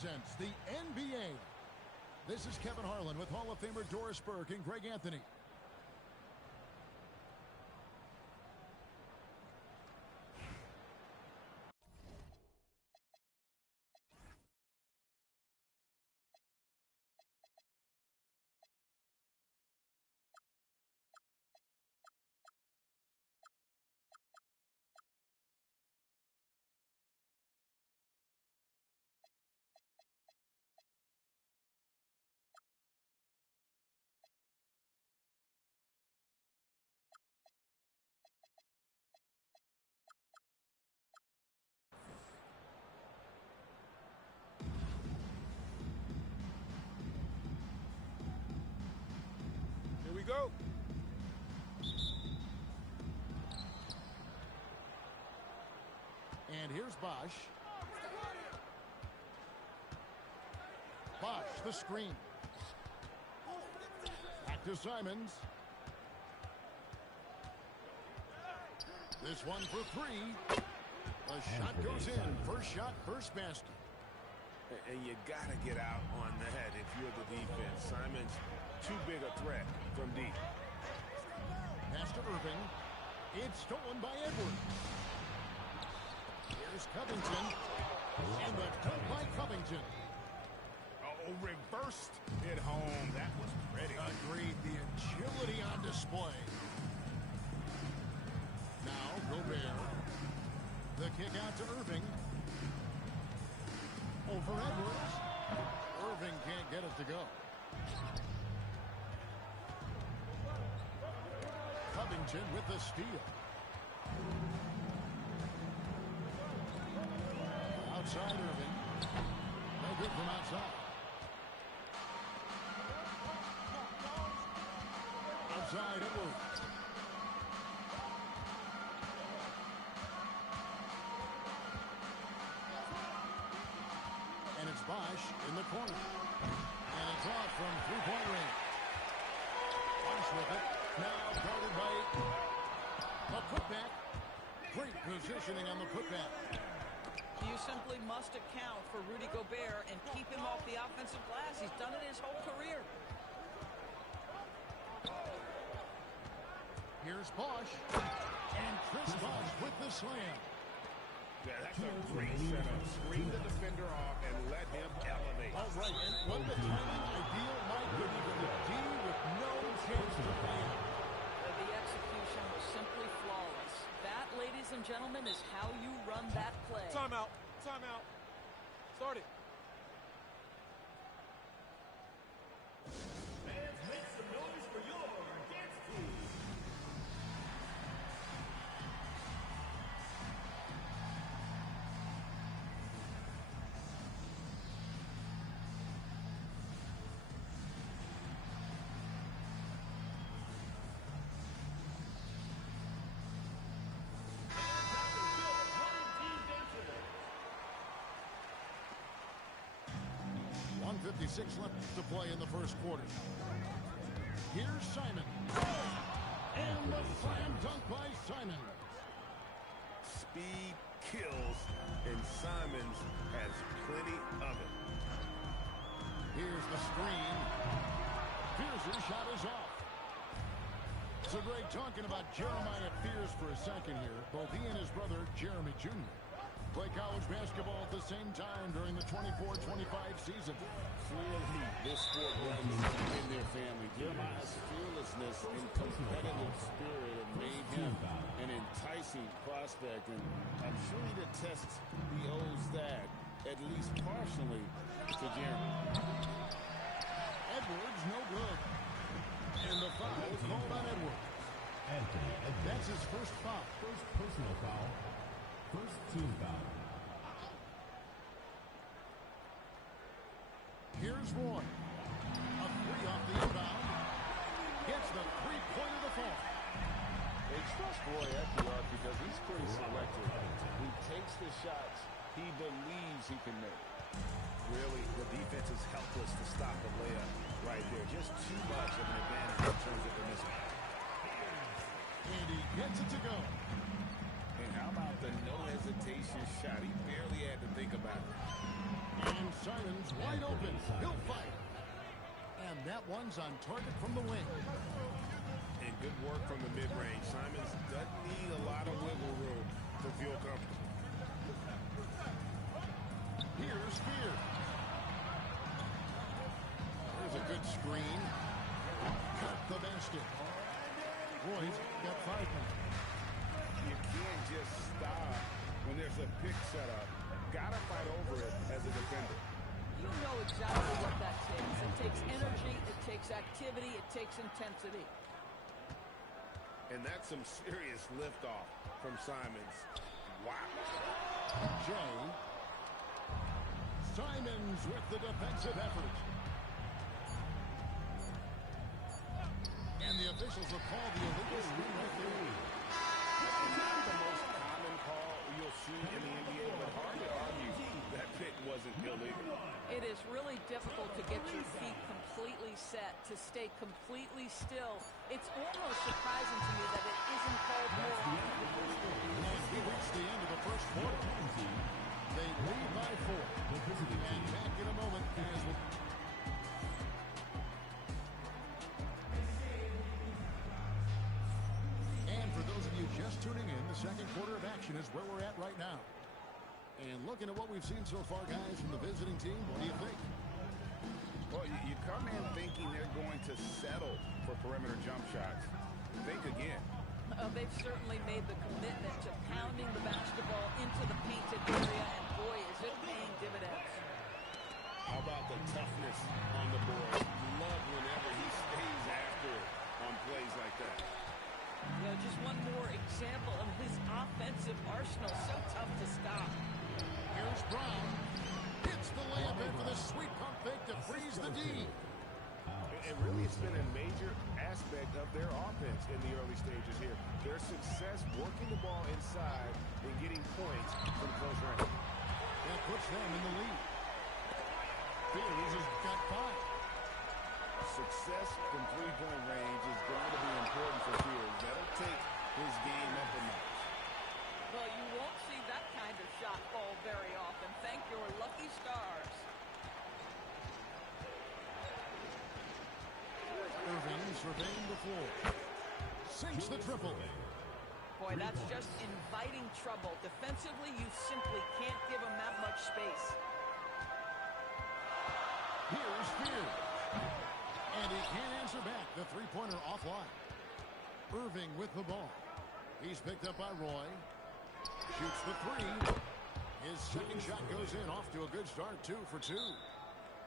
Presents the NBA. This is Kevin Harlan with Hall of Famer Doris Burke and Greg Anthony. Here we go. And here's Bosch. Bosch, the screen. Back to Simons. This one for three. The shot goes in. First shot, first basket. And you got to get out on that if you're the defense. Simons, too big a threat from deep. Pass to Irving. It's stolen by Edwards. Here's Covington. And the dunk by Covington. Oh, reversed it home. That was pretty. Agreed. The agility on display. Now Gobert. The kick out to Irving. Over Edwards. Irving can't get it to go. Covington with the steal. Outside Irving. No good from outside. Outside Edwards. And it's Bosch in the corner. And it's off from three-point range. Bosch with it. Now guarded by a putback. Great positioning on the putback. You simply must account for Rudy Gobert and keep him off the offensive glass. He's done it his whole career. Here's Bosch. And Chris Bosch with the slam. Yeah, that's a great setup. Screen the defender off and let him elevate. All right, and what the timing ideal might be for the D with no chance to fail. The execution was simply flawless. That, ladies and gentlemen, is how you run that play. Timeout. Timeout. Start it. Fans, make some noise for your dance team. .56 left to play in the first quarter. Here's Simon. And the slam dunk by Simon. Speed kills, and Simons has plenty of it. Here's the screen. Fears' shot is off. So Greg, talking about Jeremiah Fears for a second here. Both he and his brother, Jeremy Jr., play college basketball at the same time during the 24-25 season. Clearly, this sport runs in their family. Jeremiah's fearlessness and competitive spirit have made him an enticing prospect, and I'm sure he attests he owes that, at least partially, to Jeremy. Edwards, no good. And the foul called on Edwards. That's his first foul. First personal foul. First team foul. Here's Roy. A three off the inbound. Gets the three-point of the fall. They trust Roy at the arc because he's pretty selective. He takes the shots he believes he can make. Really, the defense is helpless to stop the layup right there. Just too much of an advantage in terms of the mismatch. And he gets it to go. And how about the no hesitation shot? He barely had to think about it. And Simon's wide open. He'll fight. And that one's on target from the wing. And good work from the mid-range. Simons doesn't need a lot of wiggle room to feel comfortable. Here's Fear. There's a good screen. Cut the basket. Roy's got 5 minutes. You can't just stop when there's a pick set up. Gotta fight over it as a defender. You know exactly what that takes. It takes energy, it takes activity, it takes intensity. And that's some serious liftoff from Simons. Wow. Jay. Simons with the defensive effort. And the officials have called the illegal screen right there. Not the most common call you'll see in the NBA, but hard to argue that pick wasn't illegal. It is really difficult to get your feet completely set, to stay completely still. It's almost surprising to me that it isn't called more often. And we reached the end of the first quarter. They lead by 4. And back in a moment as we... And for those of you just tuning in, the second quarter of action is where we're at right now. And looking at what we've seen so far, guys, from the visiting team, what do you think? Well, you come in thinking they're going to settle for perimeter jump shots. Think again. They've certainly made the commitment to pounding the basketball into the painted area, and boy, is it paying dividends. How about the toughness on the board? Love whenever he stays after it on plays like that. You know, just one more example of his offensive arsenal. So tough to stop. Here's Brown. Hits the layup in for the sweet pump fake to freeze the D. And really, it's been a major aspect of their offense in the early stages here. Their success working the ball inside and getting points from close range. That puts them in the lead. Fields has got 5. Success from three-point range is going to be important for Fields. That'll take his game up a notch. Well, you won't see that kind of shot fall very often. Thank your lucky stars. Irving surveying the floor. Sinks the triple. Boy, that's just inviting trouble. Defensively, you simply can't give him that much space. Here's Fear. And he can't answer back. The three-pointer offline. Irving with the ball. He's picked up by Roy. Shoots the 3. His second shot goes in. Off to a good start. 2 for 2.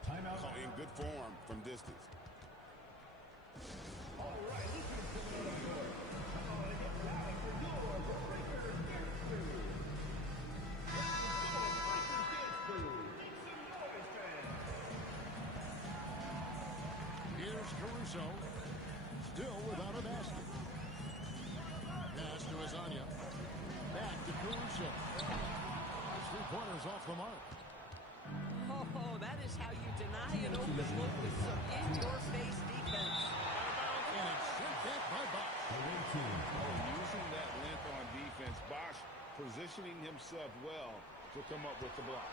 Timeout. In good form from distance. Here's Caruso. Still without a basket. Pass to Azania. Back to Caruso. His three-pointers off the mark. Oh, that is how you deny an open look with some in-your-face defense. And it's sent back by Bosch. Using that length on defense, Bosch positioning himself well to come up with the block.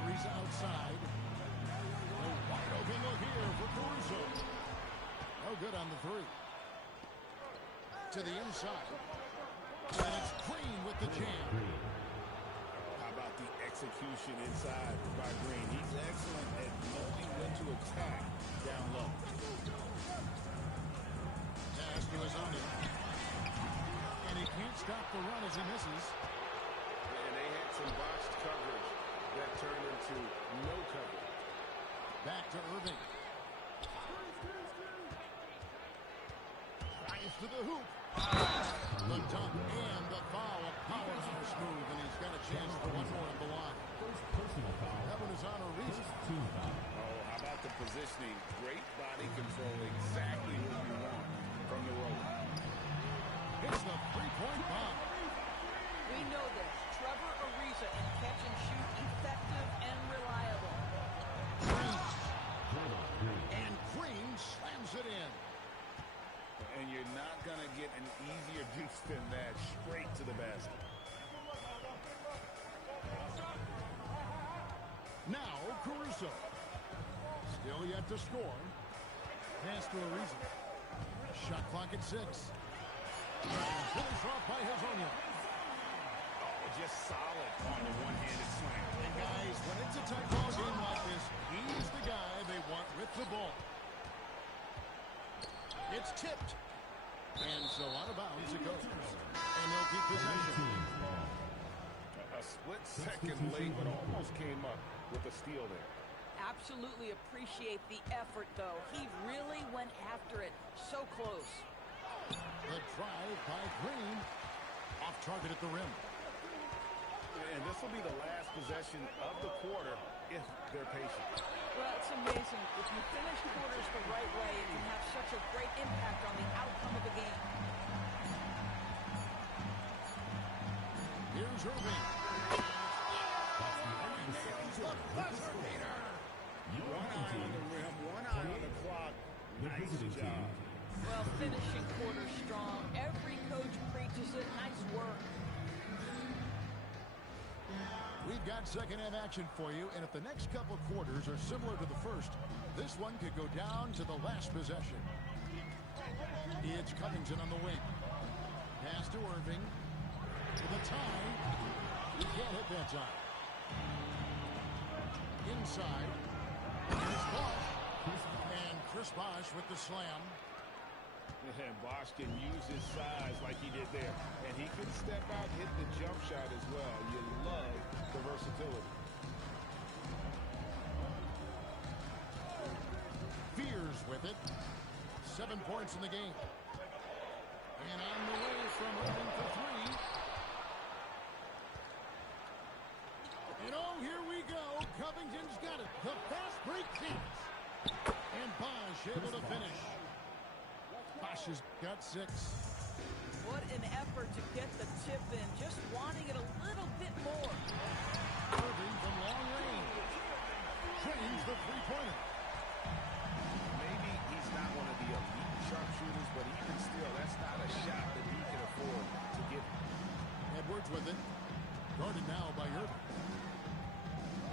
Ariza outside. A wide open look here for Caruso. No good on the 3. To the inside. And it's Green with the jam. How about the execution inside by Green? He's excellent at knowing when to attack down low. Pass to Azania. And he can't stop the run as he misses. And they had some botched coverage that turned into no coverage. Back to Irving. Drives to the hoop. The dunk and the foul. A powerhouse move, and he's got a chance for one more at the line. That one is on Ariza. Oh, how about the positioning? Great body control, exactly what you want from the roller. Hits the three-point bomb. We know this. Trevor Ariza in catch and shoot, effective and reliable. And Green slams it in. And you're not going to get an easier deuce than that, straight to the basket. Caruso. Still yet to score. Pass to Ariza. Shot clock at 6. Finish off by Hazonia. Just solid on the one-handed slam. And guys, when it's a tight ball game like this, he's the guy they want with the ball. It's tipped. And so out of bounds it goes. And they'll keep possession. A split second late, but almost came up with a steal there. Absolutely appreciate the effort, though. He really went after it. So close. The drive by Green. Off target at the rim. And this will be the last possession of the quarter if they're patient. Well, it's amazing. If you finish quarters the right way, it can have such a great impact on the outcome of the game. Here's Irving. One eye on the rim, one eye on the clock. Nice job. Well, finishing quarters strong. Every coach preaches it. Nice work. We've got second half action for you, and if the next couple quarters are similar to the first, this one could go down to the last possession. It's Covington on the wing. Pass to Irving. To the tie. He can't hit that time. Inside. Here's Bosch. And Chris Bosch with the slam. And Bosch can use his size like he did there. And he can step out and hit the jump shot as well. You love the versatility. Fears with it. 7 points in the game. And on the way from Irving for 3. And oh, here we go. Covington's got it. The fast break counts. And Bosch able to finish. Bosch has got 6. What an effort to get the tip in. Just wanting it a little bit more. Irving from long range. Trains the three-pointer. Maybe he's not one of the elite sharpshooters, but even still, that's not a shot that he can afford to give. Edwards with it. Guarded now by Irving.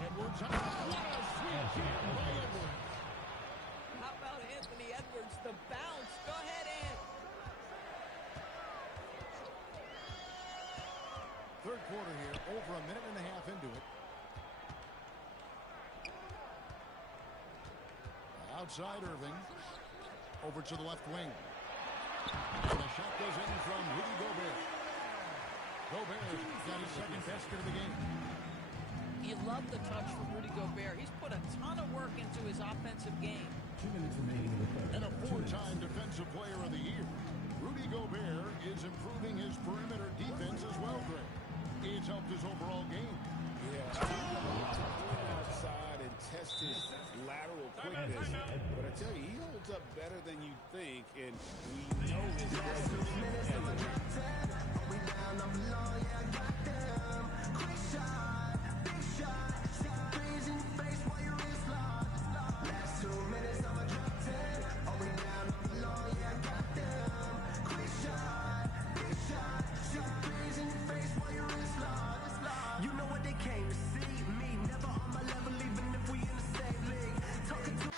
Edwards. What a sweet jam by Edwards. How about Anthony Edwards? The bounce. Go ahead, Ant. Third quarter here. Over a minute and a half into it. Outside Irving. Over to the left wing. And the shot goes in from Rudy Gobert. Gobert's got his second basket of the game. You love the touch from Rudy Gobert. He's put a ton of work into his offensive game. 2 minutes remaining in the third. And a 4-time Defensive Player of the Year. Rudy Gobert is improving his perimeter defense as well, Greg. It's helped his overall game. Yeah, outside and test his lateral quickness. But I tell you, he holds up better than you think, and we know his presence. You know what they came to see? Me, never on my level, even if we in the same league. Talking to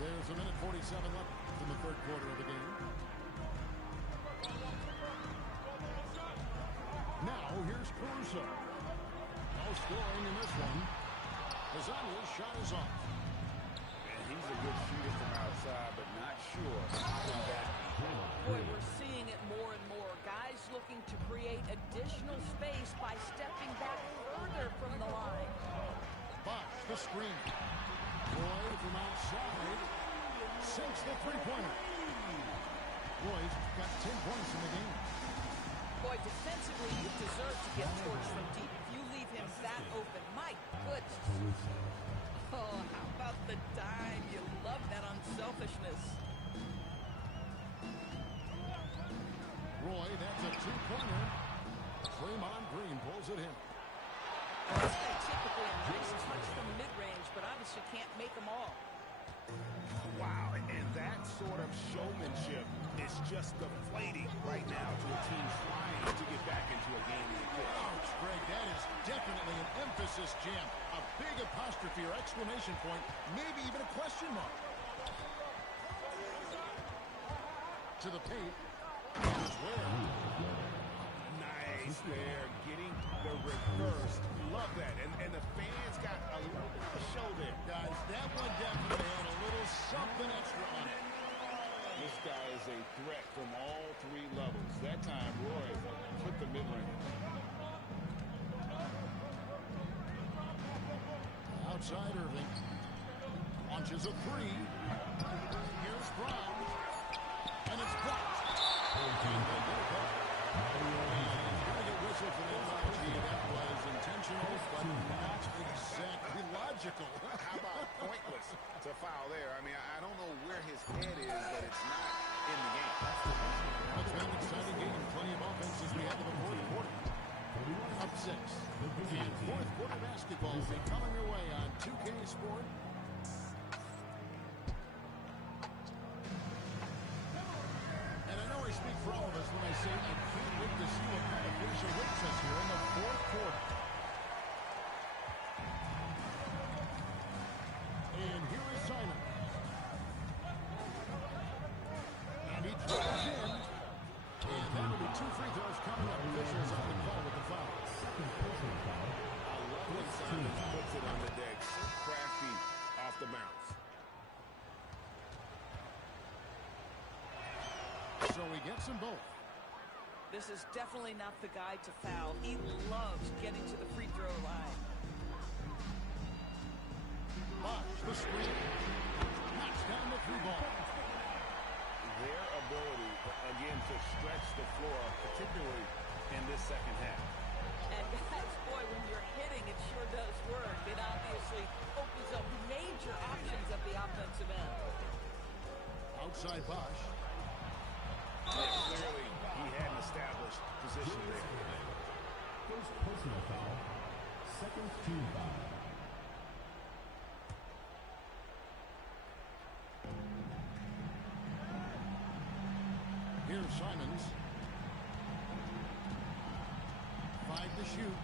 There's a minute 47 left in the third quarter of the game. Now here's Caruso. No scoring in this one. Hazania's shot is off. And he's a good shooter from outside, but not sure from that. Boy, we're seeing it more and more. Guys looking to create additional space by stepping back further from the line. Bosch, the screen. Roy from outside sinks the three-pointer. Roy's got 10 points in the game. Boy, defensively, you deserve to get torched from deep. If you leave him that open, my goodness. Oh, how about the dime? You love that unselfishness. Roy, that's a two-pointer. Draymond Green pulls it in. This guy typically a nice touch from mid-range, but obviously can't make them all. Wow, and that sort of showmanship is just deflating right now to a team trying to get back into a game. assist jam. A big apostrophe or exclamation point, maybe even a question mark. To the paint. Here's Ware. Nice there, getting the reverse. Love that. And the fans got a little bit of a show there. Guys, that one definitely had a little something extra on it. This guy is a threat from all three levels. That time, Roy put the mid-range. Outside Irving. Launches a three. Here's Brown. And it's blocked. Whistle for the MIG. That was intentional, but not exactly logical. How about pointless to foul there? I mean, I don't know where his head is, but it's not in the game. It's been an exciting game. Plenty of offense as we head to the fourth quarter. Up 6. And fourth quarter basketball will be coming your way on 2K Sport. And I know I speak for all of us when I say I can't wait to see what kind of finish awaits us here in the fourth quarter. And here is Simon. And he throws in. And that'll be 2 free throws coming up. Officials on the call with the foul. I love when Simons puts it on the deck. So crafty off the bounce. So he gets them both. This is definitely not the guy to foul. He loves getting to the free throw line. Bosh, the screen. Knocks down the 3-ball. Their ability, again, to stretch the floor, particularly in this second half. And guys, boy, when you're hitting, it sure does work. It obviously opens up major options at the offensive end. Outside Bosh. Clearly, he had an established position there. First personal foul. Second team foul. Here's Simons. 5 to shoot.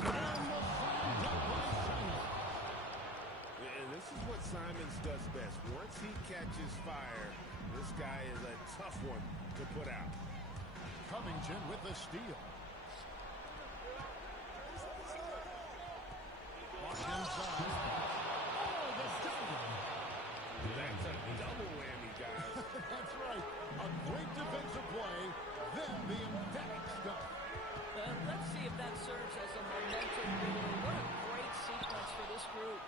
And the slam dunk by Simons. And this is what Simons does best. Once he catches fire, this guy is a tough one to put out. Covington with the steal. Bosh inside. Oh, the steal. That's a double whammy, guys. That's right. A great defensive play, then the emphatic stuff. Let's see if that serves as a momentum builder. What a great sequence for this group.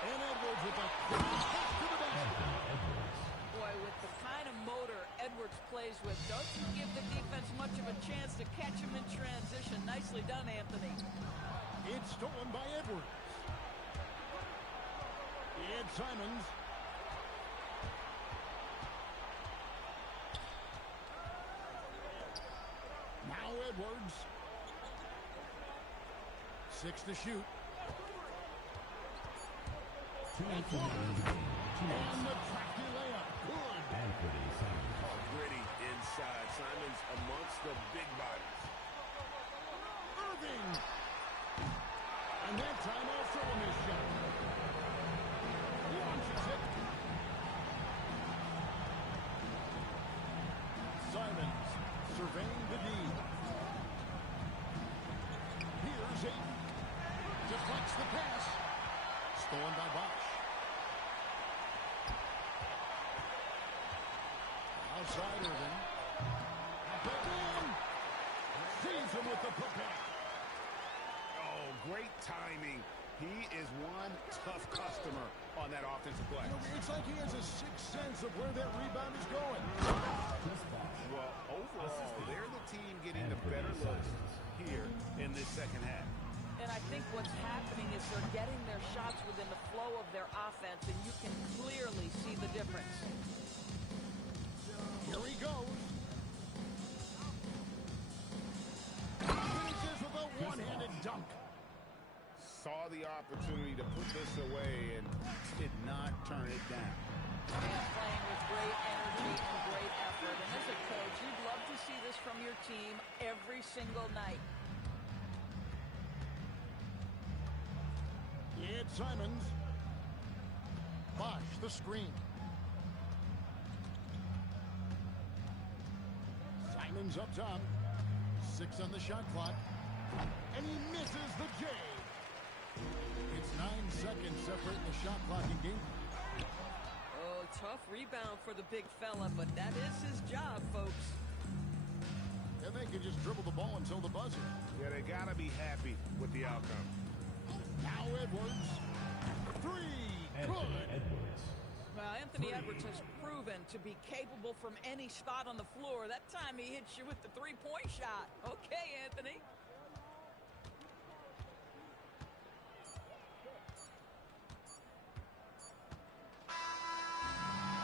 And Edwards with a quick pass to the basket. Boy, with the kind of motor Edwards plays with, doesn't give the defense much of a chance to catch him in transition. Nicely done, Anthony. It's stolen by Edwards. It's Simons. Now Edwards. 6 to shoot. And the crafty layup. Good. Gritty inside. Simons amongst the big bodies. Irving. And that time also on his shot. Launches it. Simons surveying the D. Here's Ayton. Deflects the pass. Stolen by Bosh. Outside Irving. Bam! Sees him with the putback. Oh, great timing. He is one tough customer on that offensive play. It's like he has a sixth sense of where that rebound is going. Well, overall, they're the team getting the better looks here in this second half. And I think what's happening is they're getting their shots within the flow of their offense, and you can clearly see the difference. Here he goes. Finishes with a one-handed dunk. Saw the opportunity to put this away and did not turn it down. Playing with great energy and great effort. And as a coach, you'd love to see this from your team every single night. It's Simons. Bosch, the screen. Simons up top. 6 on the shot clock. And he misses the J. It's 9 seconds separating the shot clock and game. Oh, tough rebound for the big fella, but that is his job, folks. And they can just dribble the ball until the buzzer. Yeah, they got to be happy with the outcome. Now Edwards. 3. Good. Edwards. Well, Anthony Edwards has proven to be capable from any spot on the floor. That time he hits you with the three-point shot. Okay, Anthony.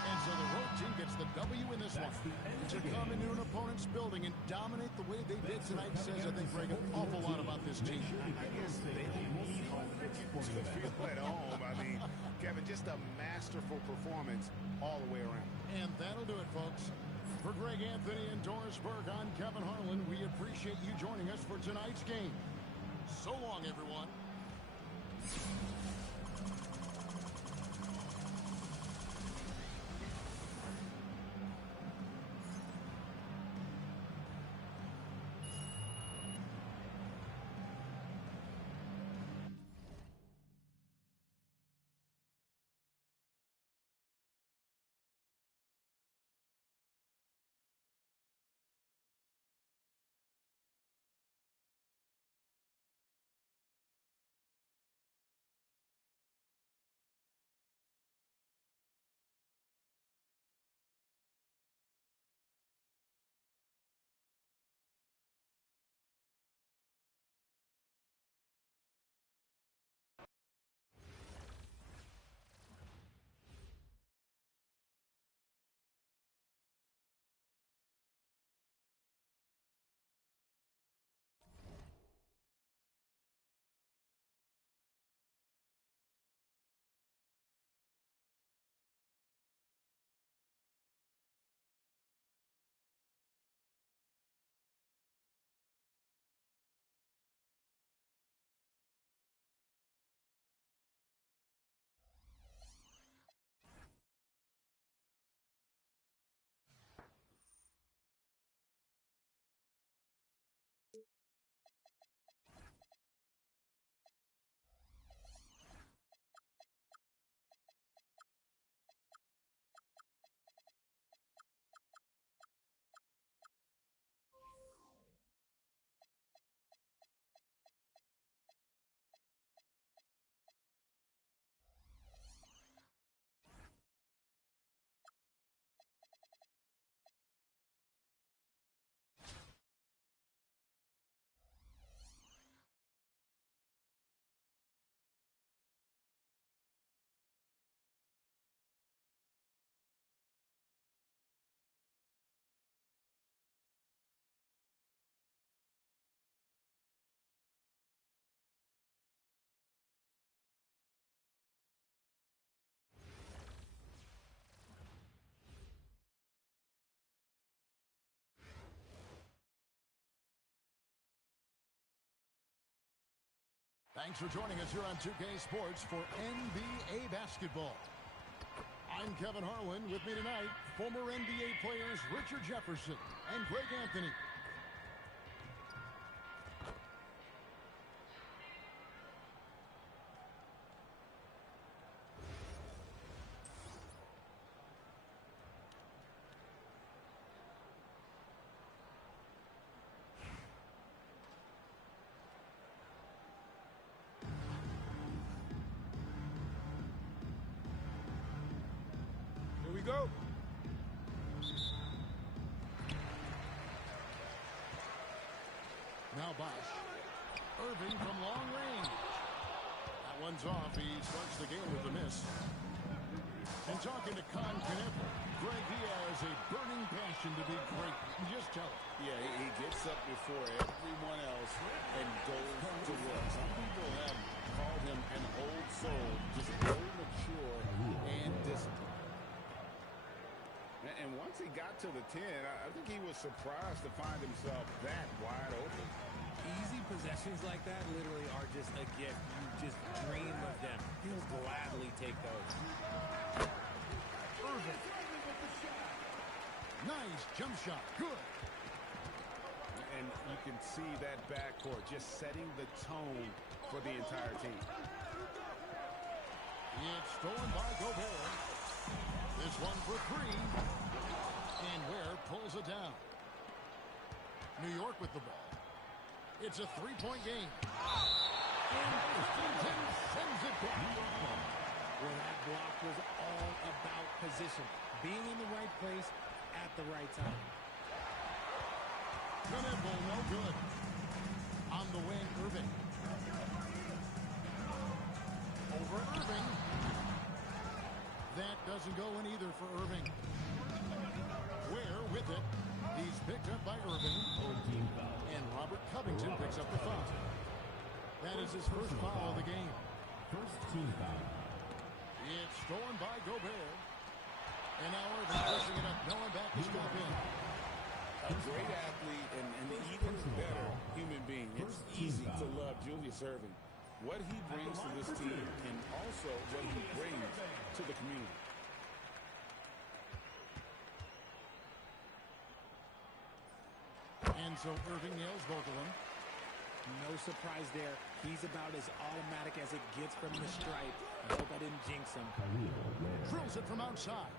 And so the road team gets the W in this one. To come into an opponent's building and dominate the way they did tonight says, I think, Greg, an awful lot about this team. I guess they don't need home to feel at home. I mean, Kevin, just a masterful performance all the way around. And that'll do it, folks. For Greg Anthony and Doris Burke, I'm Kevin Harlan. We appreciate you joining us for tonight's game. So long, everyone. Thanks for joining us here on 2K Sports for NBA basketball. I'm Kevin Harlan. With me tonight, former NBA players Richard Jefferson and Greg Anthony. Go. Now Bosch. Irving from long range. That one's off. He starts the game with a miss. And talking to Con Kniff, Greg, he has a burning passion to be great. Just tell him. Yeah, he gets up before everyone else and goes to work. Some people have called him an old soul, just very mature and disciplined. And once he got to the 10, I think he was surprised to find himself that wide open. Easy possessions like that literally are just a gift. You just dream of them. He'll gladly take those. Irving. Nice jump shot. Good. And you can see that backcourt just setting the tone for the entire team. It's stolen by Gobert. This one for three. And Ware pulls it down. New York with the ball. It's a three-point game. And Washington sends it back. Well, that block was all about position. Being in the right place at the right time. The nibble, no good. On the wing, Irving. Over Irving. That doesn't go in either for Irving. Ware with it. He's picked up by Irving. And Robert Covington picks up the foul. That is his first foul of the game. First team foul. It's stolen by Gobert. And now Irving pushing it up. No one back to stop in. A great athlete and an even better human being. It's easy to love Julius Irving. What he brings to this team and also what he brings to the community. And so Irving nails both of them. No surprise there. He's about as automatic as it gets from the stripe. I hope I didn't jinx him. Drills it from outside.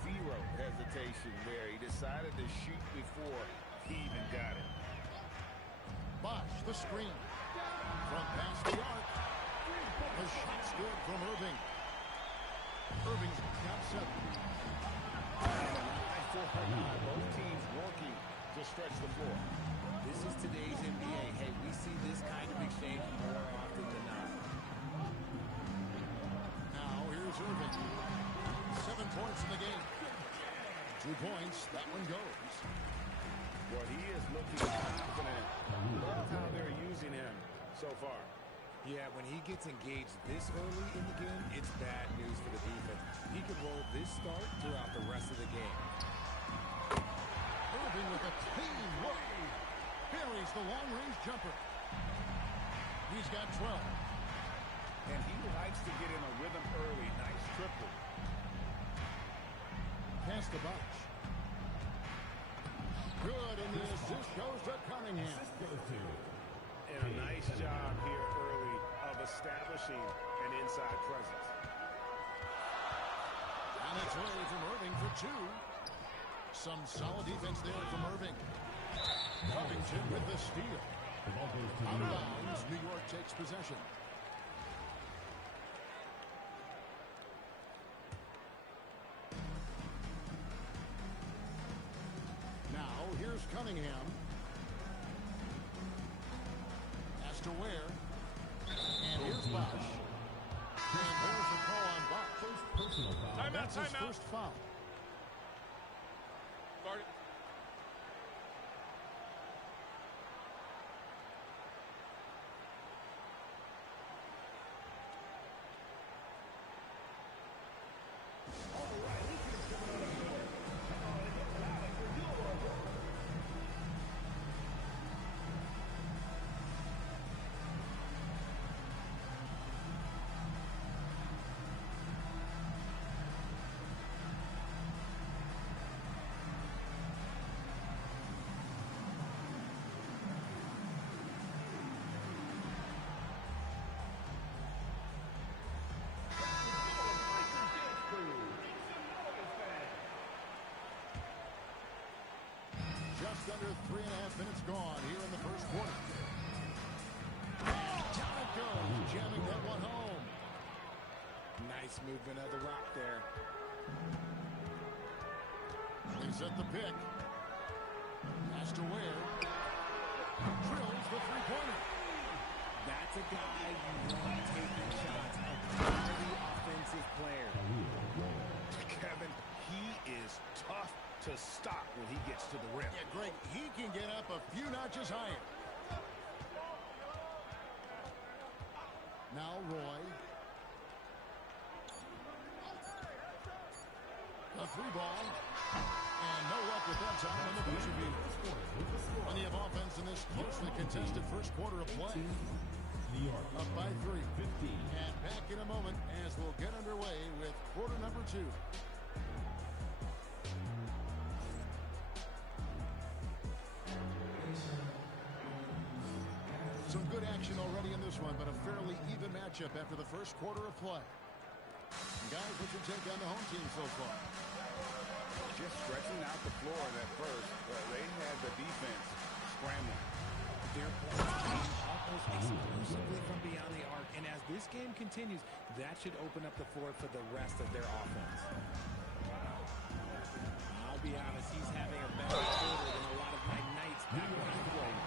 Zero hesitation there. He decided to shoot before he even got it. Bosh, the screen. From past the arc. The shot's good from Irving. Irving's got 7. Both teams working to stretch the floor. This is today's NBA. Hey, we see this kind of exchange more often than not. Now here's Irving. 7 points in the game. 2 points. That one goes. Well, he is looking confident. Love how they're using him so far. Yeah, when he gets engaged this early in the game, it's bad news for the defense. He can roll this start throughout the rest of the game. Irving with a clean look. Buries the long-range jumper. He's got 12. And he likes to get in a rhythm early. Nice triple. Pass the Bosh. Good, and the assist goes to Cunningham. And a nice job here early of establishing an inside presence. On its way from Irving for 2. Some solid defense there from Irving. Covington with the steal. Out of bounds, New York takes possession. Now, here's Cunningham. Has to Ware. And here's Bosh. And there's a call on Bosh. That's his first foul. Start it. Just under 3.5 minutes gone here in the first quarter. Down it goes, jamming that one home. Nice movement of the rock there. They set the pick. Pass to Ware. Drills the three-pointer. That's a guy you want taking shots. A quality offensive player. Kevin, he is tough to stop when he gets to the rim. Yeah, Greg, he can get up a few notches higher. Now Roy. A three ball. And no luck with that time in the buzzer beater. Plenty of offense in this the contested first quarter of play. New York. Up by 3. 15. And back in a moment as we'll get underway with quarter number 2. Some good action already in this one, but a fairly even matchup after the first quarter of play. Guys, what's your take on the home team so far? Just stretching out the floor at first. They had the defense scrambling. Their points came almost exclusively from beyond the arc, and as this game continues, that should open up the floor for the rest of their offense. I'll be honest, he's having a better quarter than a lot of my nights back when he played.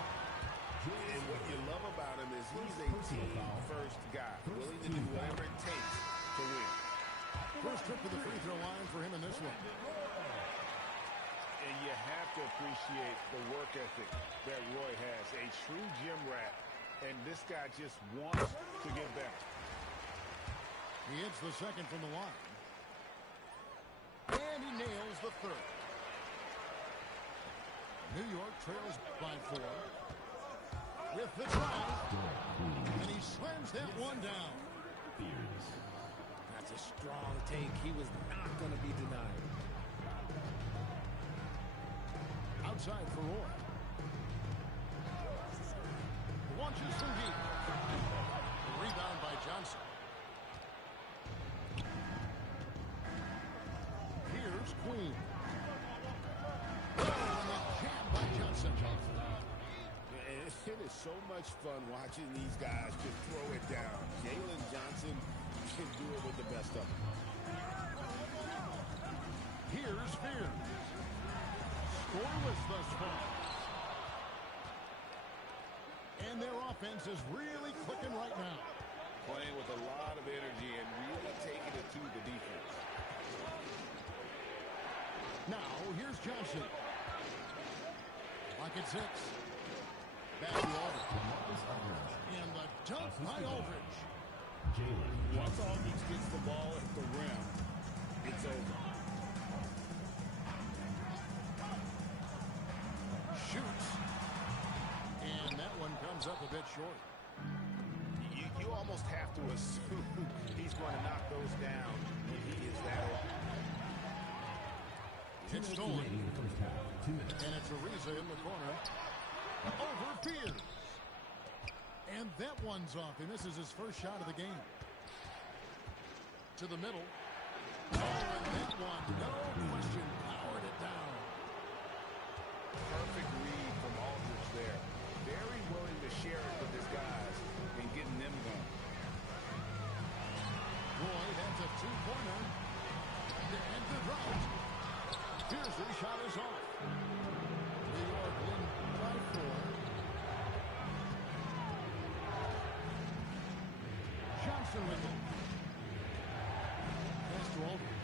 And what you love about him is he's a team-first guy, willing to do whatever it takes to win. First trip to the free throw line for him in this one. And you have to appreciate the work ethic that Roy has. A true gym rat, and this guy just wants to get better. He hits the second from the line. And he nails the third. New York trails by 4. With the drive. And he slams that one down. That's a strong take. He was not going to be denied. Outside for Roy. Launches from deep. Rebound by Johnson. Here's Queen. Oh, and the jam by Johnson. It is so much fun watching these guys just throw it down. Jalen Johnson can do it with the best of them. Here's Spears. Scoreless thus far. And their offense is really clicking right now. Playing with a lot of energy and really taking it to the defense. Now, here's Johnson. Lock at 6. Back to Aldridge. And the dunk by Aldridge. Once Aldridge gets the ball at the rim, it's over. Shoots. And that one comes up a bit short. You almost have to assume he's going to knock those down when he is that open. It's stolen. And it's Ariza in the corner. Over Pierce. And that one's off. He misses his first shot of the game. To the middle. Oh, and that one, no question, powered it down. Perfect read from Aldridge there. Very willing to share it with his guys and getting them going. Roy has a two-pointer. And the drought. Pierce's shot is off. New York lead by 4. Johnson with it. Pass to Aldridge.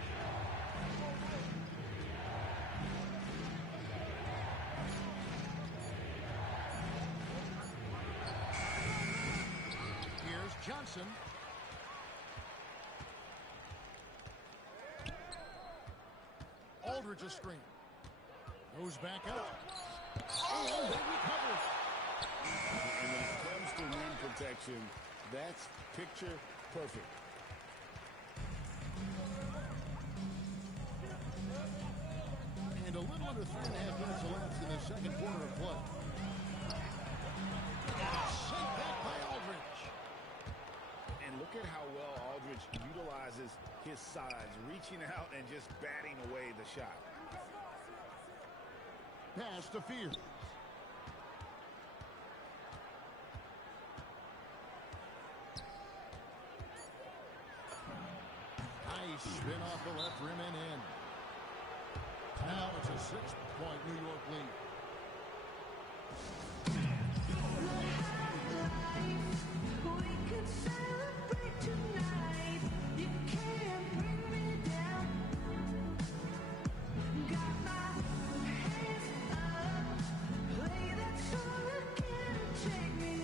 Here's Johnson. Aldridge a screen. Goes back up. And they recover. And when it comes to rim protection, that's picture perfect. And a little under 3.5 minutes elapsed in the second quarter of play. Sent back by Aldridge. And look at how well Aldridge utilizes his size, reaching out and just batting away the shot. Pass to Fears. Nice spin off the left rim and in. Now it's a 6-point New York lead. We can celebrate tonight. You can't bring me down. Got my hands up. Play that song again. Take me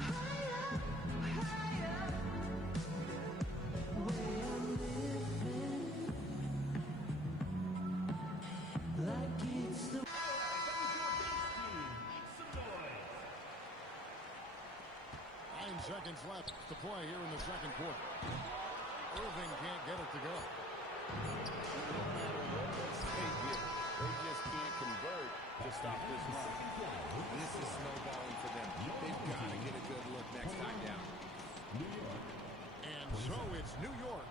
higher, higher. Where I'm living, like it's the seconds left to play here in the second quarter. Irving can't get it to go. No matter what they get, they just can't convert to stop this run. This is snowballing for them. They've got to get a good look next time down. And so it's New York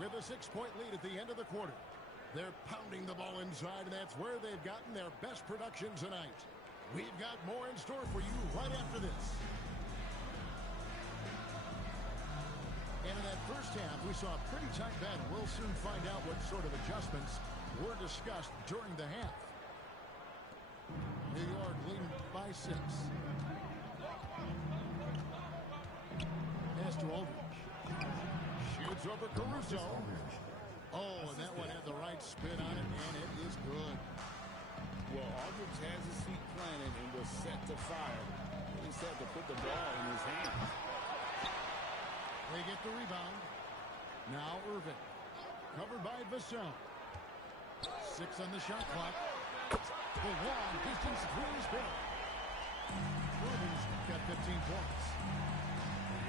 with a 6-point lead at the end of the quarter. They're pounding the ball inside, and that's where they've gotten their best production tonight. We've got more in store for you right after this. And in that first half, we saw a pretty tight battle. We'll soon find out what sort of adjustments were discussed during the half. New York leading by 6. Pass to Aldridge. Shoots over Caruso. Oh, and that one had the right spin on it, and it is good. Well, Aldridge has his feet planted and was set to fire. He just had to put the ball in his hands. They get the rebound. Now Irving. Covered by Vassell. 6 on the shot clock. The long distance three is good. Irving's got 15 points.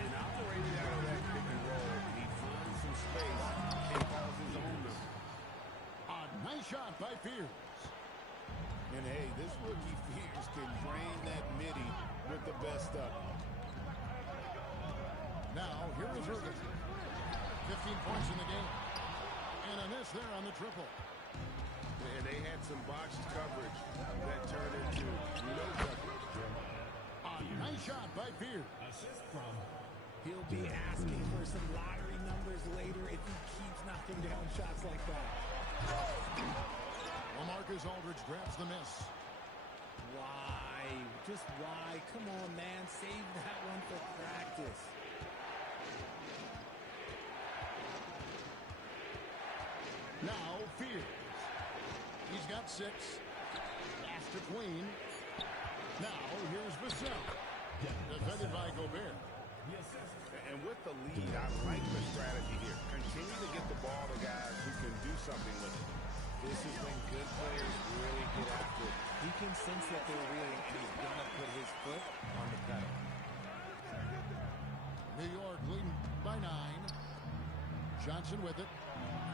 And operating out of that pick and roll, he finds some space and calls his own number. A nice shot by Fears. And hey, this rookie Fears can drain that midi with the best of them. Now, here is Irving. 15 points in the game. And a miss there on the triple. And they had some boxed coverage that turned into no coverage. A nice shot by Fears. He'll be asking for some lottery numbers later if he keeps knocking down shots like that. LaMarcus Aldridge grabs the miss. Why? Just why? Come on, man. Save that one for practice. Now Fears. He's got 6. Pass to Queen. Now here's Vassell. Defended by Gobert. And with the lead, I like the strategy here. Continue to get the ball to guys who can do something with it. This is when good players really get after it. He can sense that they're reeling, and he's going to put his foot on the pedal. New York leading by 9. Johnson with it.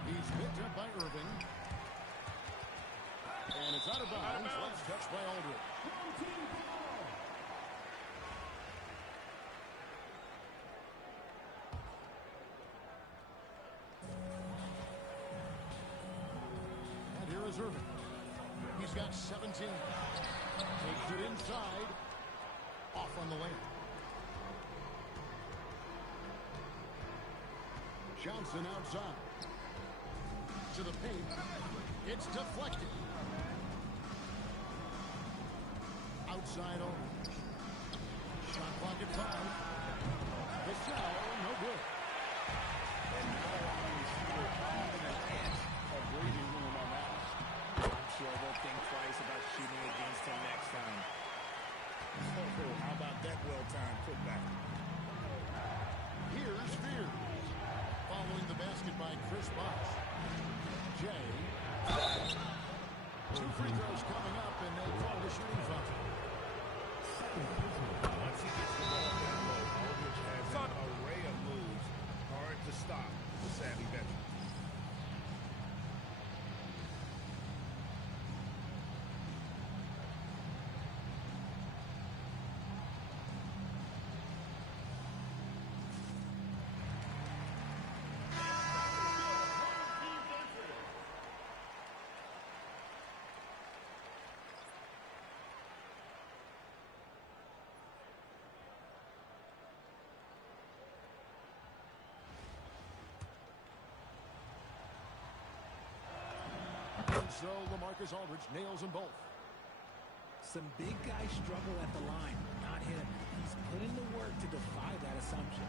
He's picked up by Irving. And it's out of bounds. Last touch by Aldridge. And here is Irving. He's got 17. Takes it inside. Off on the lane. Johnson outside. To the paint. It's deflected. Outside Aldridge. Shot clock at 5. The shot, no good. And now on the shooter, even an inch of breathing room on that. I'm sure they'll think twice about shooting against him next time. Oh, how about that well-timed putback? Here's Fears. Following the basket by Chris Bosh. Jay. 2 free throws coming up, and they call the shooting foul. Once he gets the ball down low, Aldridge has an array of moves. Hard to stop the savvy veteran. So LaMarcus Aldridge nails them both. Some big guys struggle at the line, not him. He's put in the work to defy that assumption.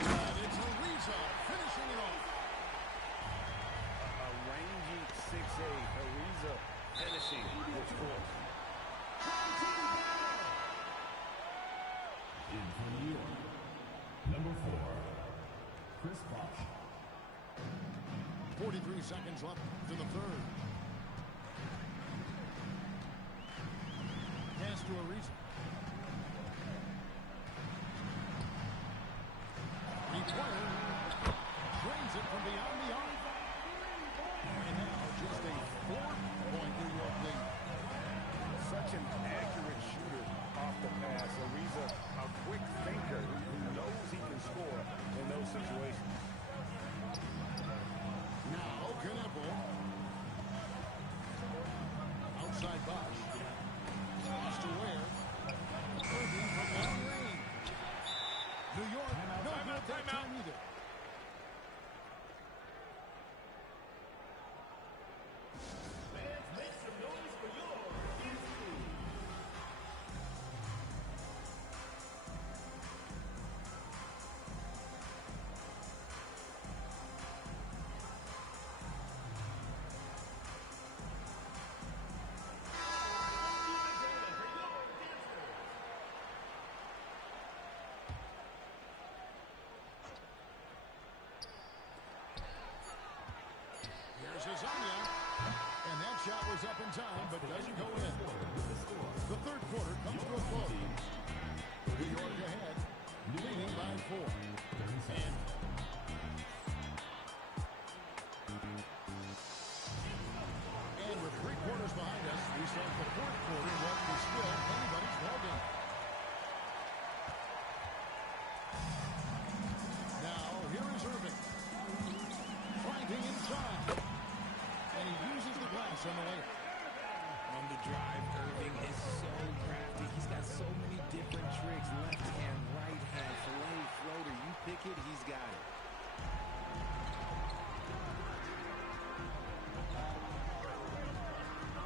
And it's Ariza finishing it off. A rangy 6'8", Ariza finishing with force. In for New York, number 4, Chris Bosh. 43 seconds left to the third. Pass to Ariza. lasagna. And that shot was up in time, but doesn't go in. The third quarter comes to a close. New York ahead, leading by 4. And with 3 quarters behind us, we start the fourth quarter. What is still anybody's ballgame. Now, here is Irving. Finding inside. And he uses the glass on the layup. On the drive, Irving is so crafty. He's got so many different tricks. Left hand, right hand, fillet, floater. You pick it, he's got it.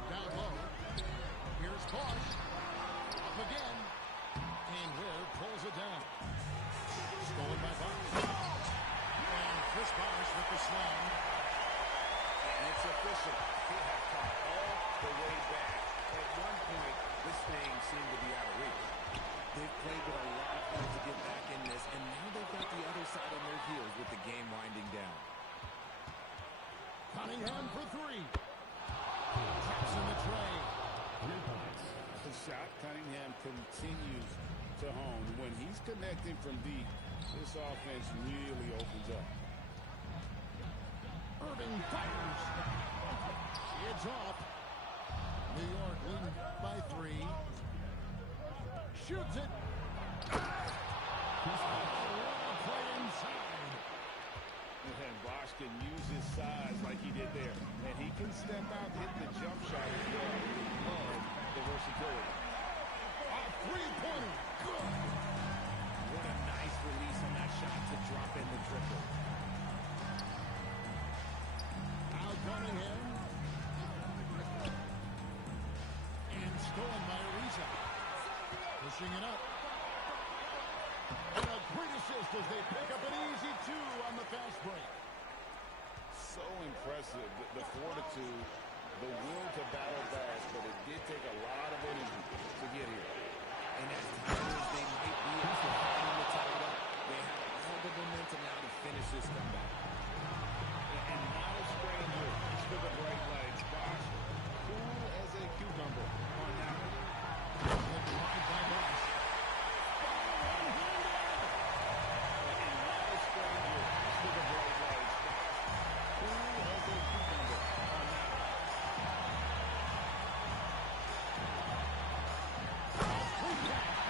Down low. Here's Bosch. Up again. And Ware pulls it down. Stolen by Bosch. And Chris Bosch with the slam. And it's official. He had come all the way back. At one point, this thing seemed to be out of reach. They've played with a lot of heart to get back in this, and now they've got the other side on their heels with the game winding down. Cunningham for 3. Taps in the tray. The shot, Cunningham continues to hone. When he's connecting from deep, this offense really opens up. Irving fires. It's off. New York leading by 3. Shoots it. Play inside. And Bosch can use his size like he did there. And he can step out, hit the jump shot as well. Love the versatility. A 3-pointer. Good. What a nice release on that shot to drop in the triple. Out Cunningham. And stolen by Ariza. Pushing it up. And a great assist as they pick up an easy 2 on the fast break. So impressive, the fortitude, the will to battle back, but it did take a lot of energy to get here. And as tired as they might be after fighting the title, they have all the momentum now to finish this comeback. And not a stranger to the bright lights. Bosch, cool as a cucumber on that one. The drive by Bosch. And not a stranger to the bright lights. Bosch, cool as a cucumber on that one.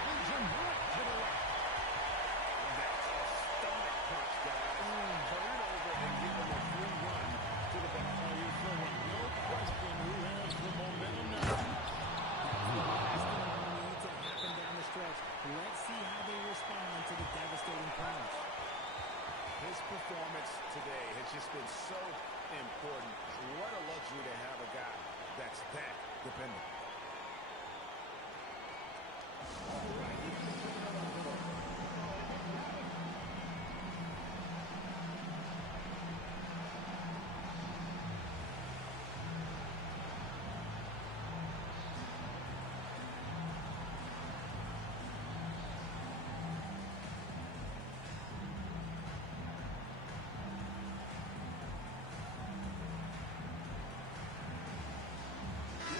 Leads him right to the left. That's a stomach punch, guys. Turn it over and give him a free run to the back. Oh, you're throwing no question who has the momentum now. The last thing we need to happen down the stretch. Let's see how they respond to the devastating punch. His performance today has just been so important. What a luxury to have a guy that's that dependent.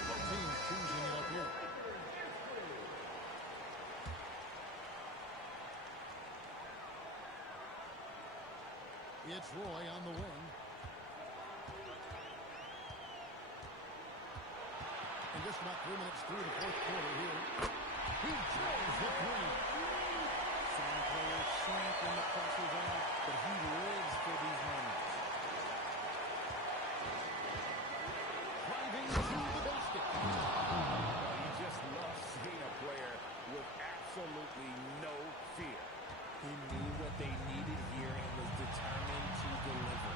Both teams choosing it up here. It's Roy on the wing. And just about 3 minutes through the fourth quarter here. He drills the 3. Some players shrink when the pressure's on, but he lives for these moments. Driving to the basket. You just love seeing a player with absolutely no fear. He knew what they needed here and was determined to deliver.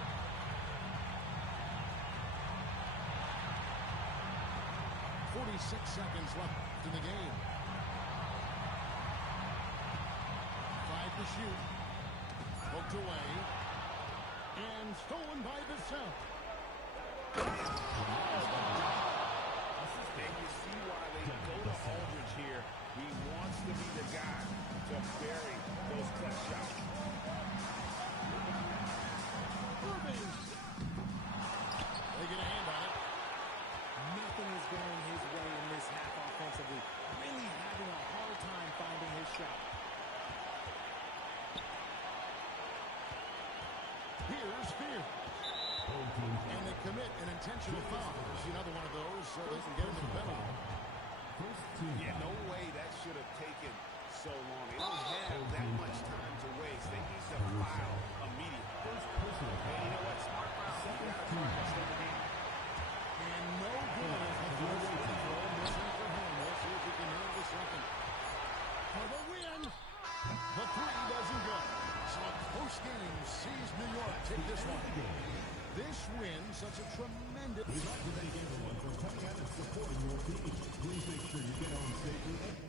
46 seconds left in the game. 5 to shoot. Poked away. And stolen by the South. And you see why they go to Aldridge here. He wants to be the guy to bury those clutch shots. Irving. They get a Here's Fear. And they commit an intentional foul. See another one of those so they can get into the penalty. Yeah, no way that should have taken so long. They don't have that much time to waste. They need to foul immediately. Hey, you know what? Smart foul. You got to try to stay the game. And no good as the first free throw missing for him. We'll see if he can nail the second. For the win. The three doesn't go. So a close game sees New York take this one. This win, such a tremendous... We'd like to thank everyone for coming out and supporting your team. Please make sure you get on safely.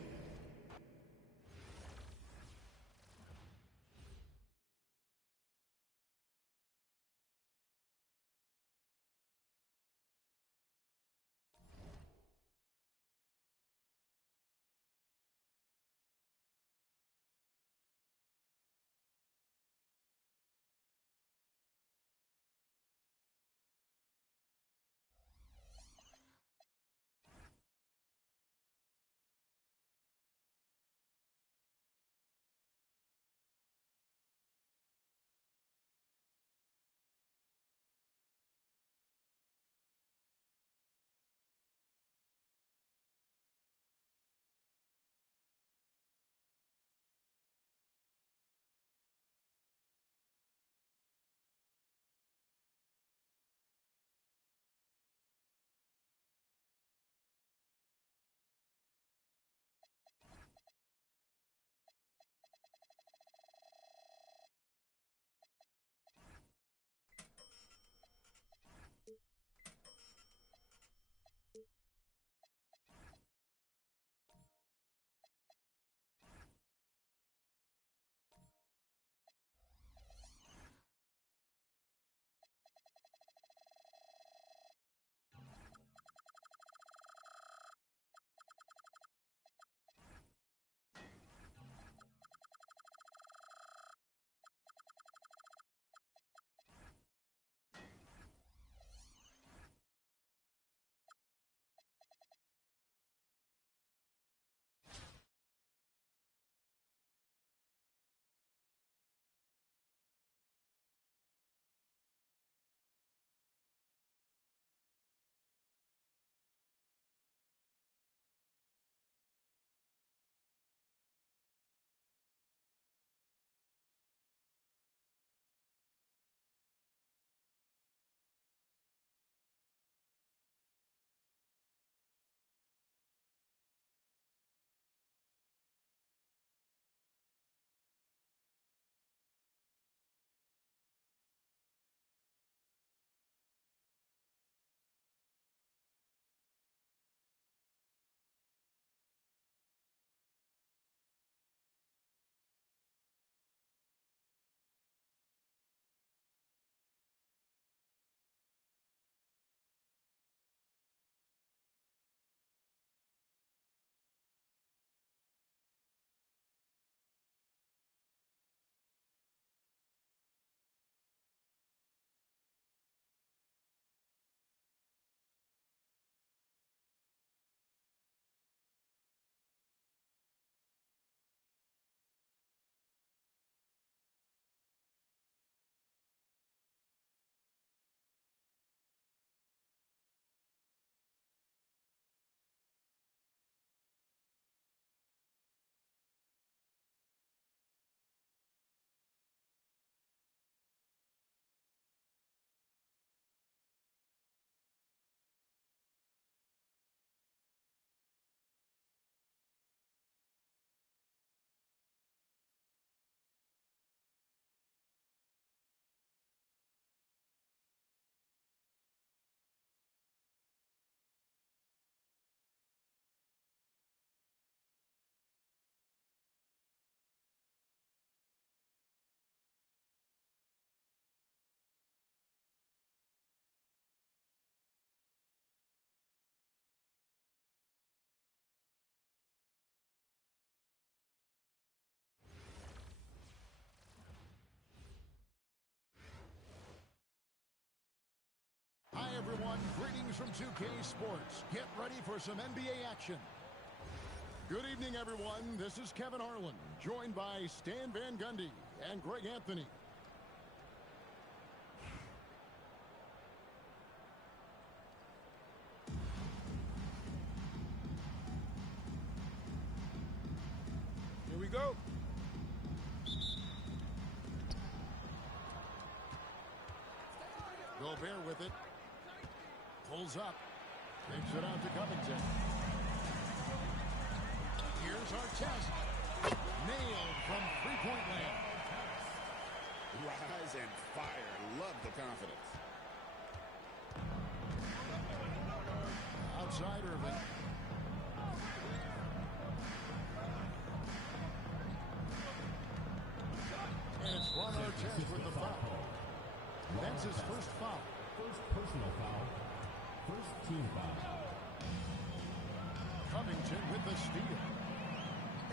Hi, everyone. Greetings from 2K Sports. Get ready for some NBA action. Good evening, everyone. This is Kevin Harlan, joined by Stan Van Gundy and Greg Anthony. Gobert with it. Pulls up. Takes it out to Covington. Here's Artest. Nailed from three-point land. Rise and fire. Love the confidence. Outside Irving. And it's Ron Artest with the foul. That's his first foul. First personal foul. First team foul. Covington with the steal.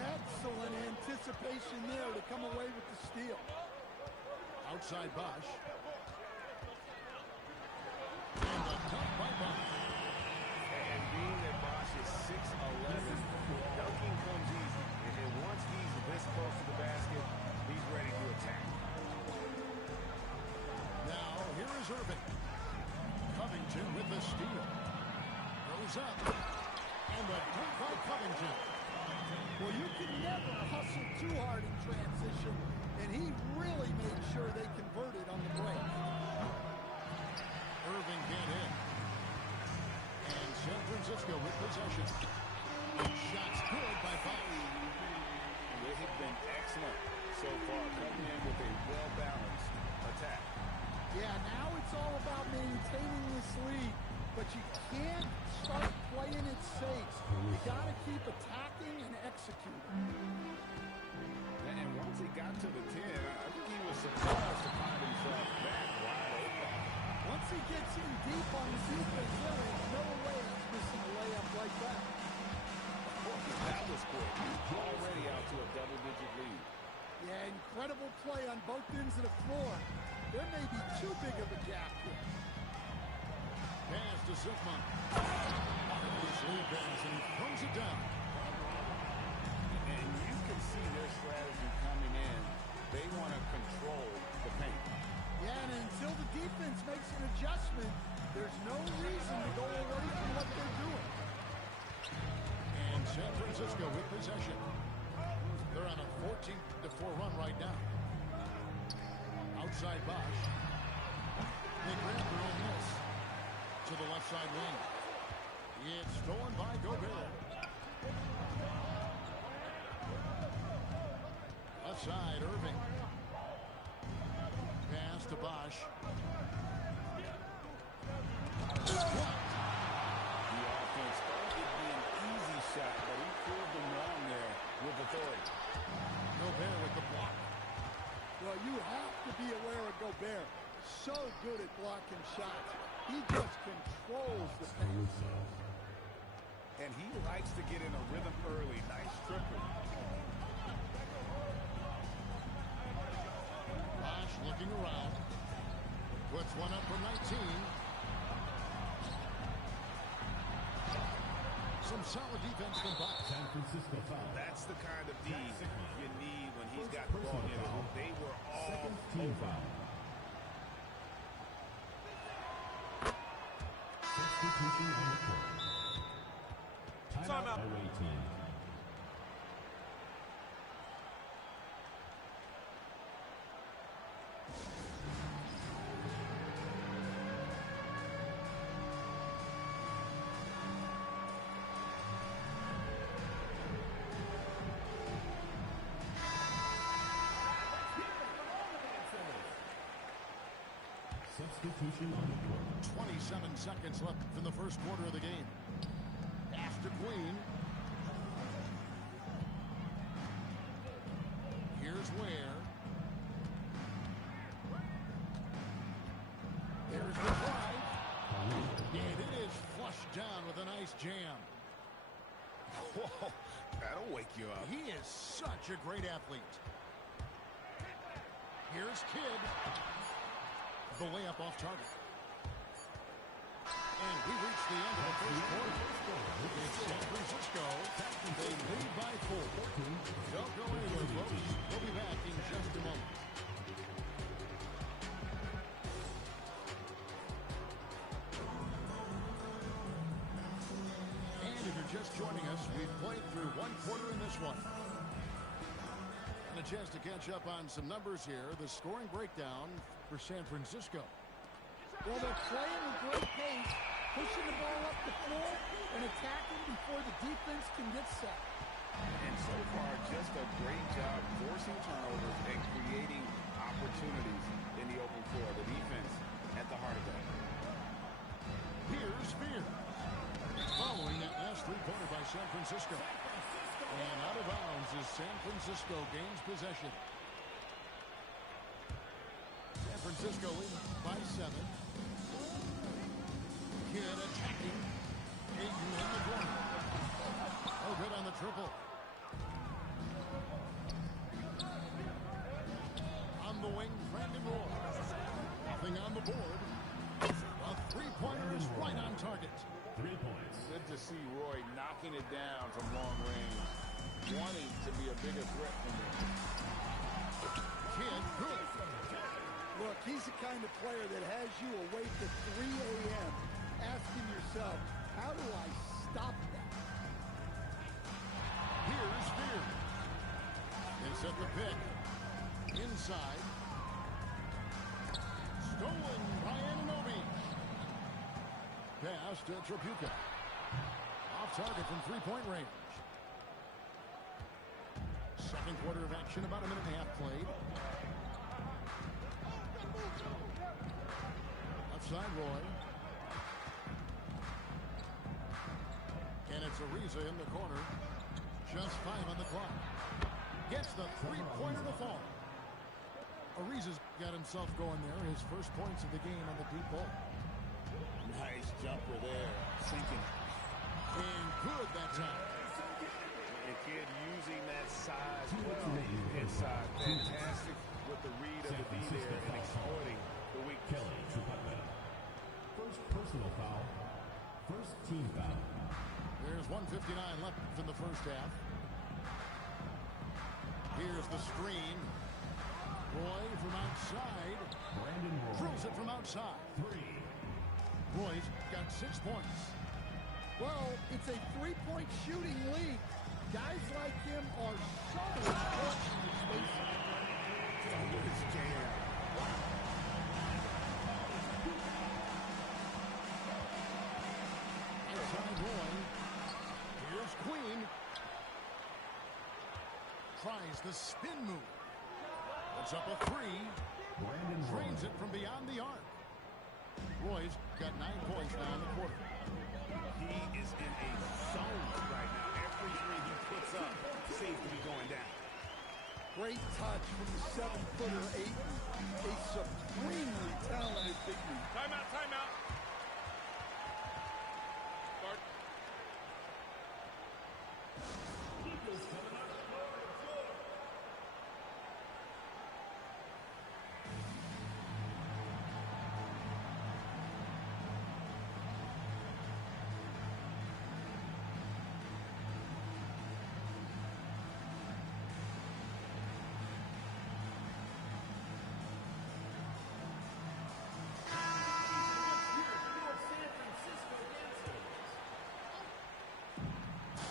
Excellent anticipation there to come away with the steal. Outside Bosch. And a dunk by Bosch. And being that Bosch is 6'11", dunking comes easy. And once he's this close to the basket, he's ready to attack. Now, here is Irving. Covington with the steal. Goes up. And a dunk by Covington. Well, you can never hustle too hard in transition, and he really made sure they converted on the break. Irving can't hit. And San Francisco with possession. Shots good by Bosch. They have been excellent so far, coming in with a well-balanced attack. Yeah, now it's all about maintaining this lead, but you can't start playing it safe. You got to keep attacking and executing. And once he got to the 10, I think he was surprised to find himself that wide open. Once he gets in deep on the defense, there ain't no way he's missing a layup like that. That was quick. Already out to a double-digit lead. Yeah, incredible play on both ends of the floor. There may be too big of a gap here. Pass to Sigmund. His lead pass, and he throws it down. And you can see their strategy coming in. They want to control the paint. Yeah, and until the defense makes an adjustment, there's no reason to go away from what they're doing. And San Francisco with possession. They're on a 14-4 run right now. Outside Bosch. They grab their own miss. To the left side wing. It's stolen by Gobert. Left side, Irving. Pass to Bosch. The offense thought it'd be an easy shot, but he proved them wrong there with authority. Gobert with the block. Well, you have to be aware of Gobert. So good at blocking shots. He just controls the paint. And he likes to get in a rhythm early. Nice triple. Bosch looking around. Puts one up for 19. Some solid defense from Bosch. San Francisco foul. That's the kind of D you need when he's got the ball in him. They were all Second team foul. Substitution on the court. Timeout. Away team. Substitution on the court. 27 seconds left in the first quarter of the game. Pass to Queen. Here's Ware. Here's the drive. And it is flushed down with a nice jam. Whoa, that'll wake you up. He is such a great athlete. Here's Kidd. The layup off target. And we reach the end of the first quarter. It's San Francisco. They lead by 4. Don't go anywhere, folks. We'll be back in just a moment. And if you're just joining us, we've played through one quarter in this one. And a chance to catch up on some numbers here. The scoring breakdown for San Francisco. Well, they're playing with great pace, pushing the ball up the floor, and attacking before the defense can get set. And so far, just a great job forcing turnovers and creating opportunities in the open floor. The defense at the heart of that. Here's Spears. Following that last three-pointer by San Francisco. And out of bounds as San Francisco gains possession. San Francisco leads by 7. Kidd attacking. Ayton in the corner. Oh, good on the triple. On the wing, Brandon Roy. Nothing on the board. A three-pointer is right on target. 3 points. Good to see Roy knocking it down from long range, wanting to be a bigger threat than him. Kidd, good. Look, he's the kind of player that has you awake at 3 a.m. asking yourself, how do I stop that? Here's Spears. They set the pick. Inside. Stolen by Anunoby. Pass to Tripucka. Off target from three-point range. Second quarter of action, about a minute and a half played. Left side, Roy. And it's Ariza in the corner. Just 5 on the clock. Gets the three-pointer to fall. Ariza's got himself going there. His first points of the game on the deep ball. Nice jumper there, sinking. And good that time. And Kidd using that size well inside. Fantastic with the read of the D there and exploiting the weak Kelly Tripucka. First personal foul. First team foul. There's 1:59 left in the first half. Here's the screen. Roy from outside. Brandon Roy. Drills it from outside. 3. Roy's got 6 points. Well, it's a three-point shooting league. Guys like him are so important in the space. under his jam. Outside Roy. Here's Queen. Tries the spin move. Puts up a 3. Brandon Roy. Drains it from beyond the arc. Roy's got 9 points now in the quarter. He is in a zone right now. Every three he puts up seems to be going down. Great touch from the 7-footer Ayton. A supremely talented big man. Timeout, timeout. Start.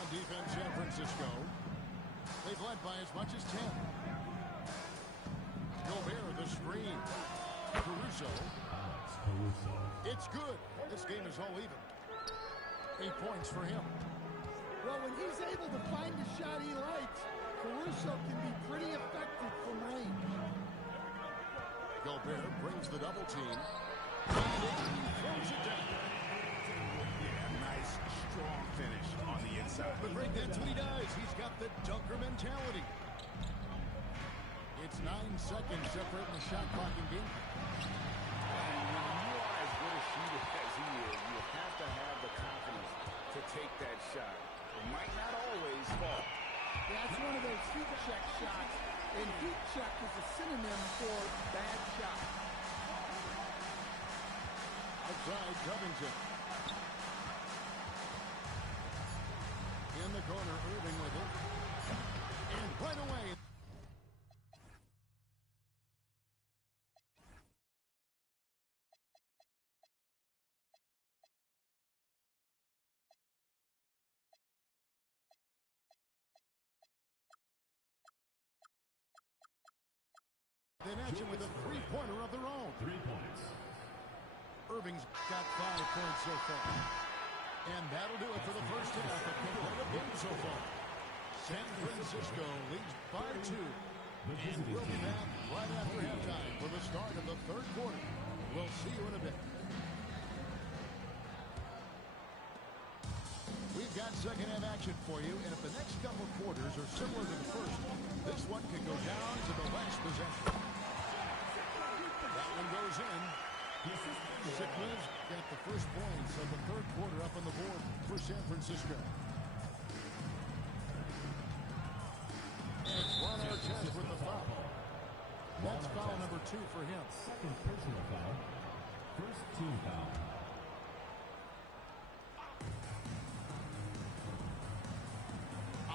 Defense, San Francisco. They've led by as much as 10. Gobert, the screen. Caruso. It's good. This game is all even. 8 points for him. Well, when he's able to find a shot he likes, Caruso can be pretty effective from range. Gobert brings the double team. And throws it down. Yeah, nice, strong finish on the inside. But Greg, that's what he does. He's got the dunker mentality. It's 9 seconds separating the shot clock and game. And when you are as good a shooter as he is, you have to have the confidence to take that shot. It might not always fall. That's one of those heat check shots, and heat check is a synonym for bad shot. Outside Covington. In the corner, Irving with it. And right away. They match him with a three-pointer of their own. 3 points. Irving's got 5 points so far. And that'll do it for the first half of competitive game so far. San Francisco leads by 2. And we'll be back right after halftime for the start of the third quarter. We'll see you in a bit. We've got second half action for you, and if the next couple of quarters are similar to the first, this one could go down to the last possession. That one goes in. Sickles got the first points of the third quarter up on the board for San Francisco. And Ron Artest with the foul. That's foul number 2 for him. Second personal foul. First team foul.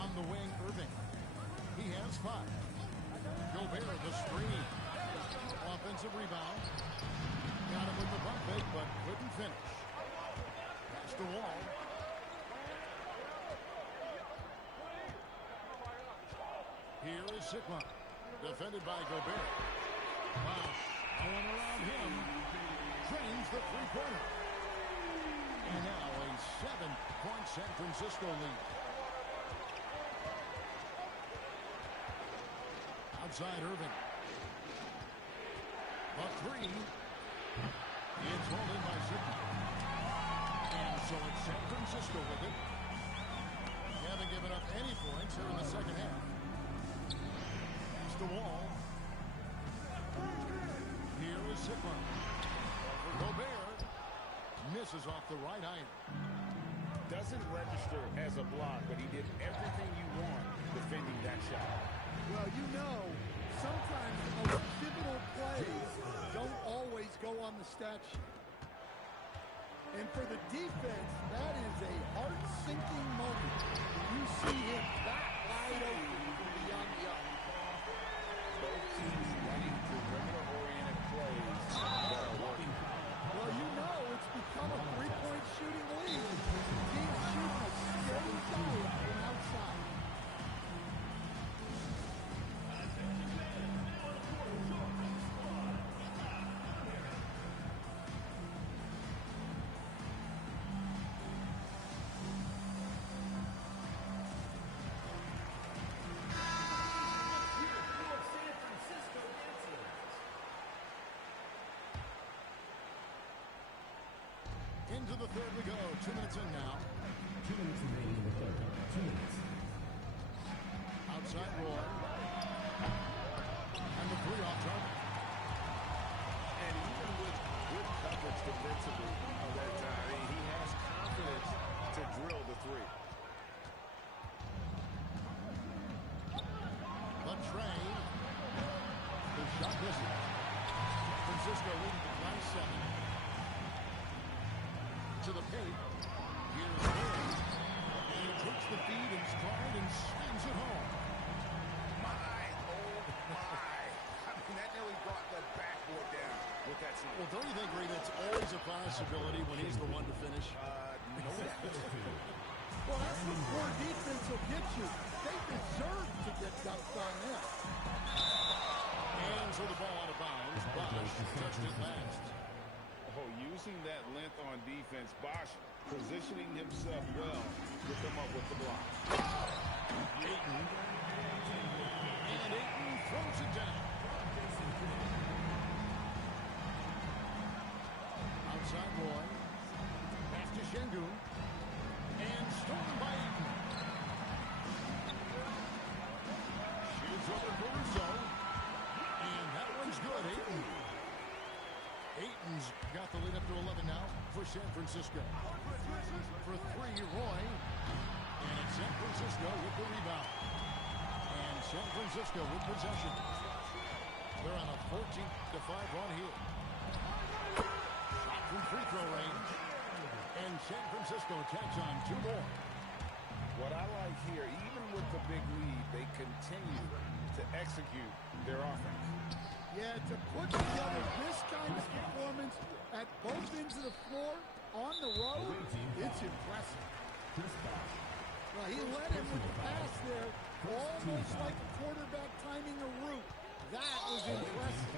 On the wing, Irving. He has 5. Gobert, the screen. Offensive rebound. Got him with the bump fake, but couldn't finish. Pass to Wall. Here is Sigma. Defended by Gobert. Wow. No one around him. Drains the three-pointer. And now a 7-point San Francisco lead. Outside Irving. A 3. It's rolled in by Sigma. And so it's San Francisco with it. They haven't given up any points here in the second half. Pass the Wall. Here is Sigma. Over Gobert. Misses off the right iron. Doesn't register as a block, but he did everything you want defending that shot. Well, you know, sometimes the most pivotal plays don't always go on the stat sheet. And for the defense, that is a heart-sinking moment. You see him that wide open from beyond the arc. Both teams running perimeter-oriented plays that are working. Well, you know, it's become a three-point shooting league. Teams shooting a straight down from outside. Into the third we go. 2 minutes in now. 2 minutes remaining in the third. 2 minutes. Outside Roy. And the 3 off target. And even with good coverage defensively on that time, he has confidence to drill the 3. The tray. The shot misses. Francisco leading the last 7. To the paint. Here's Roy. And he takes the feed in stride and slams it home. My, oh my. I mean, that nearly brought the backboard down with that slam. Well, don't you think, Reed, it's always a possibility when he's the one to finish? No doubt. Well, that's what poor defense will get you. They deserve to get dunked on this. And so the ball out of bounds. Bosch touched it last. Oh, using that length on defense, Bosch positioning himself well to come up with the block. Ayton. And Ayton throws it down. Outside Roy. Pass to Şengün. And stolen by Ayton. Shoots over Caruso. And that one's good. Ayton's got the lead up to 11 now for San Francisco. For 3, Roy. And San Francisco with the rebound. And San Francisco with possession. They're on a 14-5 run here. Shot from free throw range. And San Francisco tacks on 2 more. What I like here, even with the big lead, they continue to execute their offense. Yeah, to put together this kind of performance at both ends of the floor on the road, it's impressive. Well, he led him with the pass there, almost like a quarterback timing a route. That was impressive.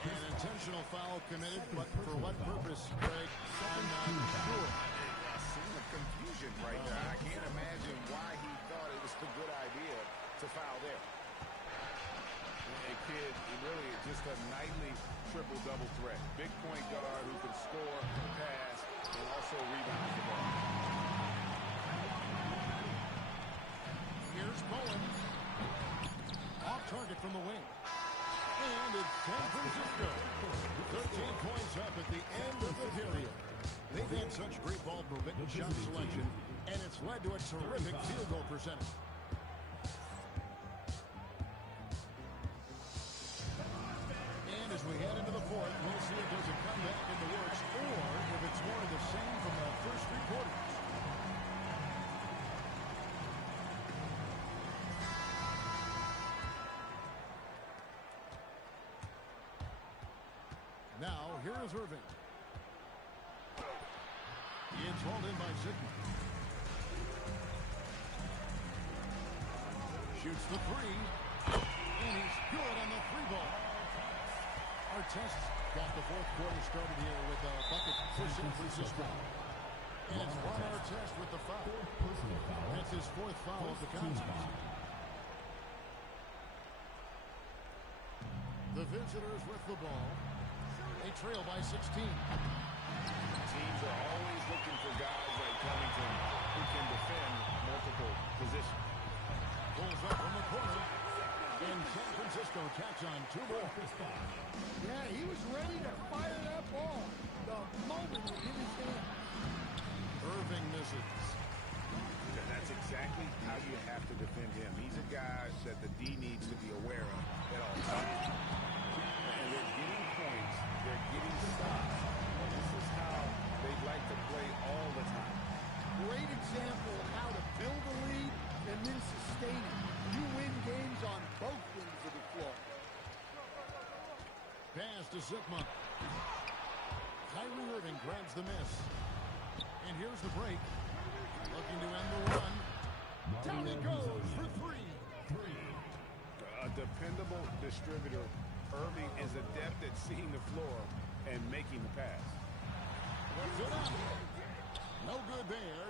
An intentional foul committed, but for what purpose, Greg? I'm not sure. A scene of confusion right there. I can't imagine why he thought it was a good idea to foul there. A kid, he really is just a nightly triple-double threat. Big point guard who can score, pass, and also rebound the ball. Here's Bowen. Off target from the wing. And it's San Francisco. 13 points up at the end of the period. They've had such great ball movement and shot selection, and it's led to a terrific field goal percentage. And as we head into the fourth, we'll see if there's a comeback in the works or if it's more of the same from the first three quarters. Now, here is Irving. It's hauled in by Sigma. Shoots the three. And he's good on the three ball. Artest got the fourth quarter started here with a bucket for San Francisco. And it's Ron Artest with the foul. That's his fourth foul of the contest. The visitors with the ball. They trail by 16. Teams are always looking for guys like Covington who can defend multiple positions. Pulls up from the corner. And San Francisco tacks on two more. Yeah, he was ready to fire that ball the moment it hit his hand. Irving misses. That's exactly how you have to defend him. He's a guy that the D needs to be aware of at all times. And they're getting points. They're getting stops. And this is how they'd like to play all the time. Great example of how to build a lead and then sustain it. You win games on both ends of the floor. Pass to Sigma. Kyrie Irving grabs the miss. And here's the break. Looking to end the run. Down he goes for three. A dependable distributor. Irving is adept at seeing the floor and making the pass. Puts it up. No good there.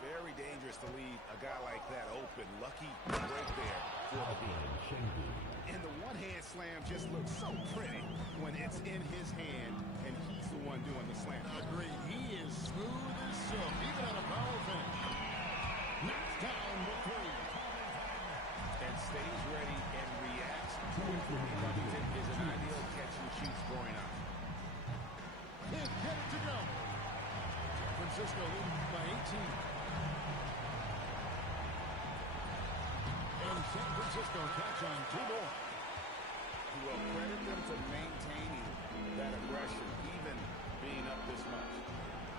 Very dangerous to leave a guy like that open. Lucky right there for the beat. And the one-hand slam just looks so pretty when it's in his hand and he's the one doing the slam. Agreed. He is smooth as silk, even on a power finish. Knocks down the three. And stays ready and reacts quickly. Covington is an ideal catch-and-shoot scoring option. Can't get it to go. San Francisco leading by 18. And San Francisco catch on two more. Well, credit them for maintaining that aggression, even being up this much.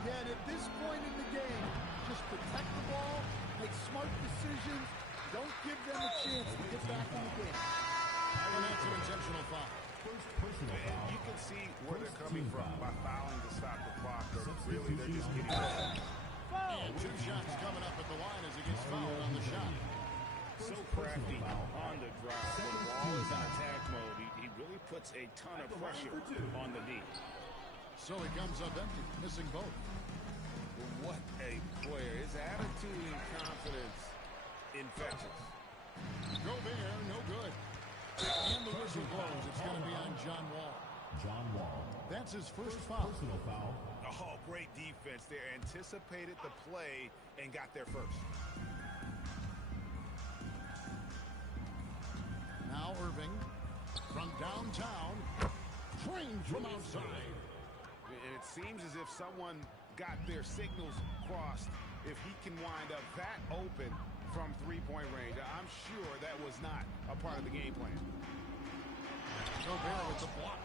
Yeah, and at this point in the game, just protect the ball, make smart decisions, don't give them a chance to get back in the game. And that's an intentional foul. And you can see where they're coming from by fouling to stop the clock, but really they're just getting ready. And two shots coming up at the line as he gets fouled on the shot. So crafty on the drive. When the ball is in attack mode, he really puts a ton of pressure on the D. So he comes up empty, missing both. What a player. His attitude and confidence infectious. Gobert, no good. And the whistle blows. It's going to be on John Wall. That's his first foul. Oh, great defense there. Anticipated the play and got there first. Now Irving from downtown. Trained from outside. And it seems as if someone got their signals crossed. If he can wind up that open from three-point range, I'm sure that was not a part of the game plan. Gobert with the block.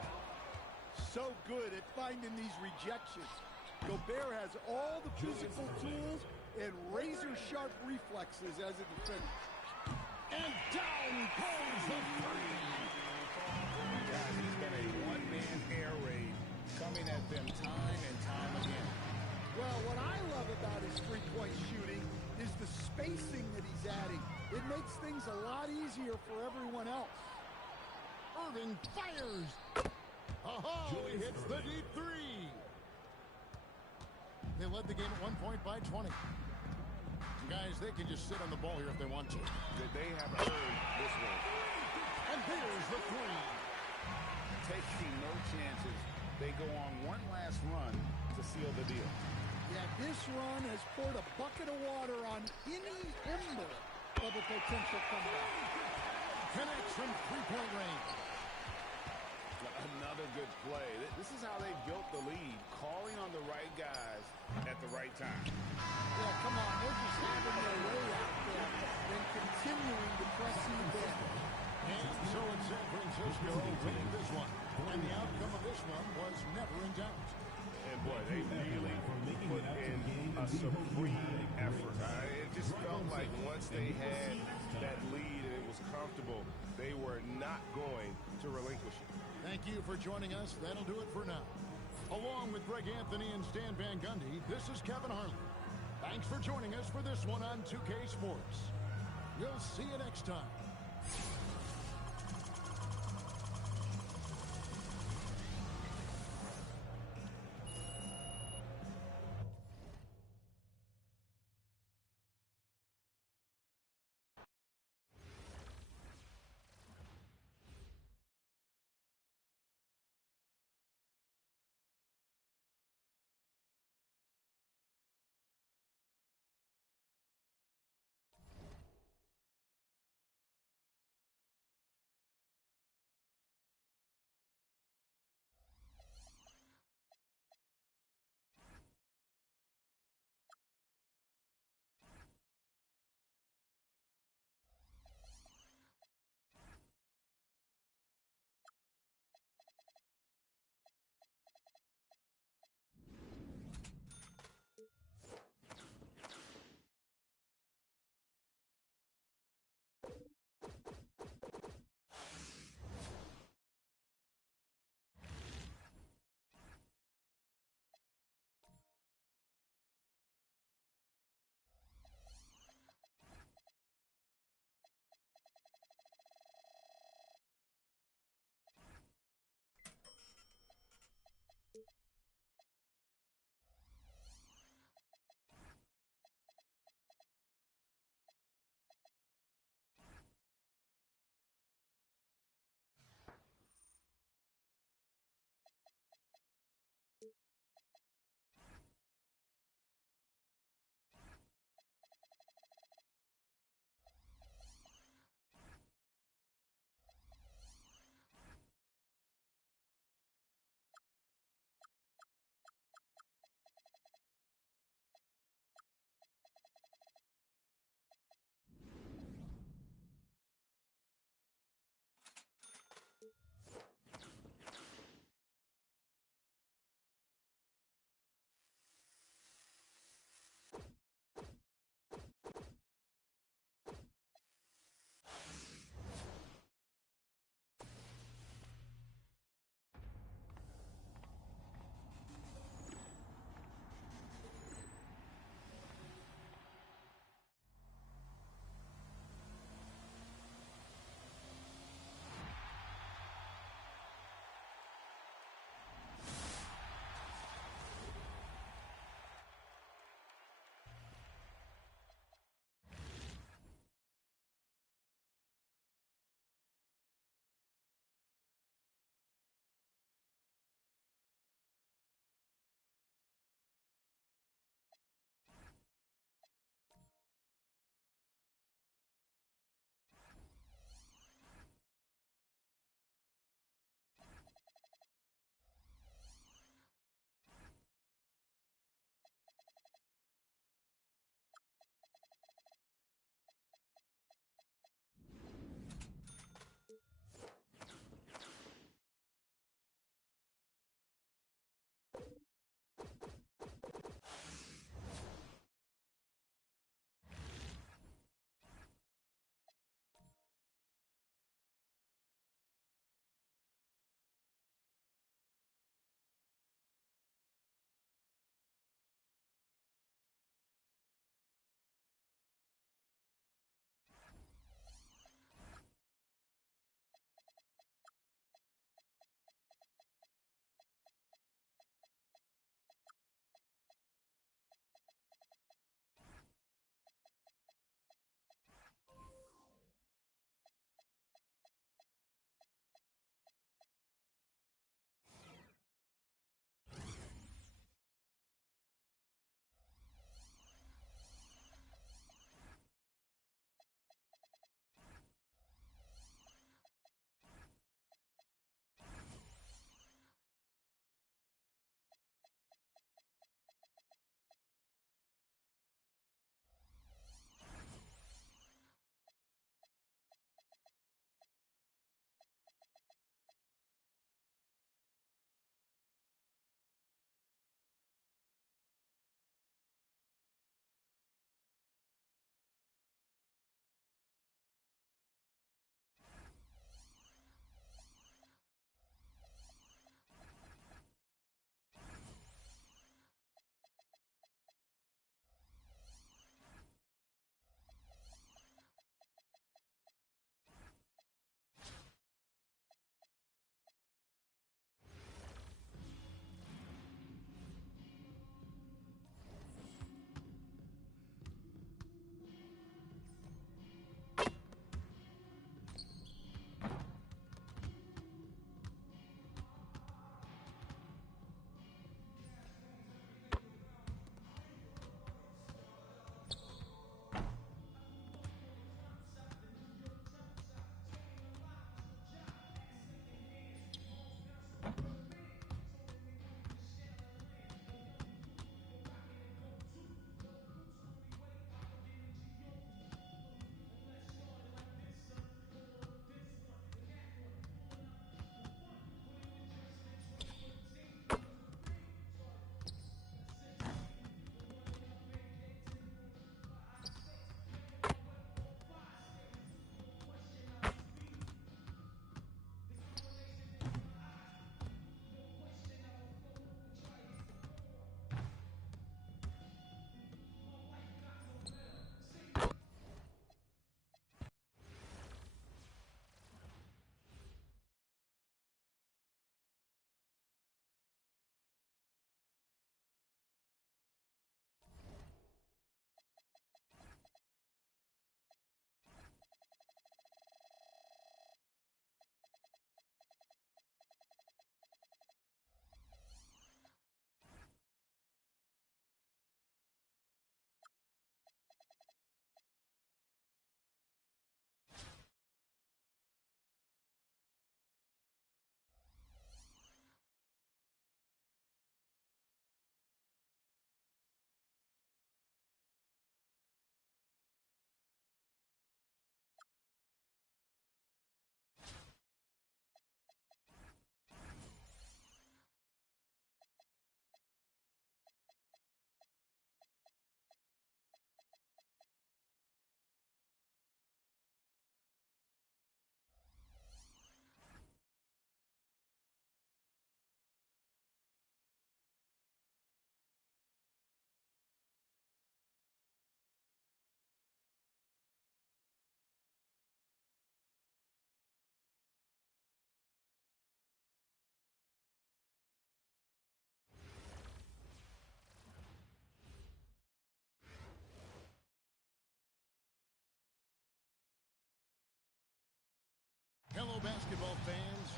So good at finding these rejections. Gobert has all the physical tools and razor-sharp reflexes as a defender. And down goes the three. Guys, he's been a one-man air raid coming at them time and time again. Well, what I love about his three-point shooting is the spacing that he's adding. It makes things a lot easier for everyone else. Irving fires. Oh, he hits the deep three. They led the game at 1 point by 20. Guys, they can just sit on the ball here if they want to. They have earned this one. And here's the three. Taking no chances. They go on one last run to seal the deal. Yeah, this run has poured a bucket of water on any ember of a potential comeback. Connects from three-point range. Another good play. This is how they built the lead, calling on the right guys at the right time. Yeah, come on. They're just having their way out there and continuing to press you in. And so it's San Francisco winning this one. And the outcome of this one was never in doubt. And boy, they really put in a supreme effort. It just felt like once they had that lead and it was comfortable, they were not going to relinquish it. Thank you for joining us. That'll do it for now. Along with Greg Anthony and Stan Van Gundy, this is Kevin Harlan. Thanks for joining us for this one on 2K Sports. We'll see you next time.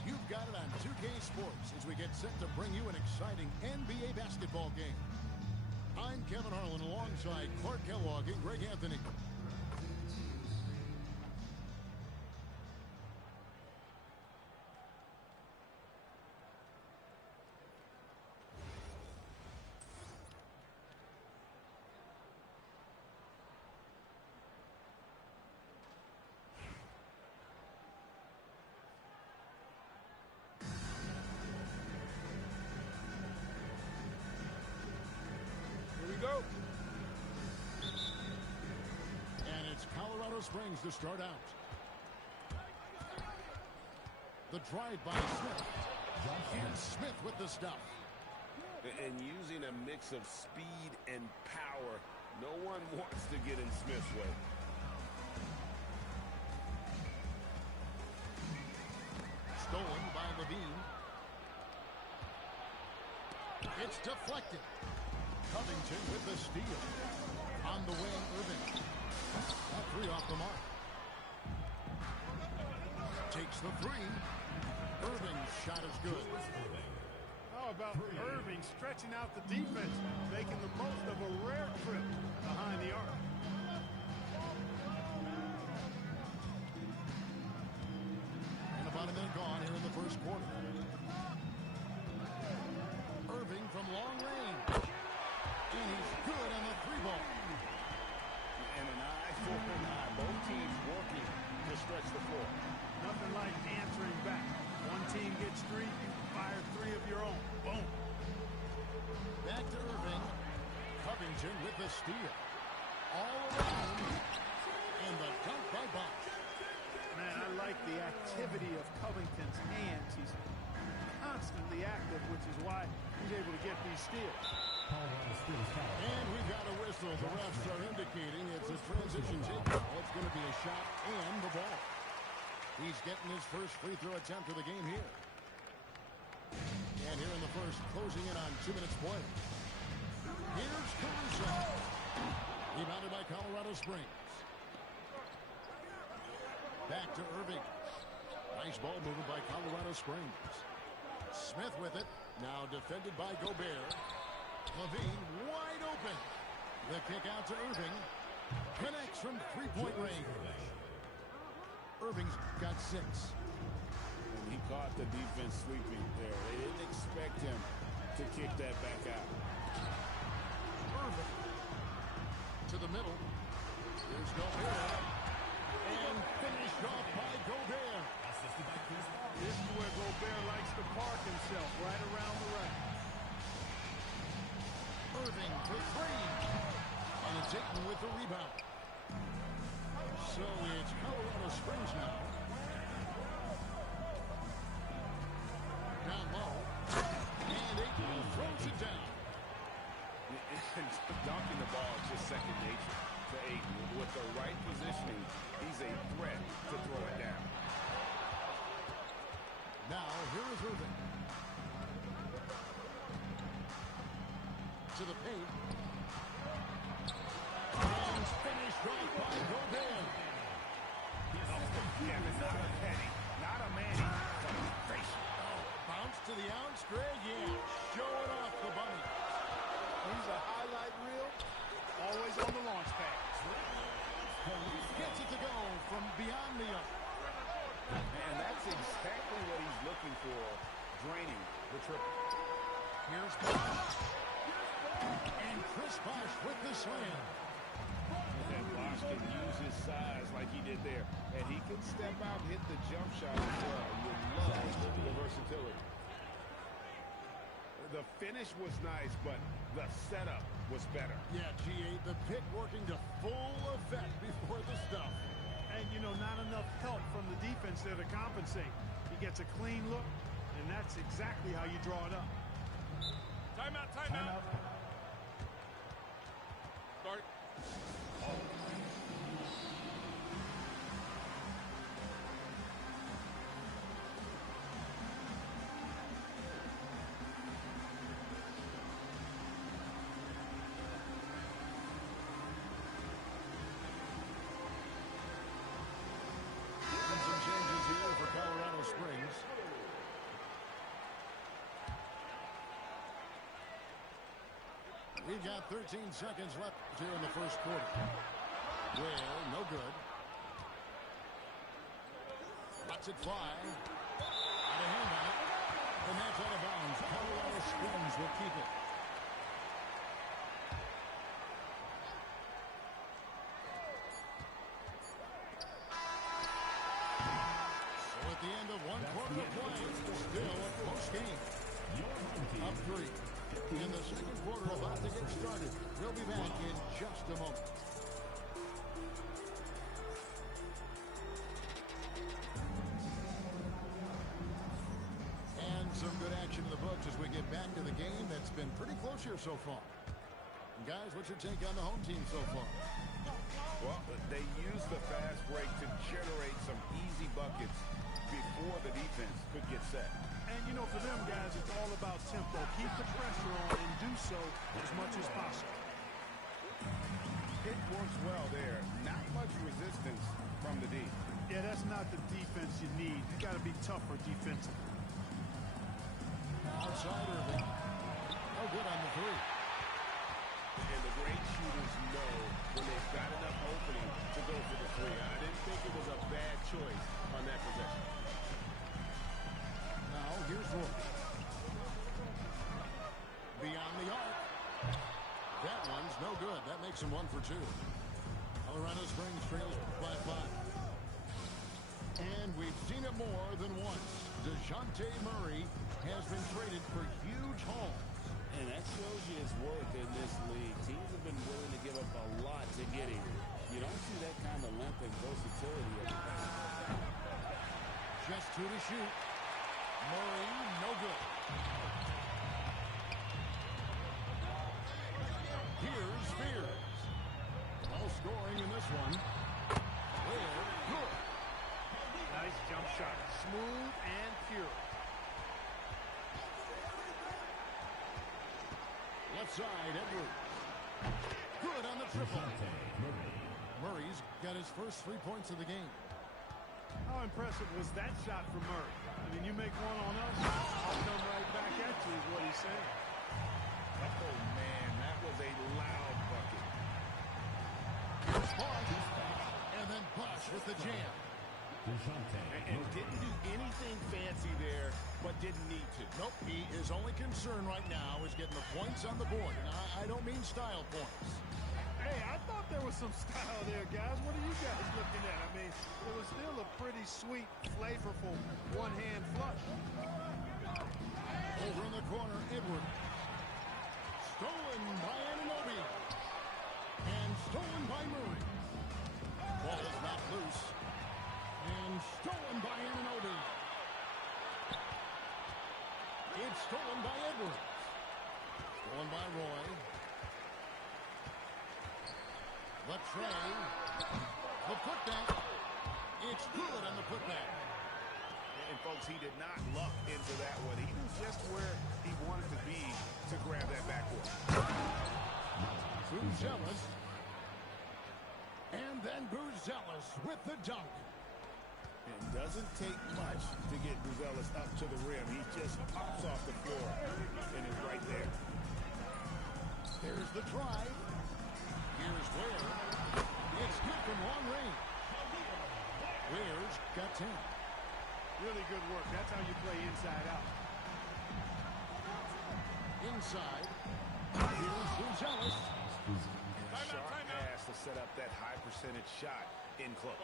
You've got it on 2K Sports as we get set to bring you an exciting NBA basketball game. I'm Kevin Harlan alongside Clark Kellogg and Greg Anthony. Go. And it's Colorado Springs to start out. The drive by Smith. And Smith with the stuff. And using a mix of speed and power. No one wants to get in Smith's way. Stolen by Levine. It's deflected. Covington with the steal. On the wing, Irving. That three off the mark. Takes the three. Irving's shot is good. How about Irving stretching out the defense, making the most of a rare trip behind the arc? And about a minute gone here in the first quarter. Irving from long range. And he's good on the three ball. And an eye for an eye. Both teams working to stretch the floor. Nothing like answering back. One team gets three, you fire three of your own. Boom. Back to Irving. Covington with the steal. All around. And the dunk by Bosch. Man, I like the activity of Covington's hands. He's constantly active, which is why he's able to get these steals. And we've got a whistle. The refs are indicating it's a transition takeout. It's going to be a shot and the ball. He's getting his first free throw attempt of the game here. And here in the first, closing in on 2 minutes play. Here's Caruso. Rebounded by Colorado Springs. Back to Irving. Nice ball movement by Colorado Springs. Smith with it. Now defended by Gobert. Levine wide open. The kick out to Irving. Connects from three-point range. Irving's got 6. And he caught the defense sweeping there. They didn't expect him to kick that back out. Irving to the middle. Here's Gobert. And finished off by Gobert. This is where Gobert likes to park himself, right around the rack. Irving for 3. And it's Ayton with the rebound. So it's Colorado Springs now. Down low. And Ayton throws it down. Dunking the ball is just second nature to Ayton. With the right positioning, he's a threat to throw it down. Now, here is Irving. To the paint. And finished off by Gobert. Yeah, but not a penny, not a Manny. Bounce to the ounce, Greg. Yeah, showing off the bunny. He's a highlight reel, always on the launch pad. Gets it to go from beyond the arc. And that's exactly what he's looking for, draining the triple. Here's Bosch. And Chris Bosch with the slam. And Bosch can use his size like he did there. And he can step out and hit the jump shot as well. You love the versatility. The finish was nice, but the setup was better. Yeah, GA, the pick working to full effect before the stuff. And, you know, not enough help from the defense there to compensate. He gets a clean look, and that's exactly how you draw it up. Timeout, timeout. Start. Some changes here for Colorado Springs. We've got 13 seconds left here in the first quarter. Well, no good. Lets it fly. Out of hand on it. And that's out of bounds. Colorado Springs will keep it. So at the end of one quarter of play, still a close game. Up 3. In the second quarter, about to get started. We'll be back in just a moment. And some good action in the books as we get back to the game that's been pretty close here so far. Guys, what's your take on the home team so far? Well, they used the fast break to generate some easy buckets before the defense could get set. And, you know, for them guys, it's all about tempo. Keep the pressure on and do so as much as possible. It works well there. Not much resistance from the D. Yeah, that's not the defense you need. You got to be tougher defensively. Outside Irving. No good on the 3. And the great shooters know when they've got enough opening to go for the 3. I didn't think it was a bad choice on that possession. Now, here's Roy. Beyond the arc. That one's no good. That makes him 1 for 2. Colorado Springs trails by 5. And we've seen it more than once. DeJounte Murray has been traded for huge hauls. And that shows you his worth in this league. Teams have been willing to give up a lot to get him. You don't see that kind of length and versatility. Just 2 to shoot. Murray, no good. Here's Spears. No scoring in this one. Well, good. Nice jump shot. Smooth and pure. Left side, Edwards. Good on the triple. Murray's got his first 3 points of the game. How impressive was that shot from Murray? I mean, you make one on us, I'll come right back at you is what he's saying. Oh, man, that was a loud bucket. Here's Bosch. And then Bosch with the jam. And didn't do anything fancy there, but didn't need to. Nope, his only concern right now is getting the points on the board. And I don't mean style points. Hey, I thought there was some style there, guys. What are you guys looking at? I mean, it was still a pretty sweet, flavorful one-hand flush. Over in the corner, Edwards. Stolen by Anunoby. And stolen by Murray. Ball is not loose. And stolen by Anunoby. It's stolen by Edwards. Stolen by Roy. Latrey. The putback. It's good on the putback. And, folks, he did not luck into that one. He was just where he wanted to be to grab that backboard. Buzelis. And then Buzelis with the dunk. It doesn't take much to get Buzelis up to the rim. He just pops off the floor and is right there. There's the drive. Here's Ware. It's good from long range. Ware's got 10. Really good work. That's how you play inside out. Inside. Here's Buzelis. Sharp pass to set up that high percentage shot in close.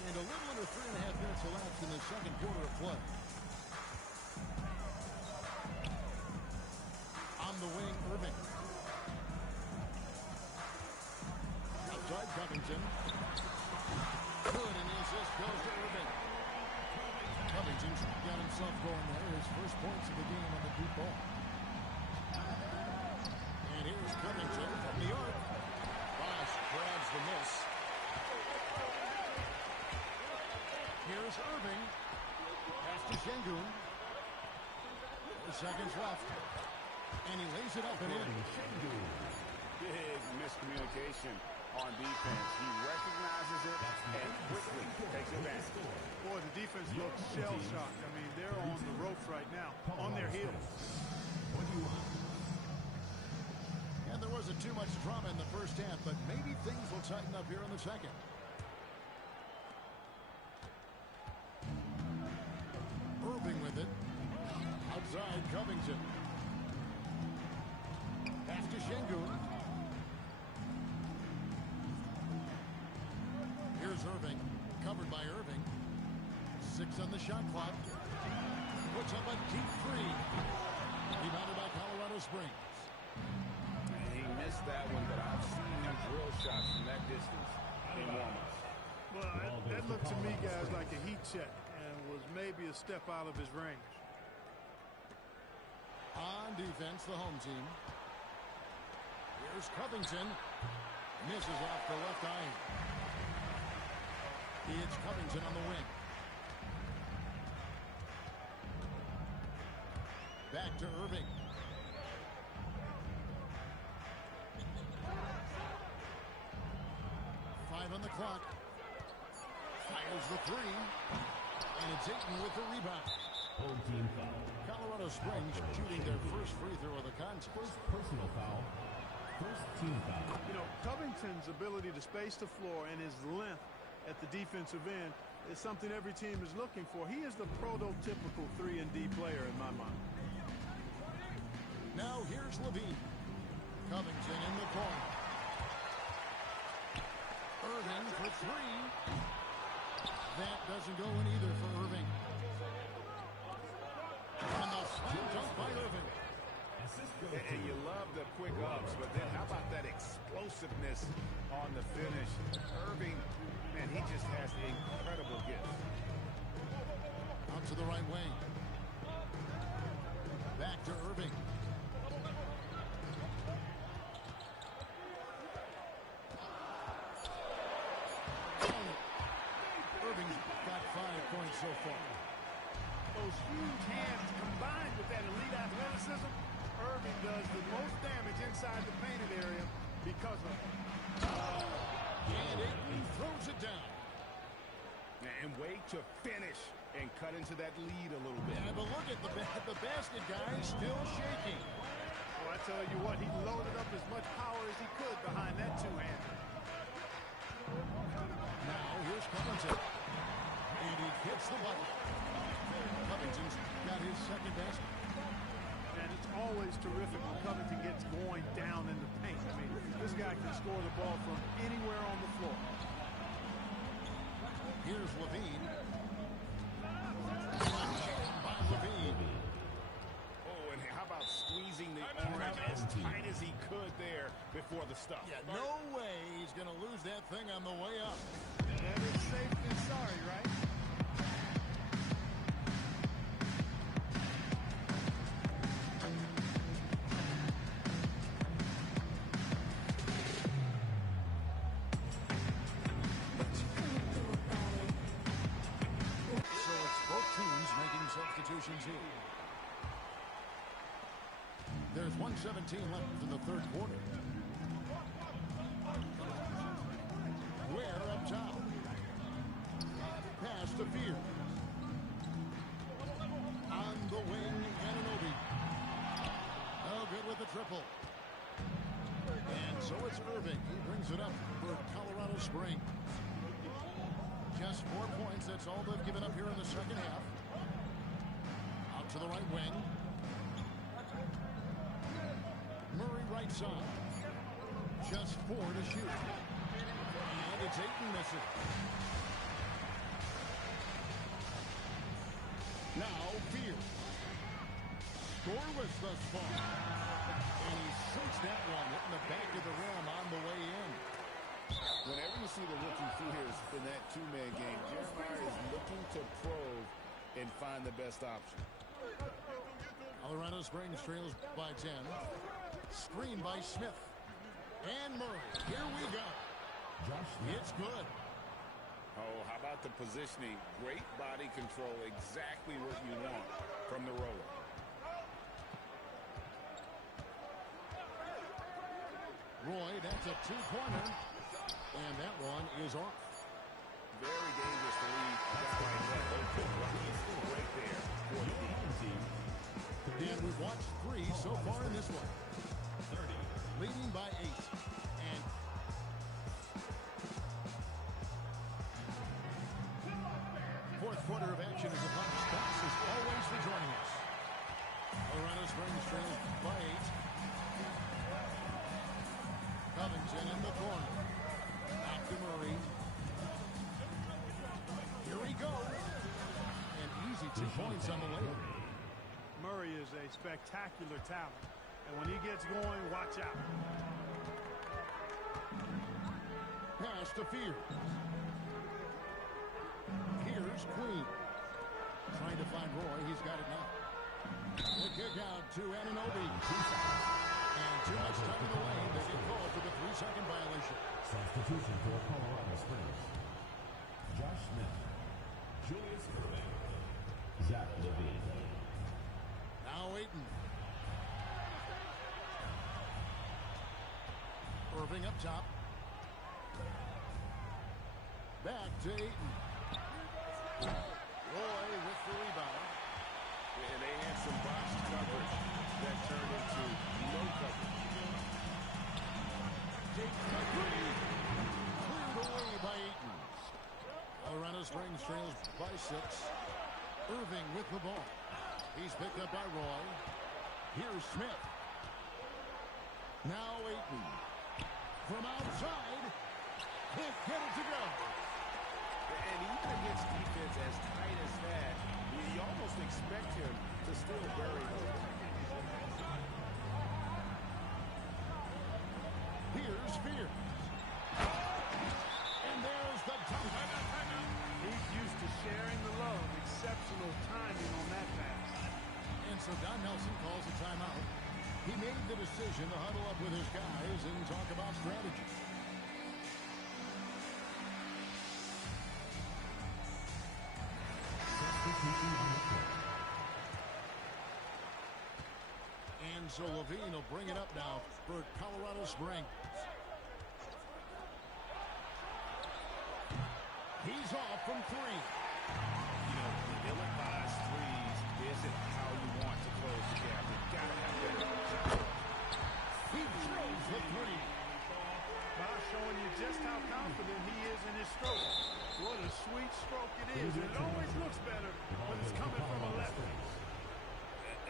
And a little under 3.5 minutes elapsed in the second quarter of play. On the wing, Irving. Outside Covington. Good, and the assist goes to Irving. Covington's got himself going there. His first points of the game on the Şengün. 4 seconds left. And he lays it up and in. Big miscommunication on defense. He recognizes it and quickly takes advantage. Boy, the defense looks shell-shocked. I mean, they're on the ropes right now, on their heels. And there wasn't too much drama in the first half, but maybe things will tighten up here in the second. Irving with it. Outside Covington. Pass to Şengün. Here's Irving. Covered by Irving. 6 on the shot clock. Puts up a deep three. Rebounded by Colorado Springs. He missed that one, but I've seen him drill shots from that distance in warm-ups. Well, that looked to me, guys, like a heat check and was maybe a step out of his range. On defense, the home team. Here's Covington. Misses off the left eye. It's Covington on the wing. Back to Irving. Five on the clock. Fires the three. And it's Ayton with the rebound. Home team foul. Colorado Springs shooting their first free throw of the contest. First personal foul. First team foul. You know, Covington's ability to space the floor and his length at the defensive end is something every team is looking for. He is the prototypical 3-and-D player in my mind. Now here's Levine. Covington in the corner. Irving for three. That doesn't go in either for Irving. And the slam dunk by Irving. And you love the quick ups, but then how about that explosiveness on the finish? Irving, man, he just has incredible gifts. Out to the right wing. Back to Irving. Irving's got 5 points so far. Those huge hands combined with that elite athleticism, Irving does the most damage inside the painted area because of it. And Ayton throws it down. And wait to finish and cut into that lead a little bit. Yeah, but look at the basket guy still shaking. Well, I tell you what, he loaded up as much power as he could behind that two-hander. Now here's Covington. And he hits the button. Covington's got his second basket. And it's always terrific when Covington gets going down in the paint. I mean, this guy can score the ball from anywhere on the floor. Here's Levine. By Levine. Oh, and how about squeezing the arm as tight as he could there before the stuff? Yeah, no way he's going to lose that thing on the way up. That is safe and sorry, right? Substitutions here. There's 1:17 left in the third quarter. Ware up top. Pass to Fears. On the wing, Anunoby. Oh, good with the triple. And so it's Irving. He brings it up for Colorado Springs. Just 4 points. That's all they've given up here in the second half. To the right wing. Murray right side. Just 4 to shoot. And it's Ayton missing. Now Fears. Scoreless thus far. And he shoots that one hitting the back of the rim on the way in. Whenever you see the rookie Fears in that two-man game, Jeremiah is looking to probe and find the best option. Colorado Springs trails by 10. Screen by Smith. And Murray. Here we go. It's good. Oh, how about the positioning? Great body control, exactly what you want from the roller. Roy, that's a two-pointer. And that one is off. Very dangerous to leave a guy like that open, but he's still right there for the team. And we've watched 3 so far in this one. 30. Leading by 8. And fourth quarter of action is upon us. Thanks as always for joining us. Colorado Springs trails by 8. Covington in the corner. Back to Murray. Here he goes. An easy 2 points on the layup. Murray is a spectacular talent. And when he gets going, watch out. Pass to Fears. Here's Queen. Trying to find Roy. He's got it now. The kick out to Anunoby. And too much time in the lane. They get called for the 3-second violation. Substitution for Colorado Springs. Josh Smith. Julius Irving. Zach Levine. Now Ayton. Irving up top. Back to Ayton. Roy with the rebound. And they had some box coverage that turned into no coverage. Takes the three. Cleared away by Ayton. Colorado Springs trails by 6. Irving with the ball. He's picked up by Roy. Here's Smith. Now Ayton. From outside. Can't get it to go. And even against defense as tight as that, you almost expect him to still bury those. Here's Fears. And there's the dunk. He's used to sharing the love. Exceptional timing on that pass. And so Don Nelson calls a timeout. He made the decision to huddle up with his guys and talk about strategy. And so Levine will bring it up now for Colorado Springs. He's off from 3. You know, the ill-advised threes isn't how you want to close the gap. You gotta have that. He throws the 3. By showing you just how confident he is in his stroke. What a sweet stroke it is. And it always looks better when it's coming from a left.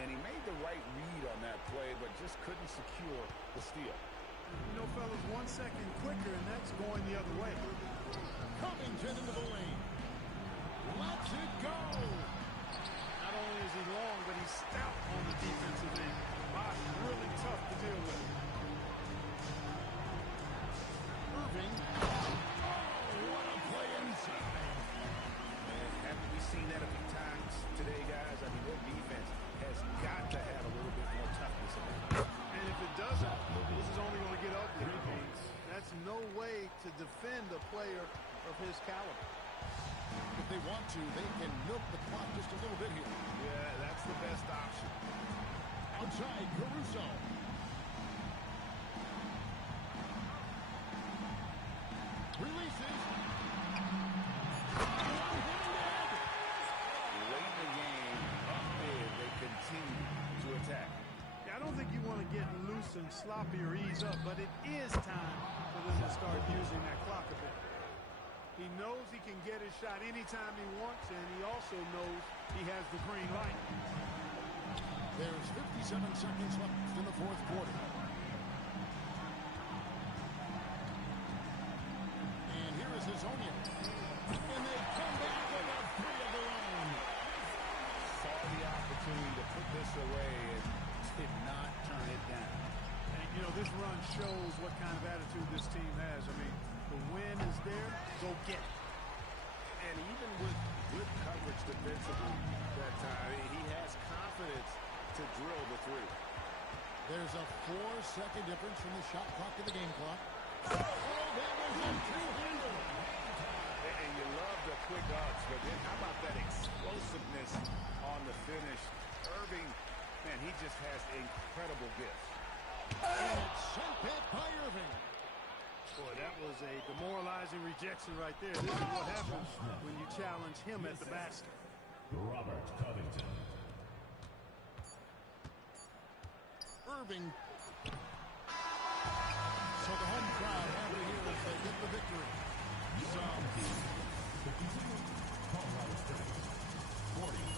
And he made the right read on that play, but just couldn't secure the steal. You know, fellas, 1 second quicker, and that's going the other way. Covington into the lane. Lets it go. Not only is he long, but he's stout on the defensive end. Wow, really tough to deal with. Irving. Oh, what a play inside. And haven't we seen that a few times today, guys? I mean, their defense has got to have a little bit more toughness in it. And if it doesn't, this is only going to get ugly. That's no way to defend a player of his caliber. If they want to, they can milk the clock just a little bit here. Yeah, that's the best option. Outside, Caruso. Releases. One-handed. Late in the game, up mid, they continue to attack. Yeah, I don't think you want to get loose and sloppy or ease up, but it is time for them to start using that clock a bit. He knows he can get his shot anytime he wants, and he also knows he has the green light. There's 57 seconds left in the fourth quarter. And here is Hazonia. And they come back with a 3 of their own. Saw the opportunity to put this away and did not turn it down. And, you know, this run shows what kind of attitude this team has. I mean, the win is there, go get it. And even with good coverage defensively that time, he has confidence to drill the 3. There's a 4-second difference from the shot clock to the game clock. Oh, that was a two-hander. And you love the quick ups, but then how about that explosiveness on the finish? Irving, man, he just has incredible gifts. And it's sent back by Irving. Boy, that was a demoralizing rejection right there. This is what happens when you challenge him at the basket. Robert Covington. Irving. So the home crowd happy here as they get the victory. Colorado Springs, 40.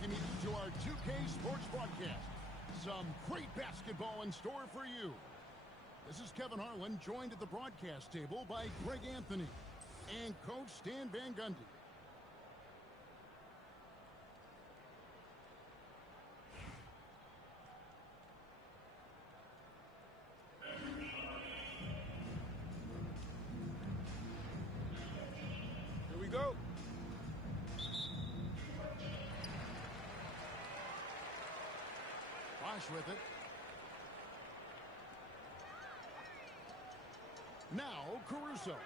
welcome you to our 2K Sports broadcast. Some great basketball in store for you. This is Kevin Harlan, joined at the broadcast table by Greg Anthony and Coach Stan Van Gundy. Here we go. Bosch with it. Now Caruso.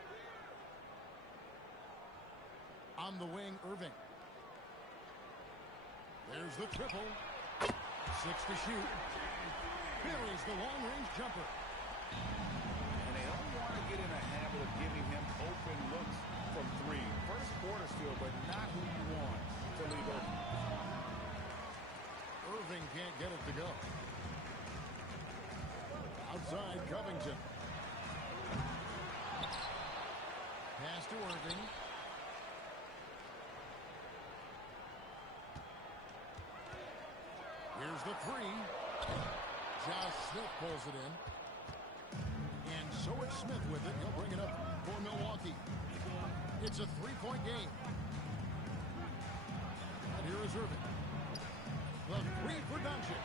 On the wing, Irving. There's the triple. 6 to shoot. Buries the long-range jumper. And they don't want to get in a habit of giving him open looks from 3. First quarter still, but not who you want to leave open. Irving can't get it to go. Outside, Covington. Pass to Irving. Here's the 3. Josh Smith pulls it in. And so it's Smith with it. He'll bring it up for Milwaukee. It's a 3-point game. And here is Irving. The 3 for Doncic.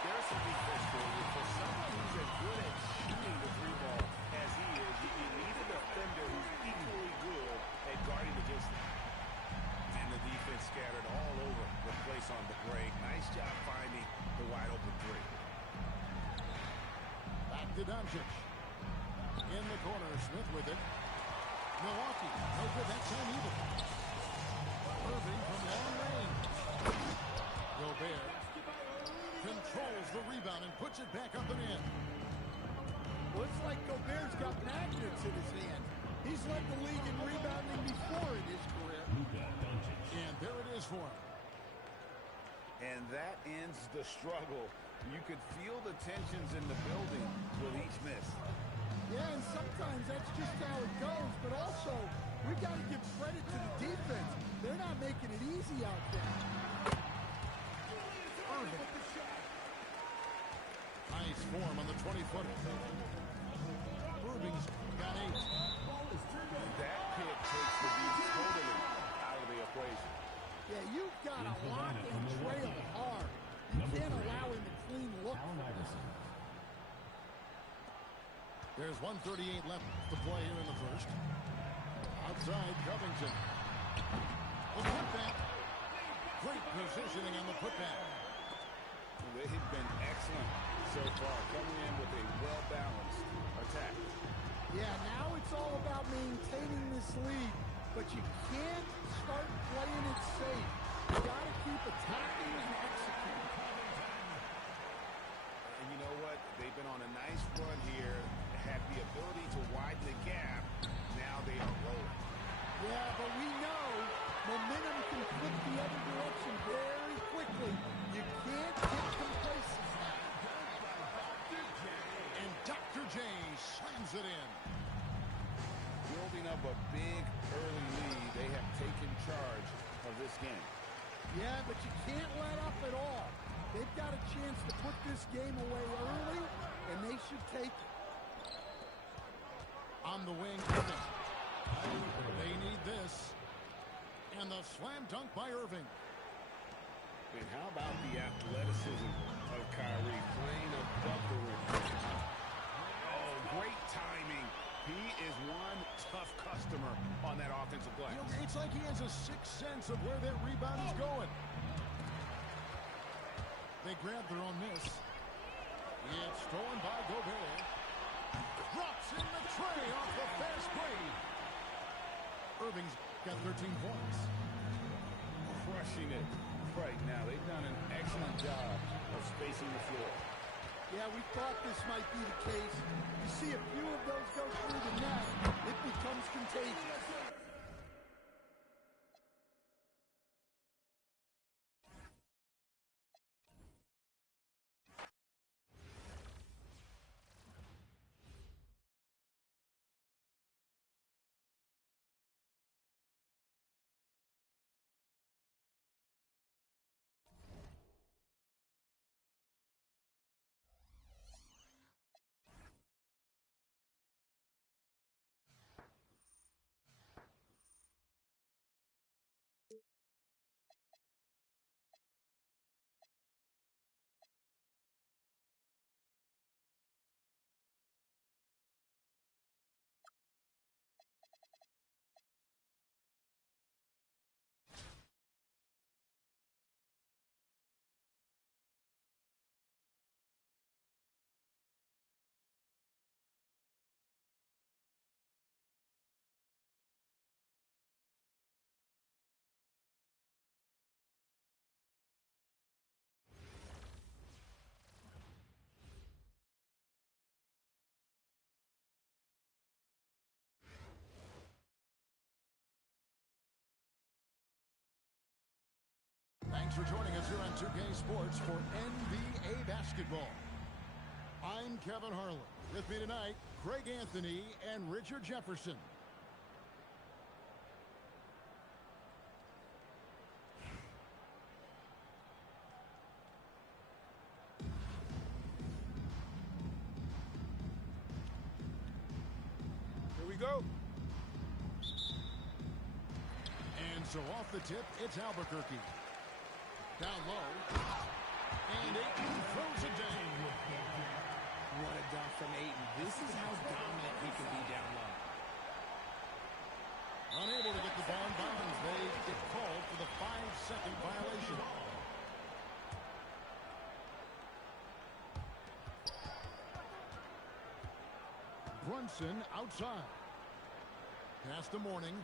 There's some defense for you. For someone who's as good at shooting the 3 ball as he is, you need a defender who's equally good at guarding against him. And the defense scattered all over the place on the break. Nice job finding the wide open 3. Back to Doncic. In the corner, Smith with it. Milwaukee, no good that time either. Irving from long range. Gobert controls the rebound and puts it back up and in. Looks like Gobert's got magnets in his hand. He's led the league in rebounding before in his career. And there it is for him. And that ends the struggle. You could feel the tensions in the building with each miss. Yeah, and sometimes that's just how it goes, but also we got to give credit to the defense. They're not making it easy out there. Irving. Nice form on the 20-footer. Irving's got 8. That pick takes the beat totally out of the equation. Yeah, you've got to lock and trail hard. You can't allow him to clean look. There's 1:38 left to play here in the first. Outside, Covington. The putback. Great positioning on the putback. They have been excellent so far, coming in with a well-balanced attack. Yeah, now it's all about maintaining this lead, but you can't start playing it safe. You got to keep attacking and executing. And you know what? They've been on a nice run here, had the ability to widen the gap. Now they are rolling. Yeah, but we know momentum can flip the other direction very quickly. You can't get complacent. And Dr. J slams it in. Building up a big early lead, they have taken charge of this game. Yeah, but you can't let up at all. They've got a chance to put this game away early, and they should take it. On the wing, Irving. They need this. And the slam dunk by Irving. And how about the athleticism of Kyrie playing above the rim? Oh, great timing. He is one tough customer on that offensive glass. You know, it's like he has a sixth sense of where that rebound is going. They grab their own miss. It's stolen by Gobert. Drops in the tray off the fast break. Irving's got 13 points. Crushing it right now. They've done an excellent job of spacing the floor. Yeah, we thought this might be the case. You see a few of those go through the net, it becomes contagious. for joining us here on 2K Sports for NBA basketball. I'm Kevin Harlan. With me tonight, Craig Anthony and Richard Jefferson. Here we go. And so off the tip, it's Albuquerque. Down low. And Ayton throws it down. What a dunk from Ayton. This is how dominant he can be down low. Unable to get the ball in bounds. They get called for the 5-second violation. Brunson outside. Pass to Mourning.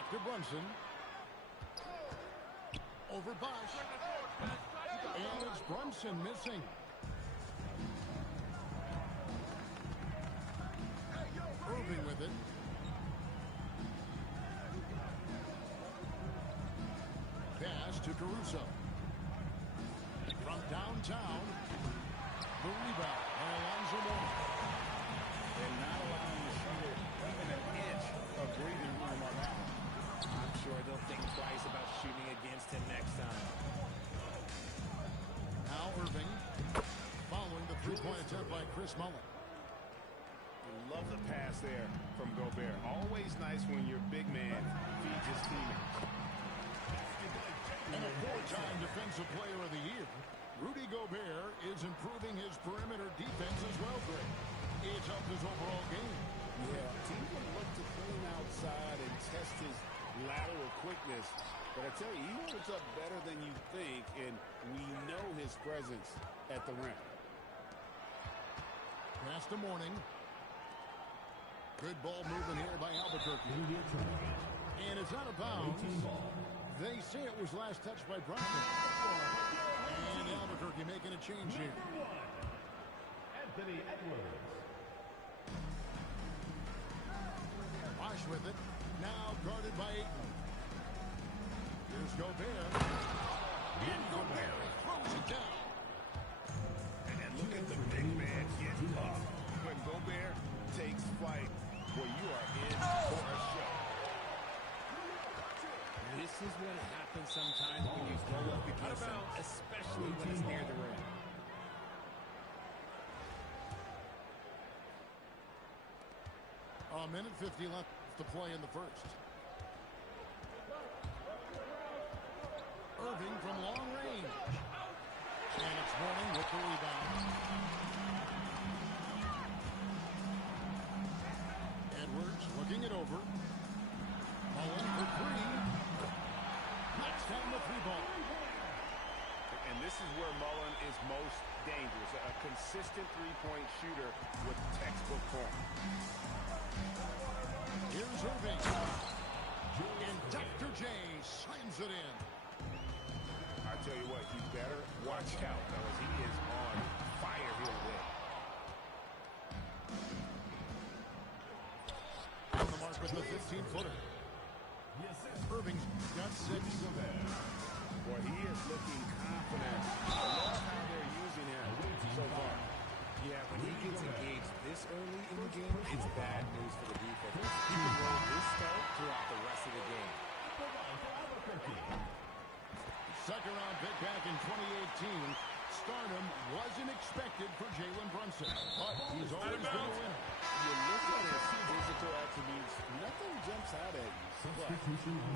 After Brunson. Over Bosch. And it's Brunson missing. Irving with it. Pass to Caruso. From downtown. The rebound by Alonzo Mourning. And not allowing the shooter even an inch of breathing room on that one. I'm sure they'll think twice about shooting against him next time. Now Irving, following the three-point attempt by Chris Mullin. Love the pass there from Gobert. Always nice when your big man feeds his teammates. And a four-time Defensive Player of the Year, Rudy Gobert is improving his perimeter defense as well, Greg. It's up his overall game. Yeah, teams will look to clean outside and test his lateral quickness. But I tell you, he holds up better than you think, and we know his presence at the rim. Pass to Mourning. Good ball movement here by Albuquerque. And it's out of bounds. They say it was last touched by Brunson. And Albuquerque making a change here. Anthony Edwards. Bosch with it. Now guarded by Ayton. Here's Gobert. And Gobert throws it down. And look at the big man get up. When Gobert takes flight, well, you are in for a show. This is what happens sometimes when you go up against him, especially when it's near the rim. A minute 50 left to play in the first. Irving from long range. And it's Mourning with the rebound. Edwards looking it over. Mullin for three. Knocks down the three ball. And this is where Mullin is most dangerous. A consistent three-point shooter with textbook form. Here's Irving. And Dr. J slams it in. I tell you what, you better watch out, fellas. He is on fire here today. On the mark with the 15-footer. Irving's got 6. Boy, he is looking confident. I love how they're using him so far. Yeah, when he gets engaged this early in the game, it's bad news for the defense. He can roll this start throughout the rest of the game. Second round pick back in 2018. Stardom wasn't expected for Jalen Brunson, but he's always been a winner. You look at his physical attributes, nothing jumps out at you. But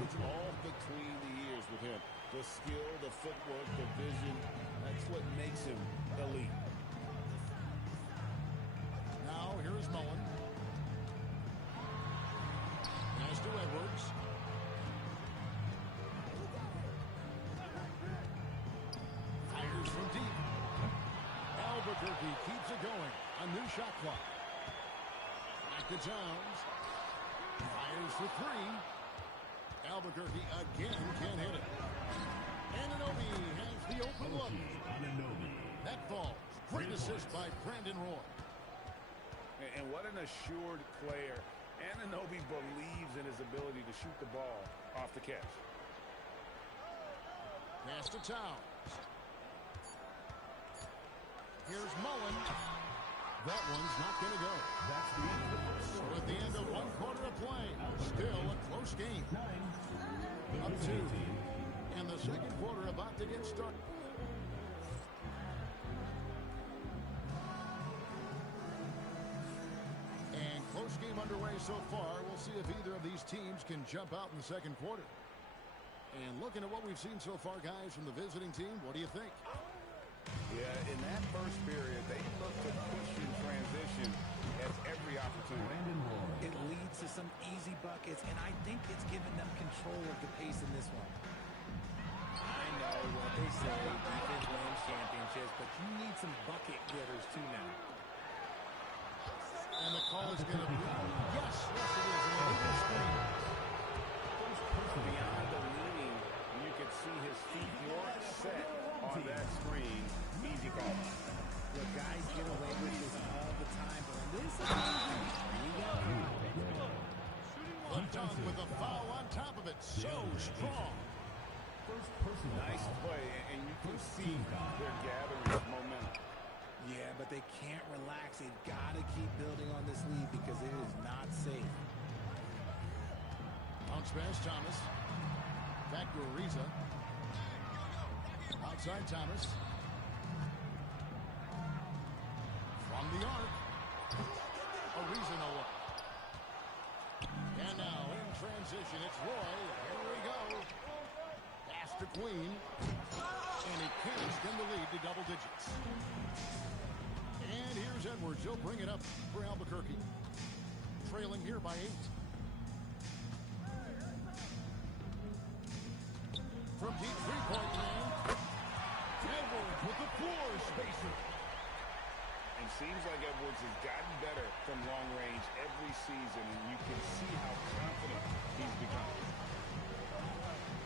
it's all between the ears with him. The skill, the footwork, the vision, that's what makes him elite. Now, here's Mullin. Pass to Edwards. Fires from deep. Albuquerque keeps it going. A new shot clock. Back to Towns. Fires for three. Albuquerque again can't hit it. Anunoby has the open look. That falls. Great assist by Brandon Roy. And what an assured player. Anunoby believes in his ability to shoot the ball off the catch. Pass to Towns. Here's Mullen. That one's not going to go. That's the end of the first So quarter. at the end of one quarter of play, still a close game. Up two. And the second quarter about to get started. And close game underway so far. We'll see if either of these teams can jump out in the second quarter. And looking at what we've seen so far, guys, from the visiting team, what do you think? Yeah, in that first period, they looked to push in transition as every opportunity. It leads to some easy buckets, and I think it's given them control of the pace in this one. I know what they say, defense wins championships, but you need some bucket getters too now. And the call is going to be, yes, it is, an illegal screen. Beyond the leaning, you could see his feet more set on that screen. Easy call. Look, guys get away with this all the time, but on this occasion, you got Undone with a foul on top of it. So strong. Nice play, and you can see they're gathering momentum. Yeah, but they can't relax. They've got to keep building on this lead because it is not safe. Bounce pass, Thomas. Back to Ariza. Outside Thomas. From the arc. Ariza no look. And now in transition, it's Roy. Here we go. Pass to Queen. And he can't extend the lead to double digits. And here's Edwards. He'll bring it up for Albuquerque. Trailing here by 8. From deep three-point land. Edwards with the floor spacer. And seems like Edwards has gotten better from long range every season, and you can see how confident he's become.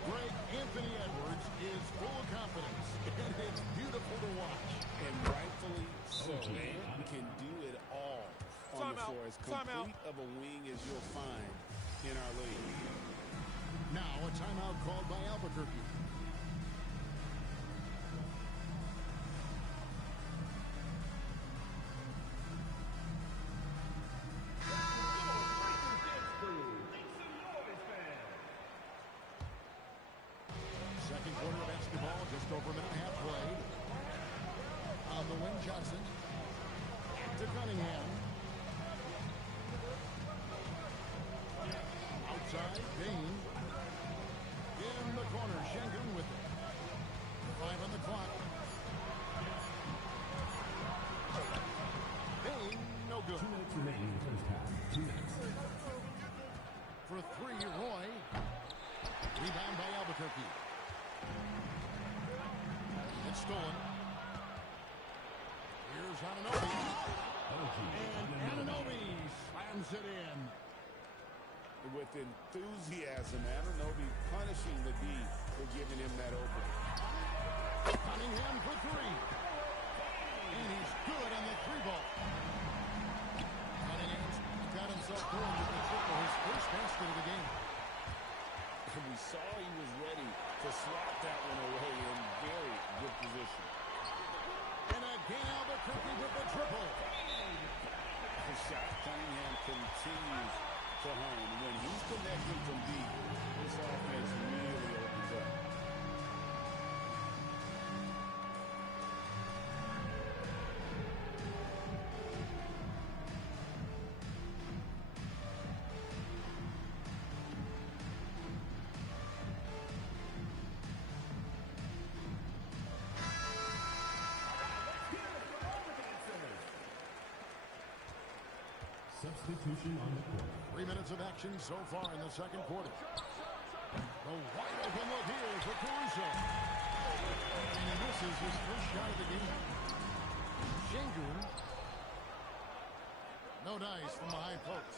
Greg, Anthony Edwards is full of confidence, and it's beautiful to watch. And rightfully so. Man can do it all on the floor. As complete of a wing as you'll find in our league. Now a timeout called by Albuquerque. Second quarter of basketball, just over a minute and a half played. On the wing, Johnson. To Cunningham. Outside, Bain. In the corner, Şengün with it. 5 on the clock. Bain, no good. 2 minutes remaining in the first half. 2 minutes. For 3, Roy. Rebound by Albuquerque. It's stolen. Here's Anunoby. And Anunoby slams it in. With enthusiasm, Anunoby punishing the D for giving him that opening. Cunningham for 3. And he's good on the 3-ball. Cunningham's got himself going with the triple, his first basket of the game. And we saw he was ready to slot that one away in very good position. And again, Albuquerque with the triple. The shot, Cunningham continues to hone. When he's connecting from deep, this offense really opens up. Substitution on the court. 3 minutes of action so far in the second quarter. The wide open look here for Caruso. And he misses his first shot of the game. Şengün. No dice from the high post.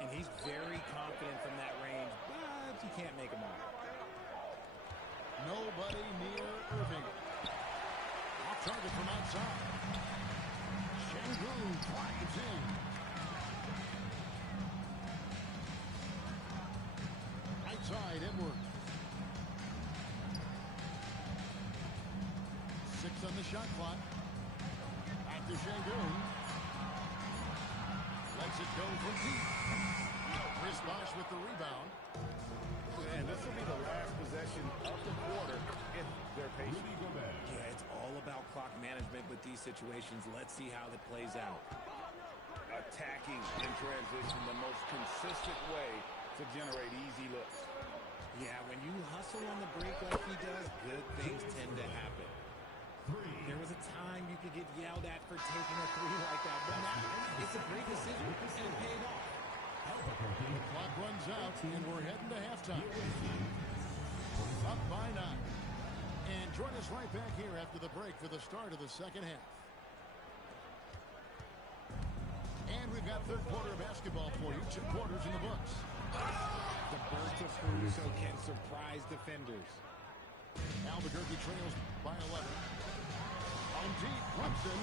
And he's very confident from that range, but you can't make him all. Nobody near Irving. Off target from outside. Şengün drives in. Outside, Edwards. shot clock. Back to Shangoon. Lets it go from deep. Chris Bosh with the rebound. And this will be the last possession of the quarter if they're patient. Yeah, it's all about clock management with these situations. Let's see how that plays out. Attacking in transition, the most consistent way to generate easy looks. Yeah, when you hustle on the break like he does, good things tend to happen. There was a time you could get yelled at for taking a three like that, but now it's a great decision, and it paid off. The clock runs out, and we're heading to halftime. Up by 9. And join us right back here after the break for the start of the second half. And we've got third quarter basketball for you. 2 quarters in the books. The burst of Caruso can surprise defenders. Albuquerque trails by 11. On deep, Clemson.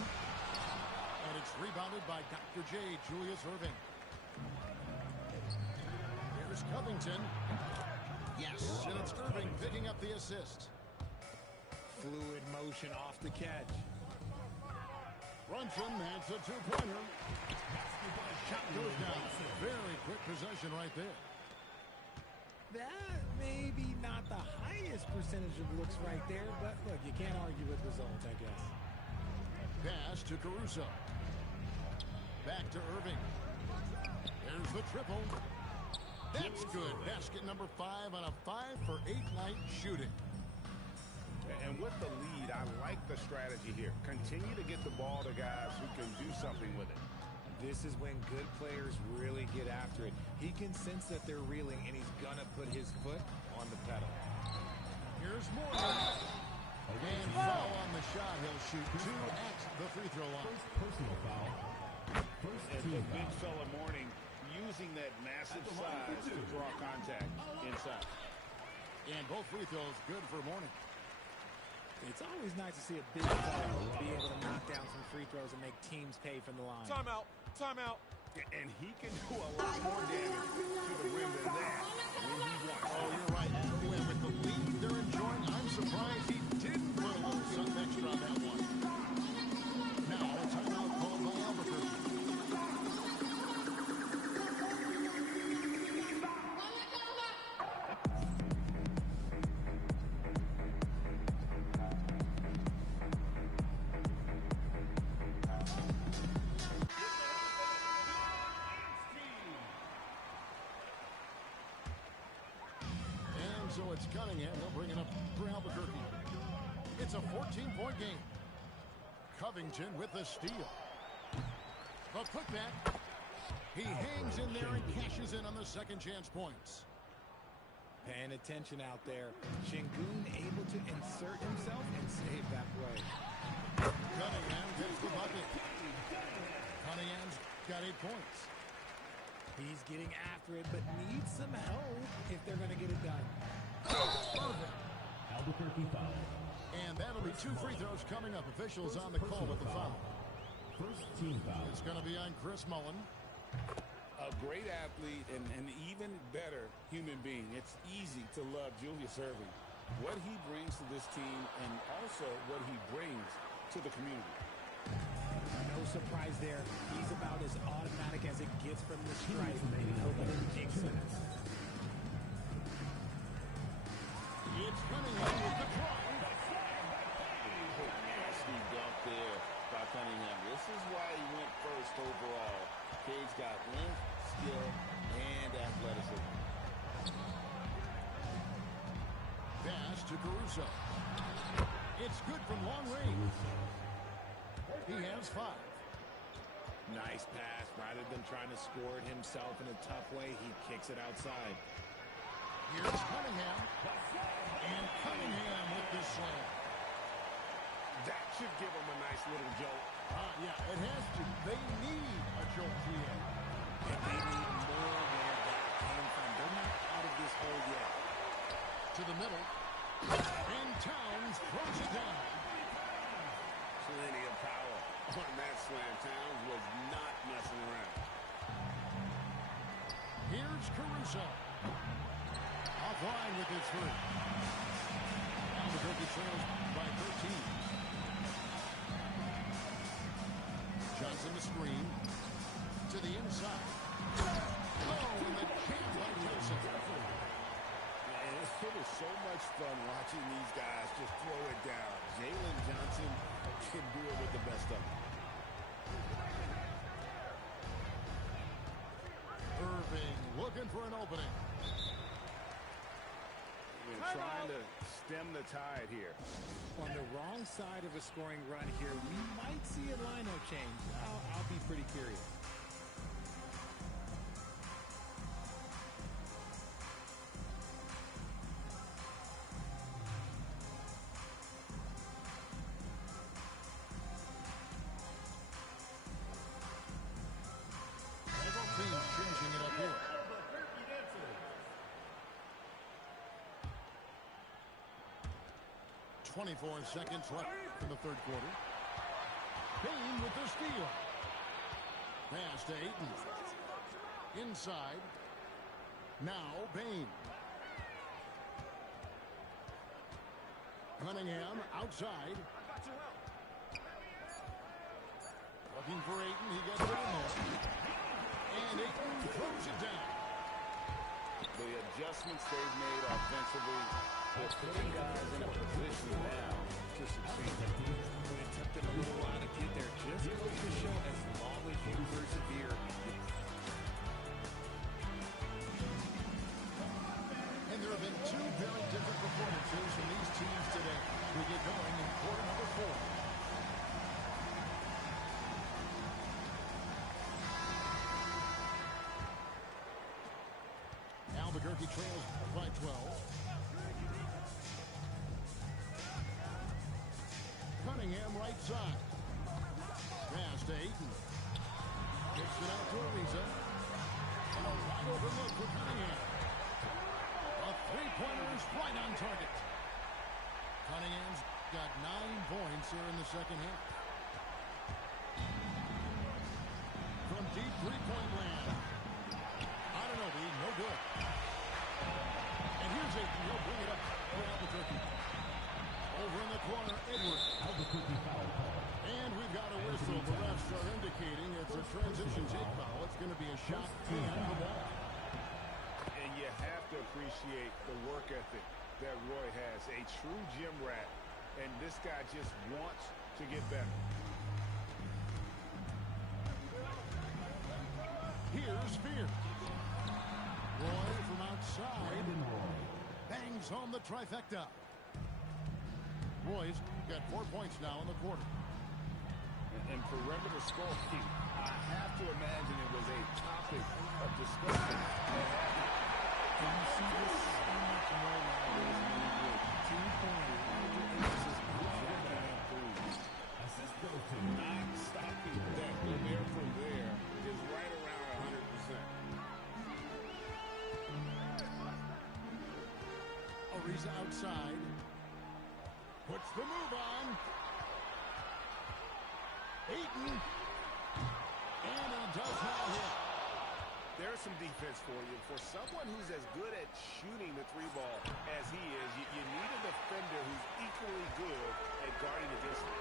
And it's rebounded by Dr. J, Julius Erving. Here's Covington. Yes, and it's Irving picking up the assist. Fluid motion off the catch. Brunson, that's a 2-pointer. Shot goes down. Very quick possession right there. That may be not the highest percentage of looks right there, but look, you can't argue with results, I guess. Pass to Caruso. Back to Irving. There's the triple. That's good. Basket number 5 on a 5-for-8 night shooting. And with the lead, I like the strategy here. Continue to get the ball to guys who can do something with it. This is when good players really get after it. He can sense that they're reeling, and he's going to put his foot on the pedal. Here's Moore. And foul on the shot. He'll shoot 2 at the free throw line. Personal foul. And the big fella Mourning using that massive size to draw contact inside. And both free throws good for Mourning. It's always nice to see a big player be able to knock down some free throws and make teams pay from the line. Timeout. Timeout. And he can do a lot more damage to the rim than that when he wants. Oh, you're right. And with the lead they're enjoying, I'm surprised he didn't put a little something extra on that one. Now, a timeout called by Albuquerque. So it's Cunningham. They'll bring it up for Albuquerque. It's a 14-point game. Covington with the steal. The putback. He hangs in there and cashes in on the second chance points. Paying attention out there. Shangoon able to insert himself and save that play. Cunningham gets the bucket. Cunningham's got 8 points. He's getting after it, but needs some help if they're going to get it done. Albuquerque foul. And that'll be 2 free throws coming up. Officials on the call with the foul. First team foul. It's going to be on Chris Mullen. A great athlete and an even better human being. It's easy to love Julius Erving. What he brings to this team and also what he brings to the community. No surprise there. He's about as automatic as it gets from the stripe. Nobody jinx it. It's Cunningham with the try. Nasty dunk there by Cunningham. This is why he went first overall. Cade's got length, skill, and athleticism. Pass to Caruso. It's good from long range. He has 5. Nice pass. Rather than trying to score it himself in a tough way, he kicks it outside. Here's Cunningham. And Cunningham with the slam. That should give him a nice little jolt. Yeah, it has to. They need a jolt here. And they need more where that came from. They're not out of this hole yet. To the middle. And Towns throws it down. Plenty of power on that slam. Towns was not messing around. Here's Caruso. Offline with his 3. Albuquerque trails by 13. looking for an opening. And trying to stem the tide here. On the wrong side of a scoring run here, we might see a lineup change. I'll be pretty curious. Both teams changing it up here. 24 seconds left in the third quarter. Bain with the steal. Pass to Ayton. Inside. Now Bain. Cunningham outside. Looking for Ayton. He gets it in there. And Ayton throws it down. The adjustments they've made offensively, they're putting guys in a position now to succeed. It took them a little while to get there. Just goes to show as long as you persevere. And there have been two very different performances from these teams today. We get going in quarter number 4. Albuquerque trails by 12. Cunningham right side. Pass to Ayton. Kicks it out to Ariza. And a wide open look for Cunningham. A three-pointer is right on target. Cunningham's got 9 points here in the second half. From deep three-point land. I don't know, no good. And here's Ayton. He'll bring it up for Albuquerque. Over in the corner, Edwards. Albuquerque foul call. And we've got a whistle. The refs are indicating it's a transition take foul. It's going to be a shot and the ball. And you have to appreciate the work ethic that Roy has. A true gym rat. And this guy just wants to get better. Here's Spear. Roy from outside. Bangs home the trifecta. Roy's got 4 points now in the quarter. And perimeter scoring, I have to imagine it was a topic of discussion. Can you see this so much more nowadays when you do 2-pointer, larger emphasis on dropping that threes. Assist goes to Not stopping that Gobert from there is right around 100%. Ariza outside. Puts the move on. Ayton. And he does not hit. There's some defense for you. For someone who's as good at shooting the three ball as he is, you need a defender who's equally good at guarding against it.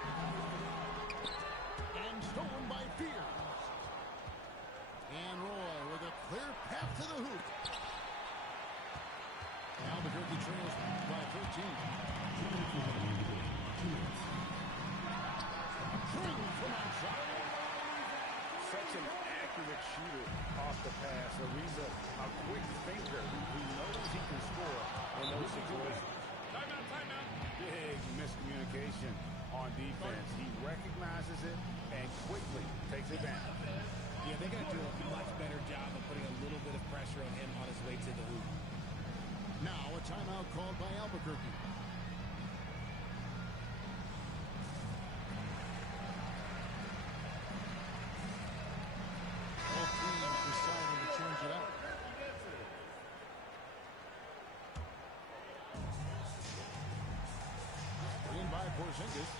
And stolen by Fears. And Roy with a clear path to the hoop. Albuquerque trails by 13. Green from outside. Such an accurate shooter off the pass. Ariza, a quick thinker who knows he can score in those situations. Timeout. Big miscommunication on defense. He recognizes it and quickly takes advantage. Yeah, they got to do a much better job of putting a little bit of pressure on him on his way to the hoop. Now a timeout called by Albuquerque. Both teams deciding to change it up. Screen by Porzingis.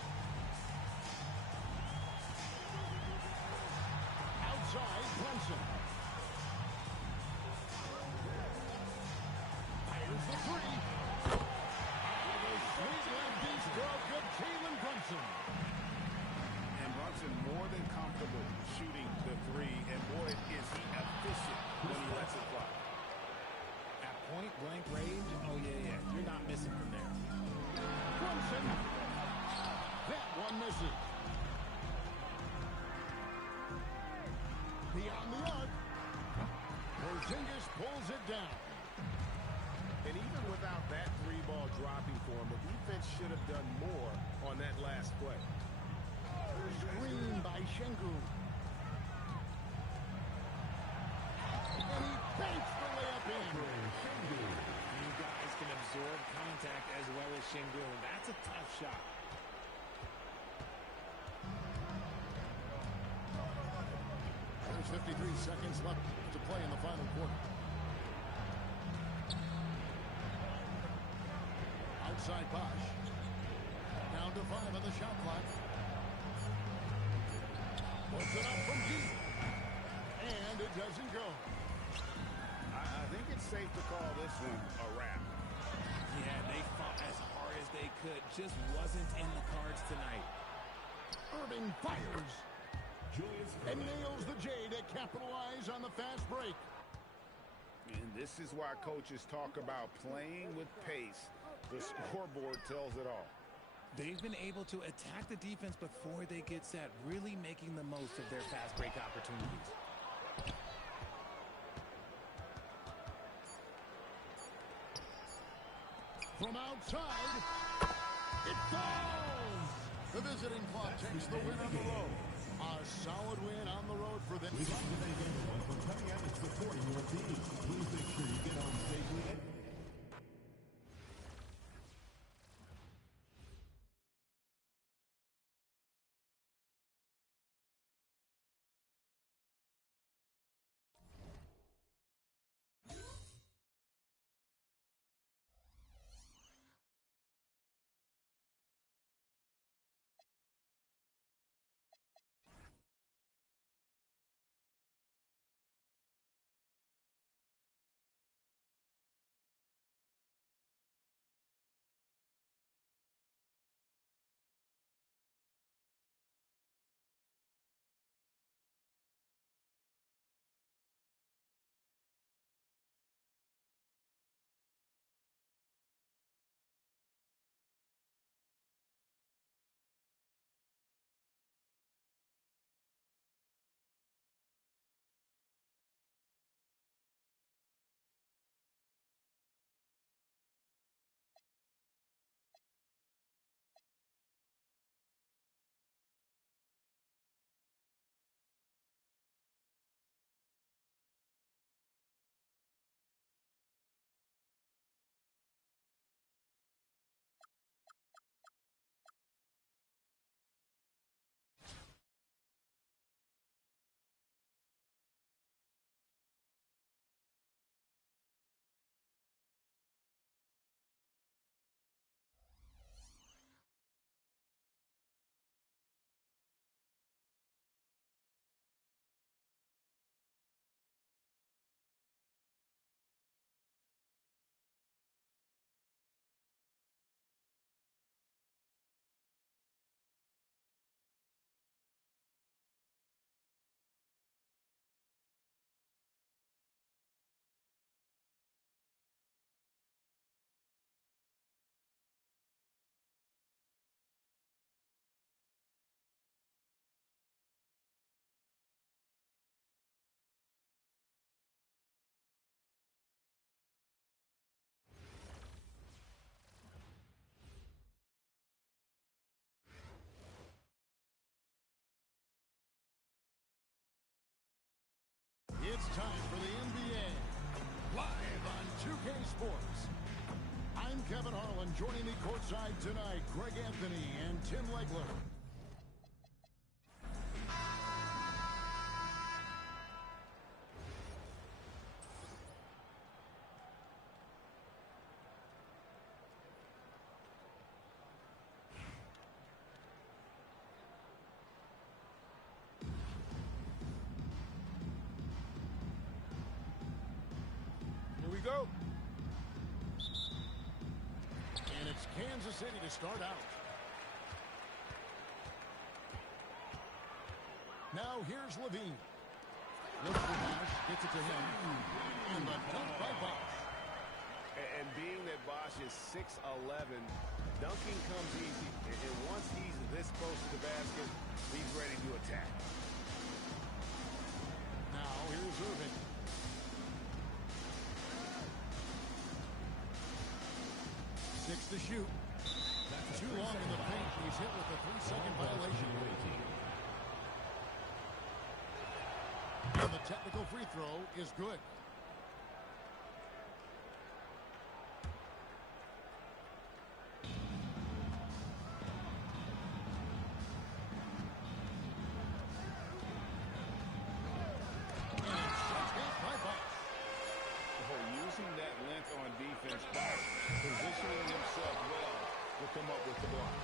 Outside, Brunson. Fires the three. The sweet lefty stroke of Jalen Brunson. And Brunson more than comfortable shooting the three. And boy, is he efficient when he lets it fly. At point-blank range, oh, yeah, you're not missing from there. Brunson. Then ball dropping for him. The defense should have done more on that last play. Screen by Şengün. And he banks the layup in. You guys can absorb contact as well as Şengün. That's a tough shot. There's 53 seconds left to play in the final quarter. Outside Bosch. Down to 5 on the shot clock. Puts it up from deep. And it doesn't go. I think it's safe to call this one a wrap. Yeah, they fought as hard as they could. Just wasn't in the cards tonight. Irving fires. And nails the J to capitalize on the fast break. And this is why coaches talk about playing with pace. The scoreboard tells it all. They've been able to attack the defense before they get set, really making the most of their fast break opportunities. From outside, it falls! The visiting club takes the win on the road. A solid win on the road for them. We'd like to thank everyone for coming out and supporting your team. Please make sure you get home safely. It's time for the NBA, live on 2K Sports. I'm Kevin Harlan. Joining me courtside tonight, Greg Anthony and Tim Legler. Go. And it's Kansas City to start out. Now here's Levine. Looks for Bosch, gets it to him. And the dunk by Bosch. And being that Bosch is 6'11", dunking comes easy. And once he's this close to the basket, he's ready to attack. Now here's Irving. to shoot. Too long in the paint. He's hit with a 3-second violation. And the technical free throw is good. Using that length on defense by positioning himself well to come up with the block.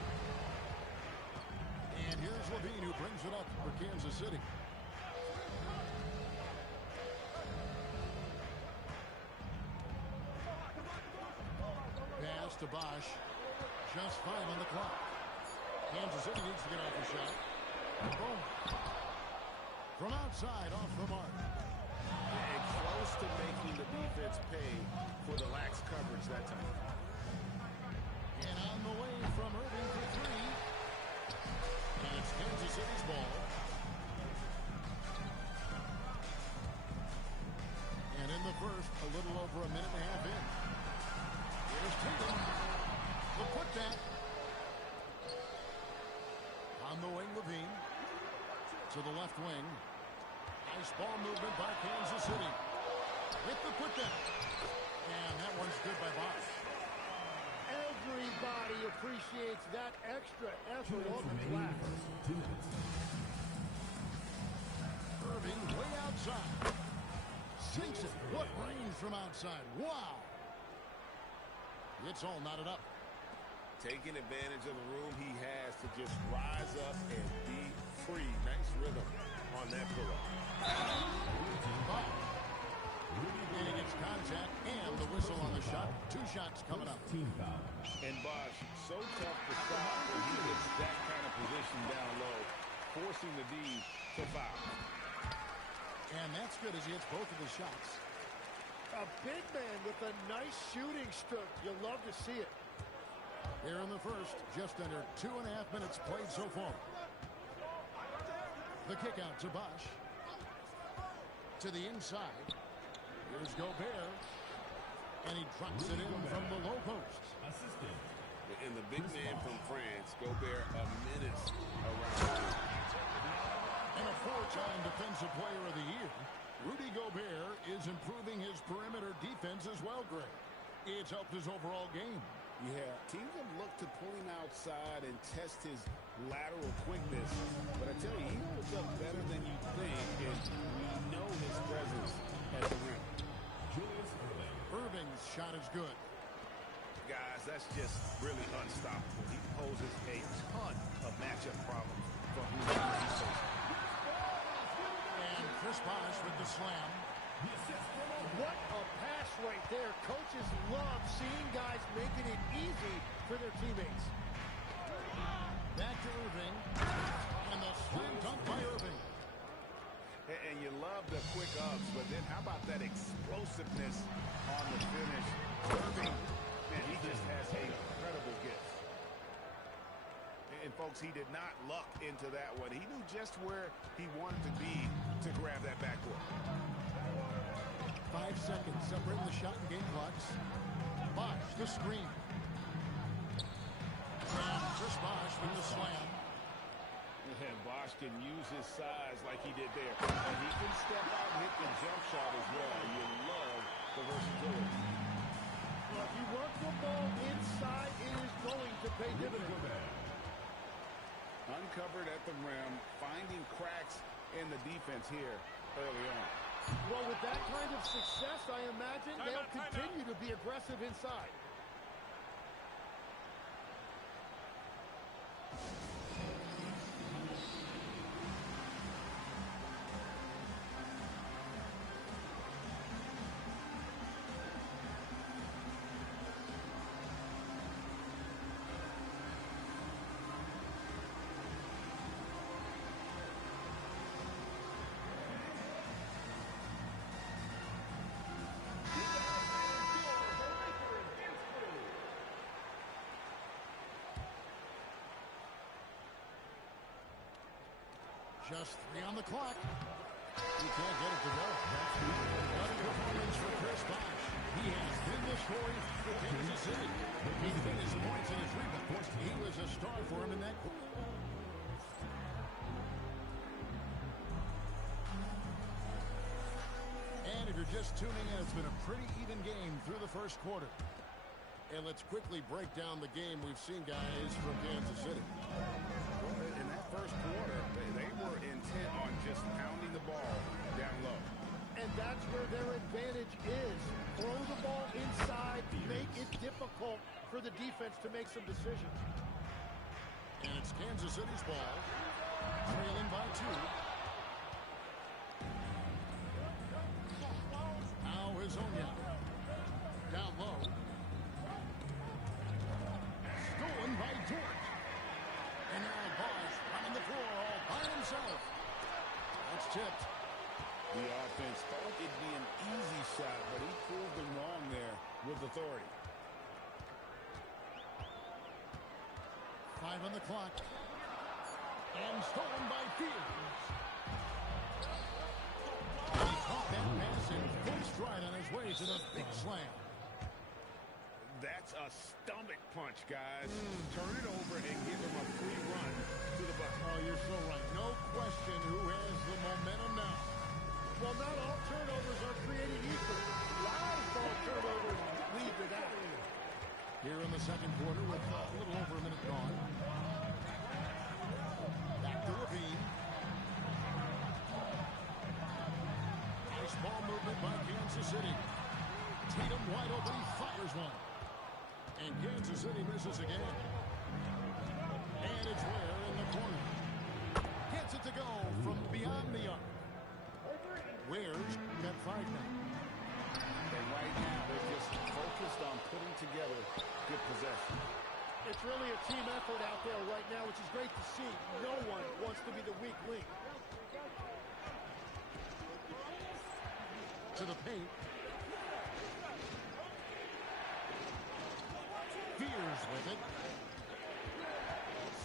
And here's Levine, who brings it up for Kansas City. Pass to Bosch. Just 5 on the clock. Kansas City needs to get off the shot. Boom. From outside, off the mark. And close to making the defense pay for the lax coverage that time. And on the way from Irving for 3. And it's Kansas City's ball. And in the first, a little over a minute and a half in. Here's Tatum. The putback. On the wing, Levine. To the left wing. Nice ball movement by Kansas City. With the putback. And that one's good by Bosch. Everybody appreciates that extra effort on the glass. Irving way outside. Sinks it. What range from outside. Wow. It's all knotted up. Taking advantage of the room he has to just rise up and be free. Nice rhythm on that pull-up. And he gets contact and the whistle on the shot. 2 shots coming up. And Bosch, so tough to stop when he gets that kind of position down low, forcing the D to foul. And that's good as he hits both of his shots. A big man with a nice shooting stroke. You'll love to see it. Here in the first, just under 2.5 minutes played so far. The kick out to Bosch. To the inside. Here's Gobert. And he drops it in from the low post. And the big man from France, Gobert, a menace around. And a 4-time Defensive Player of the Year. Rudy Gobert is improving his perimeter defense as well, Greg. It's helped his overall game. Yeah, teams have looked to pull him outside and test his lateral quickness. But I tell you, he holds up better than you think, and we know his presence at the rim. Irving's shot is good. Guys, that's just really unstoppable. He poses a ton of matchup problems for whoever he's facing. And Chris Bosch with the slam. What a pass right there. Coaches love seeing guys making it easy for their teammates. Back to Irving. And the slam dunk by Irving. And you love the quick ups, but then how about that explosiveness on the finish? Irving, man, he just has an incredible gift. And folks, he did not luck into that one. He knew just where he wanted to be to grab that backcourt. 5 seconds separating the shot and game clocks. Bosch, the screen. And Chris Bosch with the slam. And Bosch can use his size like he did there. And he can step out and hit the jump shot as well. You love the versatility. Well, if you work the ball inside, it is going to pay dividends. Uncovered at the rim, finding cracks in the defense here early on. Well, with that kind of success, I imagine they'll continue to be aggressive inside. Just 3 on the clock. He can't get it to go. What a performance for Chris Bosch. He has been the story for Kansas City. He's been his points and his rebounds. He was a star for him in that. And if you're just tuning in, it's been a pretty even game through the first quarter. And let's quickly break down the game we've seen, guys, from Kansas City. Well, in that first quarter, they were intent on just pounding the ball down low. And that's where their advantage is. Throw the ball inside, make it difficult for the defense to make some decisions. And it's Kansas City's ball, trailing by 2. Now is Onya. Down low. Stolen by Dort. And now Bosch running the floor all by himself. That's tipped. The offense thought it'd be an easy shot, but he proved them wrong there with authority. 5 on the clock. And stolen by Fields. He caught that pass in full stride on his way to the big slam. That's a stomach punch, guys. Turn it over and give him a free run to the bucket. Oh, you're so right. No question who has the momentum now. Well, not all turnovers are created equal. Live ball turnovers lead to that. Here in the second quarter with a little over a minute gone. Back to Levine. Nice ball movement by Kansas City. Tatum wide open. He fires one. And Kansas City misses again. And it's Ware in the corner. Gets it to go from beyond the arc. Ware's got 5 now. And right now, they're just focused on putting together good possession. It's really a team effort out there right now, which is great to see. No one wants to be the weak link. To the paint. Fears with it.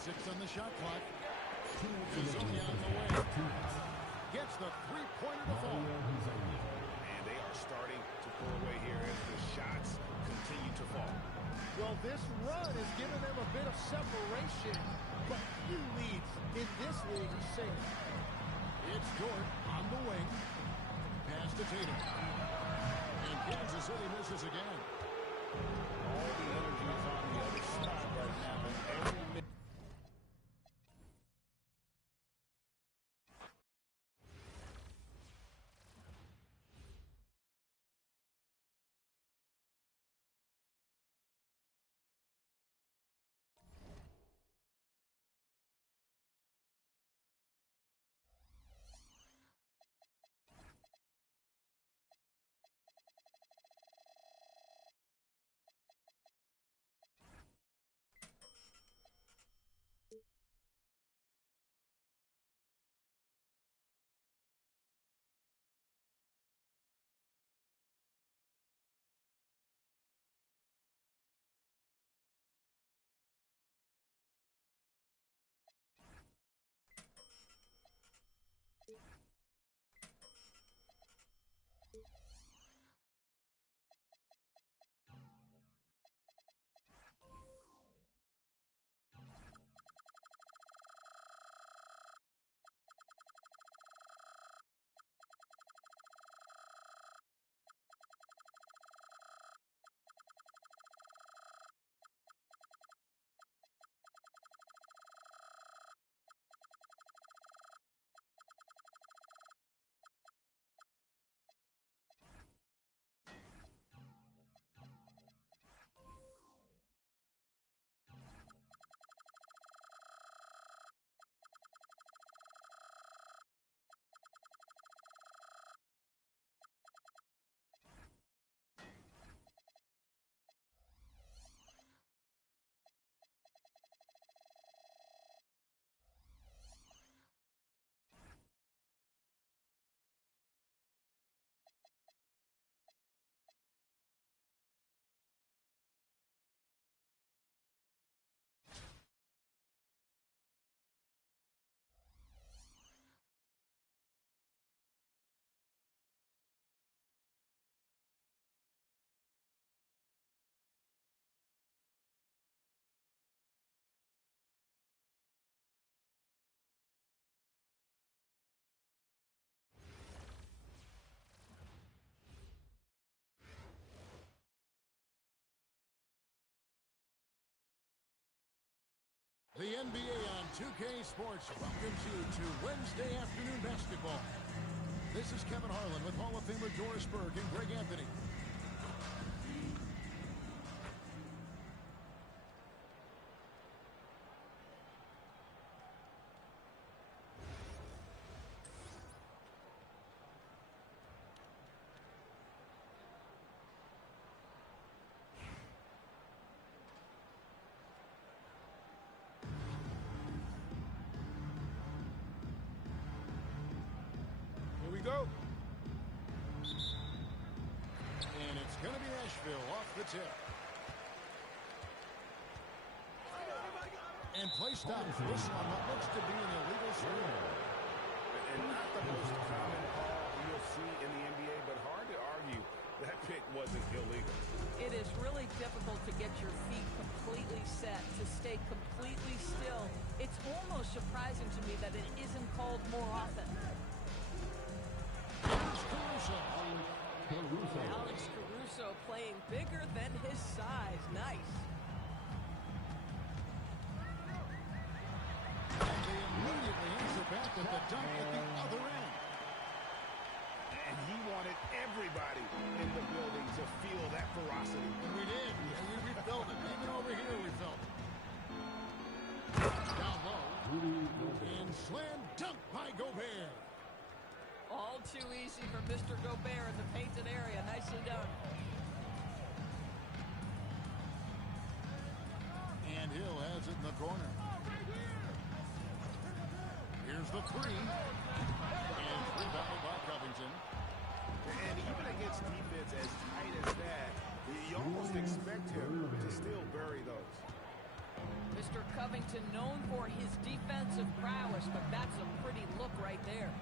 6 on the shot clock. Zonia on the way. Gets the three-pointer to fall. And they are starting to pull away here as the shots continue to fall. Well, this run has given them a bit of separation, but few leads in this league are safe. It's Dort on the wing. Pass to Tatum. And Kansas City misses again. All the energy is on the other side right now. And every NBA on 2K Sports welcomes you to Wednesday afternoon basketball. This is Kevin Harlan with Hall of Famer Doris Burke and Greg Anthony. Go. And it's going to be Asheville off the tip. And play stops this on what looks to be an illegal screen. And not the most common call you'll see in the NBA, but hard to argue that pick wasn't illegal. It is really difficult to get your feet completely set, to stay completely still. It's almost surprising to me that it isn't called more often. Alex Caruso playing bigger than his size. Nice. And they immediately answer back at the dunk at the other end. And he wanted everybody in the building to feel that ferocity. And we did. We felt it. Even over here we felt it. Down low. And slam dunk by Gobert. All too easy for Mr. Gobert in the painted area. Nicely done. And Hill has it in the corner. Here's the three. And rebounded by Covington. And even against defense as tight as that, you almost expect him to still bury those. Mr. Covington known for his defensive prowess, but that's a pretty look right there.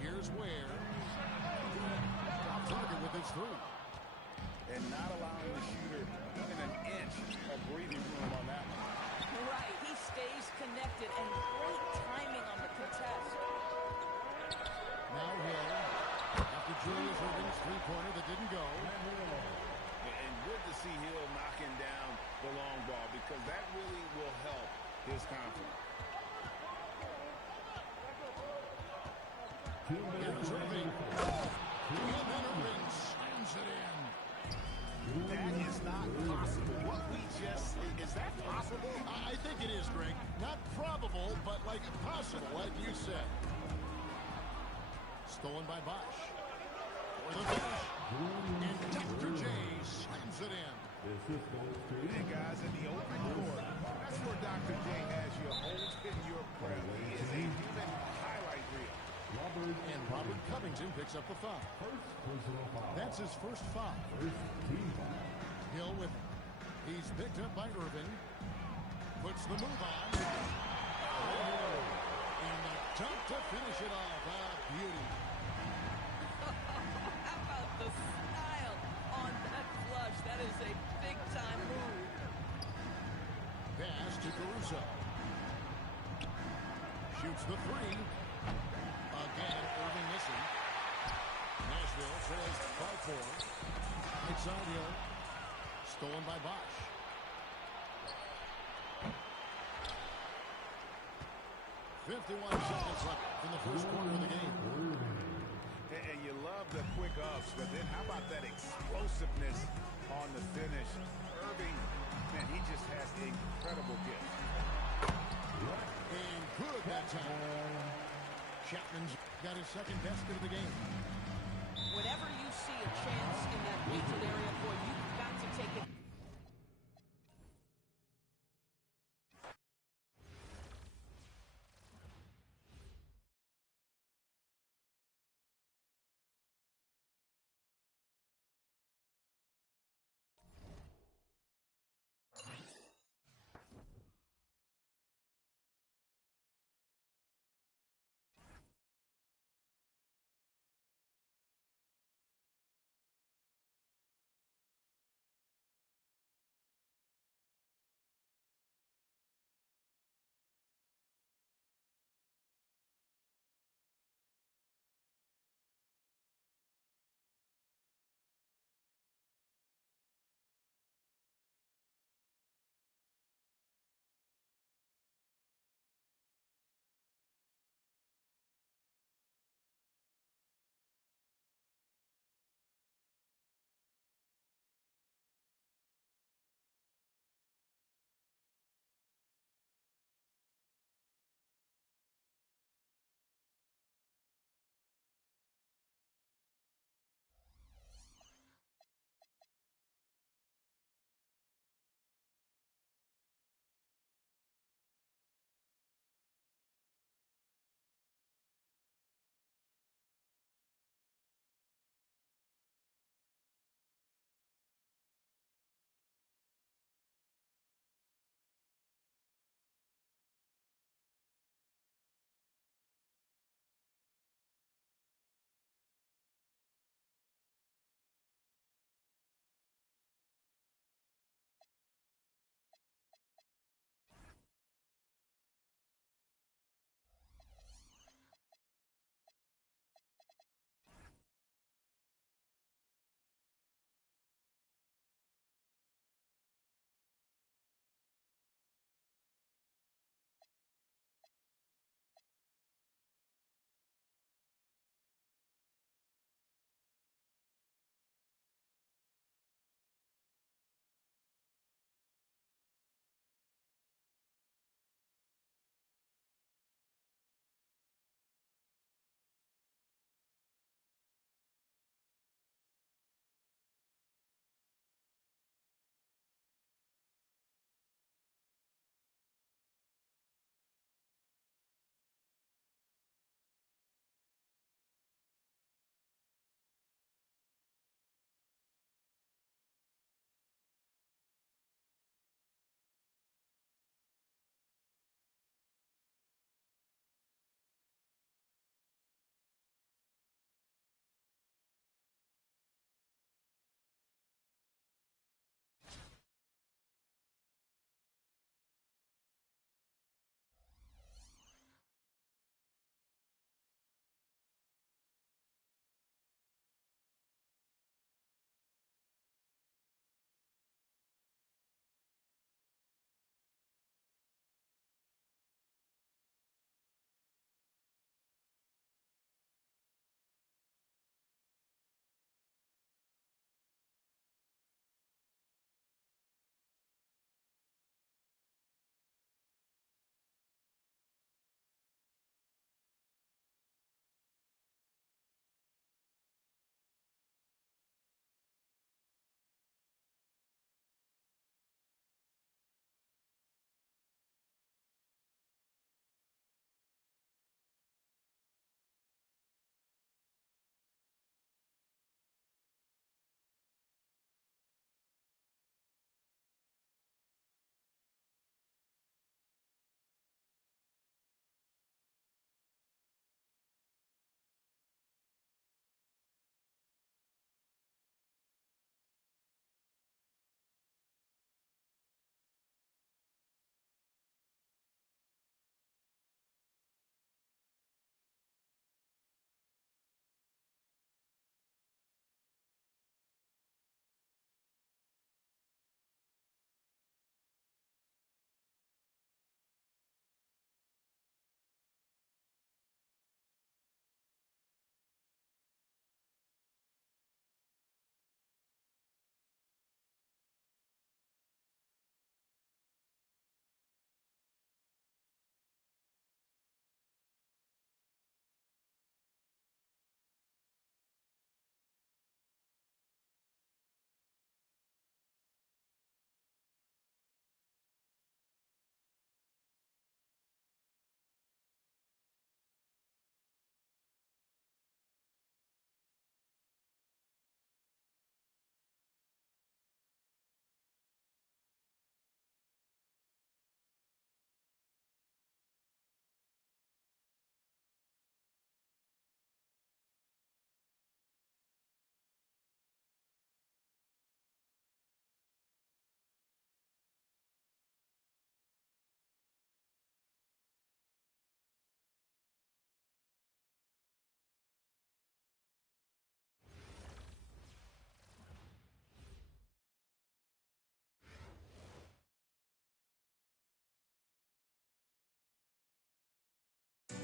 Here's Ware. Target with his three. And not allowing the shooter even an inch of breathing room on that one. Right, he stays connected and great timing on the contest. Now Hill. After Julius Irving's three-pointer that didn't go. And good to see Hill knocking down the long ball because that really will help his confidence. Here's Irving. And then Irving slams it in. That is not possible. What we just see, is that possible? I think it is, Greg. Not probable, but like possible, like you said. Stolen by Bosch. For the finish. And Dr. J slams it in. And guys, in the open court, that's where Dr. J has you holding your breath. He is a human highlight reel. And Robert Covington picks up the foul. That's his first foul. Hill with him. He's picked up by Irving. Puts the move on. And the dunk to finish it off. Beauty. How about the style on that flush? That is a big-time move. Pass to Caruso. Shoots the three. Again, Irving missing. Nashville trails by 4. Inside Hill. Stolen by Bosch. .51 seconds left in the first quarter of the game. And you love the quick ups, but then how about that explosiveness on the finish? Irving, man, he just has incredible gift. And good that time. Chapman's got his second basket of the game. Whenever you see a chance in that painted area, boy, you've got to take it.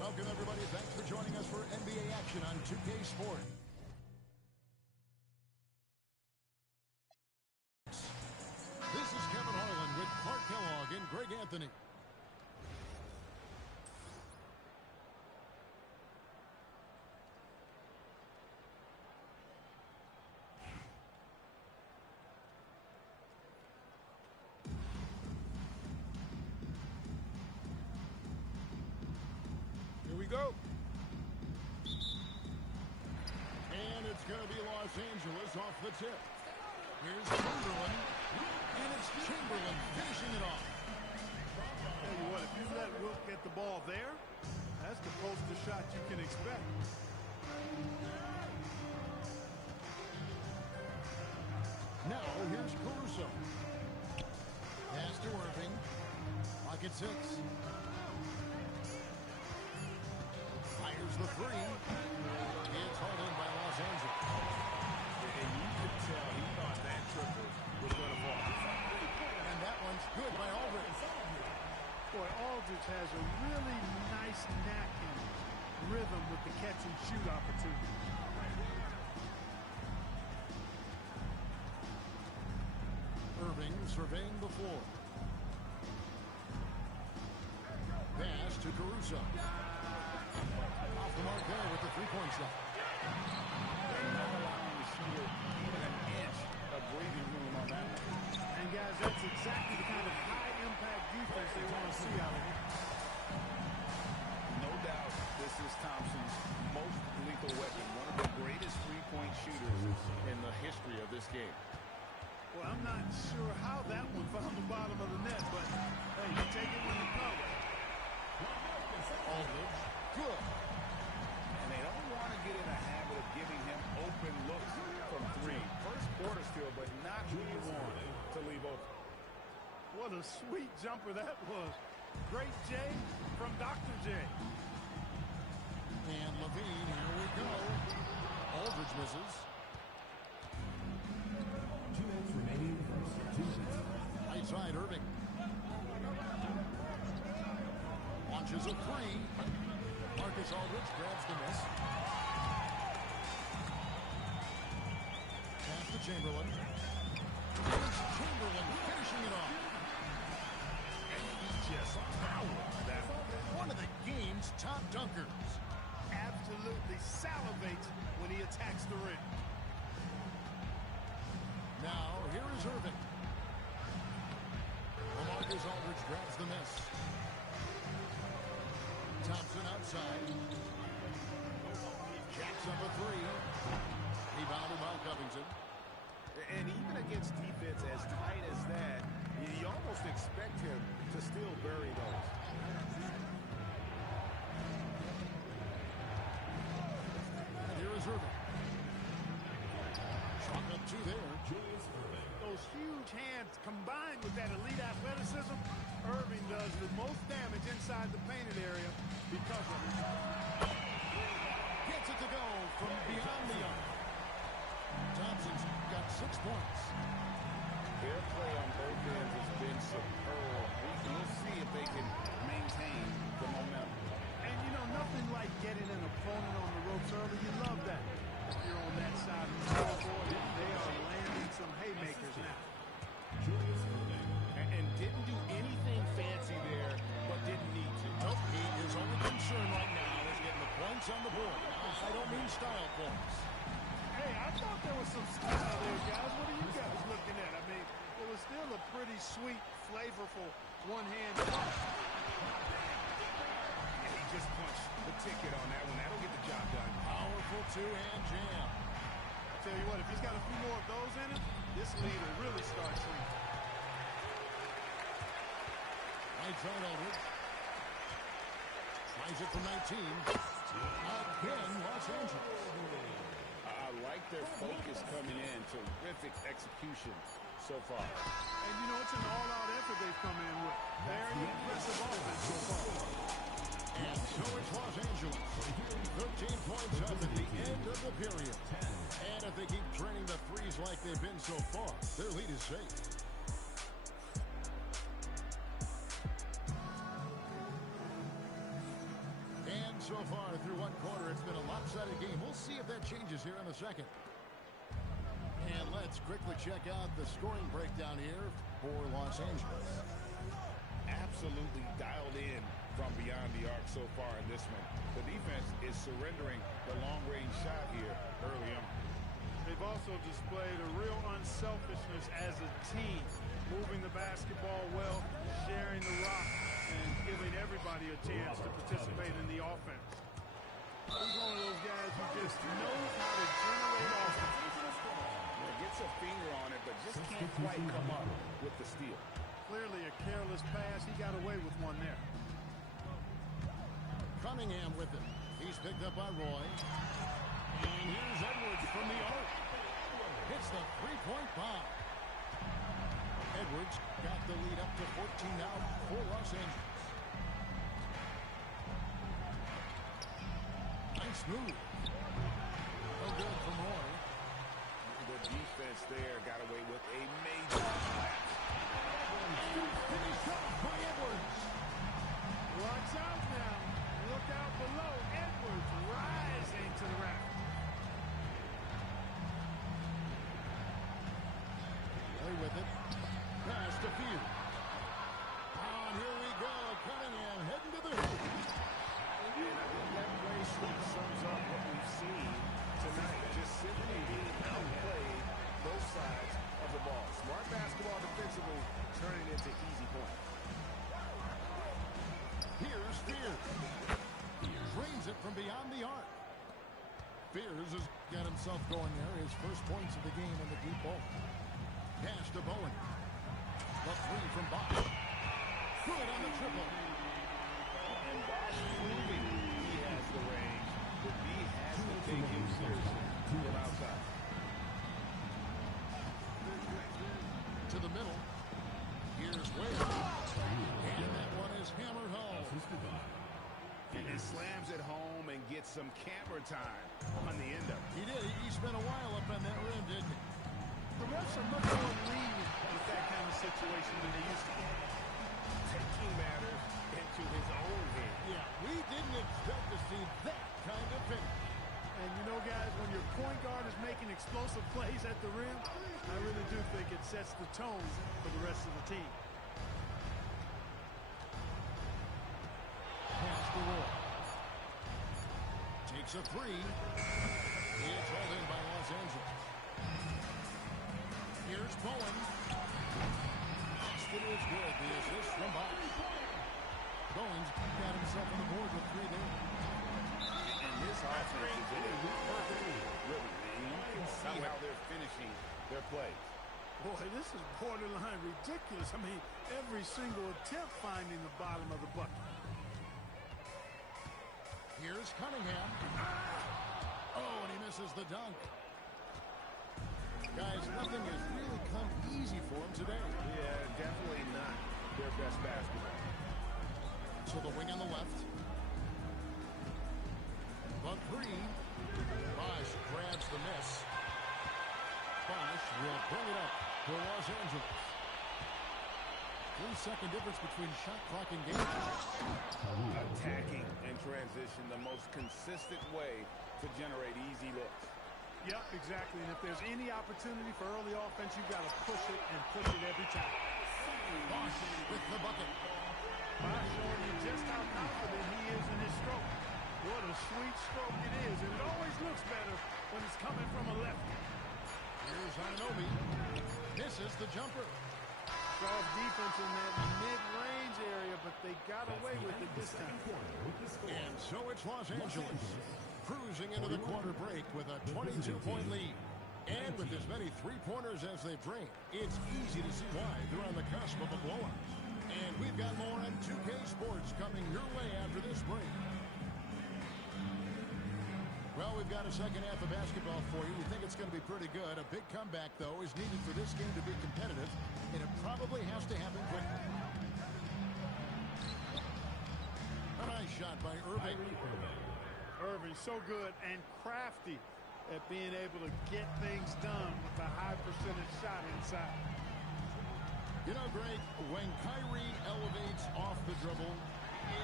Welcome, everybody. Thanks for joining us for NBA action on 2K Sport. This is Kevin Harlan with Clark Kellogg and Greg Anthony. Here we go. And it's going to be Los Angeles off the tip. Here's Chamberlain. And it's Chamberlain finishing it off. Tell you what, if you let Wilt get the ball there, that's the poster shot you can expect. Now here's Caruso. Pass to Irving. Pocket 6. Fires the three. It's hauled in by Los Angeles. And you could tell he thought that triple was going to fall. And that one's good by Aldridge. Boy, Aldridge has a really nice knack and rhythm with the catch and shoot opportunity. Irving surveying the floor. Pass to Caruso. Off the mark there with the three-point shot. They're not allowing the shooter even an inch of breathing room on that one. And guys, that's exactly the kind of high-impact defense they want to see out of him. No doubt this is Thompson's most lethal weapon, one of the greatest three-point shooters in the history of this game. Well, I'm not sure how that one found the bottom of the net, but hey, you take it when it comes. Aldridge, good. And they don't want to get in a habit of giving him open looks from three. First quarter still, but not who you want to leave open. What a sweet jumper that was. Great J from Dr. J. And Levine, here we go. Aldridge misses. 2 minutes remaining. 2 minutes. Right side, Irving. Launches a three. Marcus Aldridge grabs the miss. Pass to Chamberlain. Here's Chamberlain finishing it off. Just power that One of the game's top dunkers. Absolutely salivates when he attacks the rim. Now, here is Irving. Marcus Aldridge grabs the miss. Thompson outside. Jacks up a three. Rebounded by Covington. And even against defense as tight as that, you almost expect him to still bury those. And here is Irving. Shot up two there. Those huge hands combined with that elite athleticism, Irving does the most damage inside the painted area because of it. Gets it to go from beyond the arc. Thompson's got 6 points. Their play on both ends has been superb. We'll see if they can maintain the momentum. And you know, nothing like getting an opponent on the ropes early. You love that. If you're on that side of the scoreboard, they are landing some haymakers now. And didn't do anything fancy there, but didn't need to. Nope, his only concern right now is getting the points on the board. I don't mean style points. Hey, I thought there was some style there, guys. What are you guys looking at? I mean, it was still a pretty sweet, flavorful one-hand punch. And he just punched the ticket on that one. That'll get the job done. Powerful two-hand jam. I tell you what, if he's got a few more of those in him, this lead will really start shrinking. Right side Aldridge. Tries it from 19. Again, Los Angeles. I like their focus coming in. Terrific execution so far. And, you know, it's an all-out effort they've come in with. Very impressive offense so far. And so it's Los Angeles. 13 points up at the end of the period. And if they keep draining the threes like they've been so far, their lead is safe. And So far through one quarter, it's been a lopsided game. We'll see if that changes here in a second. And let's quickly check out the scoring breakdown here for Los Angeles. Absolutely dialed in from beyond the arc so far in this one. The defense is surrendering the long-range shot here early on. They've also displayed a real unselfishness as a team, moving the basketball well, sharing the rock, and giving everybody a chance to participate in the offense. He's one of those guys who just knows how to generate offense. Gets a finger on it, but just can't quite come up with the steal. Clearly a careless pass. He got away with one there. Cunningham with it. He's picked up by Roy. And here's Edwards from the arc. Hits the three-point bomb. Edwards got the lead up to 14 now for Los Angeles. Nice move. No good from Roy. The defense there got away with a major collapse. Finished up by Edwards. Watch out now. Look out below. Edwards rising to the rack. Play with it. Pass to Field. And here we go. Cunningham heading to the hoop. And I think that play sums up what we've seen tonight. Just simply being outplayed both sides of the ball. Smart basketball defensively, turning into easy points. Here's Fears. Drains it from beyond the arc. Fears has got himself going there. His first points of the game in the deep ball. Pass to Bowen. The three from Bosch. Good on the triple. And Bosch proving he has the range, but he has to take him seriously from outside. To the middle. Here's Wade. And that one is hammered home. And he slams it home and gets some camera time on the end of it. He did. He spent a while up on that rim, didn't he? The refs are much more lenient with that kind of situation than they used to be. Taking matters into his own hands. Yeah, we didn't expect to see that kind of finish. And you know, guys, when your point guard is making explosive plays at the rim, I really do think it sets the tone for the rest of the team. Pass to Roy. Takes a three. It's hauled in by Los Angeles. Here's Bowen. Austin is good. The assist from Bosch. Bowen's got himself on the board with three there. And this offense is in a perfect rhythm. You can see how they're finishing their plays. Boy, this is borderline ridiculous. I mean, every single attempt finding the bottom of the bucket. Here's Cunningham. Oh, and he misses the dunk. Guys, nothing has really come easy for him today. Yeah, definitely not their best basketball. So the wing on the left. The three. Bosch grabs the miss. Bosch will bring it up for Los Angeles. 3-second difference between shot clock and game. Attacking and transition, the most consistent way to generate easy looks. Yep, exactly. And if there's any opportunity for early offense, you've got to push it and push it every time. Bosch with the bucket. Bosch showing you just how confident he is in his stroke. What a sweet stroke it is. And it always looks better when it's coming from a lefty. Here's Anunoby. Misses the jumper. Soft defense in that mid-range area, but they got away with it this time. And so it's Los Angeles cruising into the quarter break with a 22-point lead. And with as many three-pointers as they bring, it's easy to see why they're on the cusp of a blowout. And we've got more on 2K Sports coming your way after this break. Well, we've got a second half of basketball for you. We think it's going to be pretty good. A big comeback, though, is needed for this game to be competitive, and it probably has to happen quickly. A nice shot by Irving. Irving, so good and crafty at being able to get things done with a high percentage shot inside. You know, Greg, when Kyrie elevates off the dribble,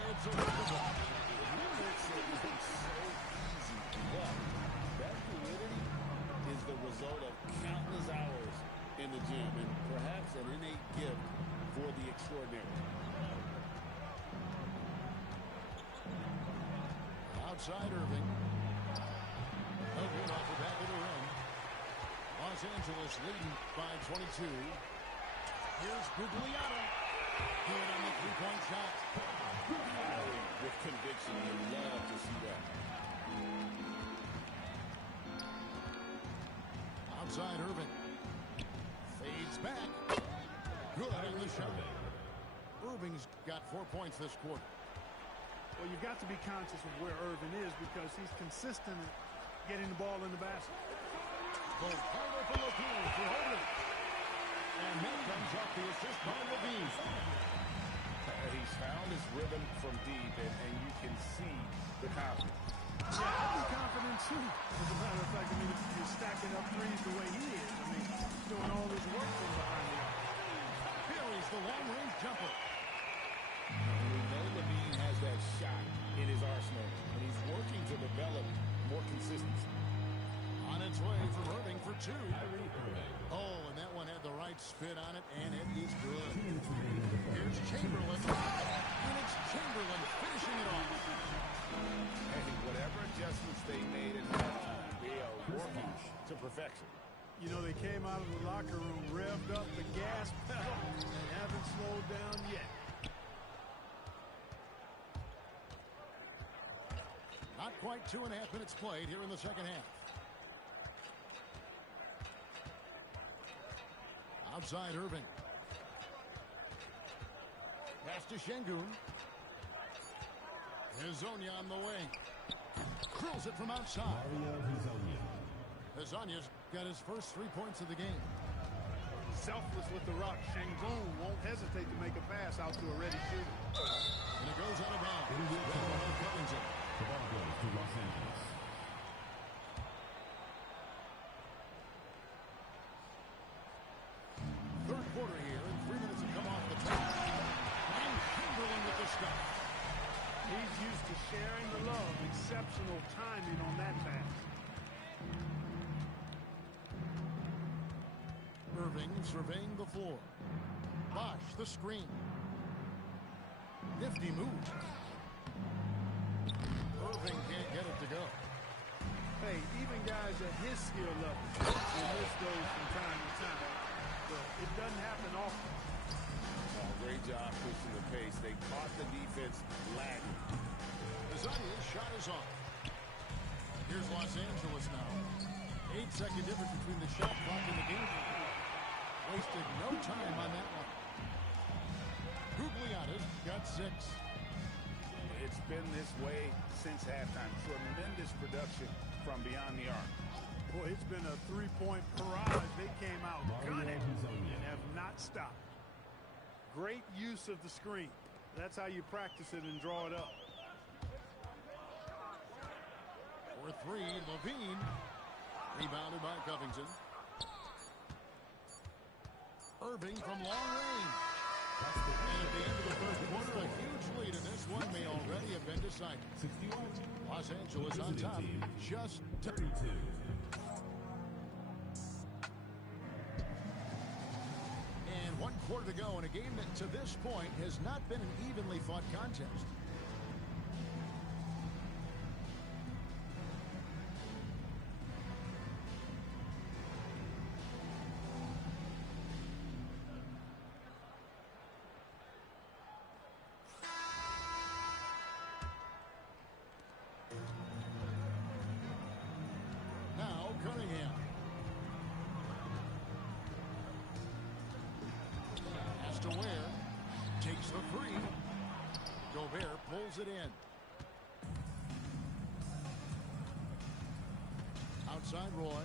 it's a dribble. It was result of countless hours in the gym and perhaps an innate gift for the extraordinary. Outside Irving. No good off the back of the rim. Los Angeles leading by 22. Here's Gugliotta. Good on the three-point shot. Firing with conviction. You love to see that. Outside Irving. Fades back. Good on the shot. Irving's got 4 points this quarter. Well, you've got to be conscious of where Irving is because he's consistent at getting the ball in the basket. Goes hard open Levine for Holding. And then comes up the assist by Levine. He's found his rhythm from deep, and you can see the confidence. Yeah, I'd be confident too. As a matter of fact, I mean, if you're stacking up threes the way he is, I mean, he's doing all this work from behind the arc. Here is the long-range jumper. We know Levine has that shot in his arsenal, and he's working to develop more consistency. On its way from Irving for two. Oh, and that one had the right spin on it, and it is good. Here's Chamberlain. And it's Chamberlain finishing it off. Hey, whatever adjustments they made in halftime, they are working to perfection. You know, they came out of the locker room, revved up the gas pedal, and haven't slowed down yet. Not quite 2.5 minutes played here in the second half. Outside Irving. Pass to Şengün. Hezonja on the wing. Drills it from outside. Hezonja's got his first 3 points of the game. Selfless with the rock. Şengün won't hesitate to make a pass out to a ready shooter. And it goes out of bounds. Covington. The ball goes to Los Angeles. Third quarter here, and 3 minutes have come off the top. And Chamberlain with the stop. He's used to sharing the love. Exceptional timing on that pass. Irving surveying the floor. Bosh, the screen. Nifty move. Irving can't get it to go. Hey, even guys at his skill level will miss those from time to time. But it doesn't happen often. Oh, great job pushing the pace. They caught the defense lagging. Hezonja's shot is off. Here's Los Angeles now. 8-second difference between the shot clock and the game. Wasted no time on that one. Gugliotta's got 6. It's been this way since halftime. Tremendous production from beyond the arc. Boy, it's been a three-point barrage. They came out gunning and have not stopped. Great use of the screen. That's how you practice it and draw it up. For 3, Levine. Rebounded by Covington. Irving from long range. And at the end of the first quarter, a huge lead in this one may already have been decided. 61. Los Angeles on top, just 32. And 1 quarter to go in a game that to this point has not been an evenly fought contest. To Ware, takes the 3. Gobert pulls it in. Outside Roy.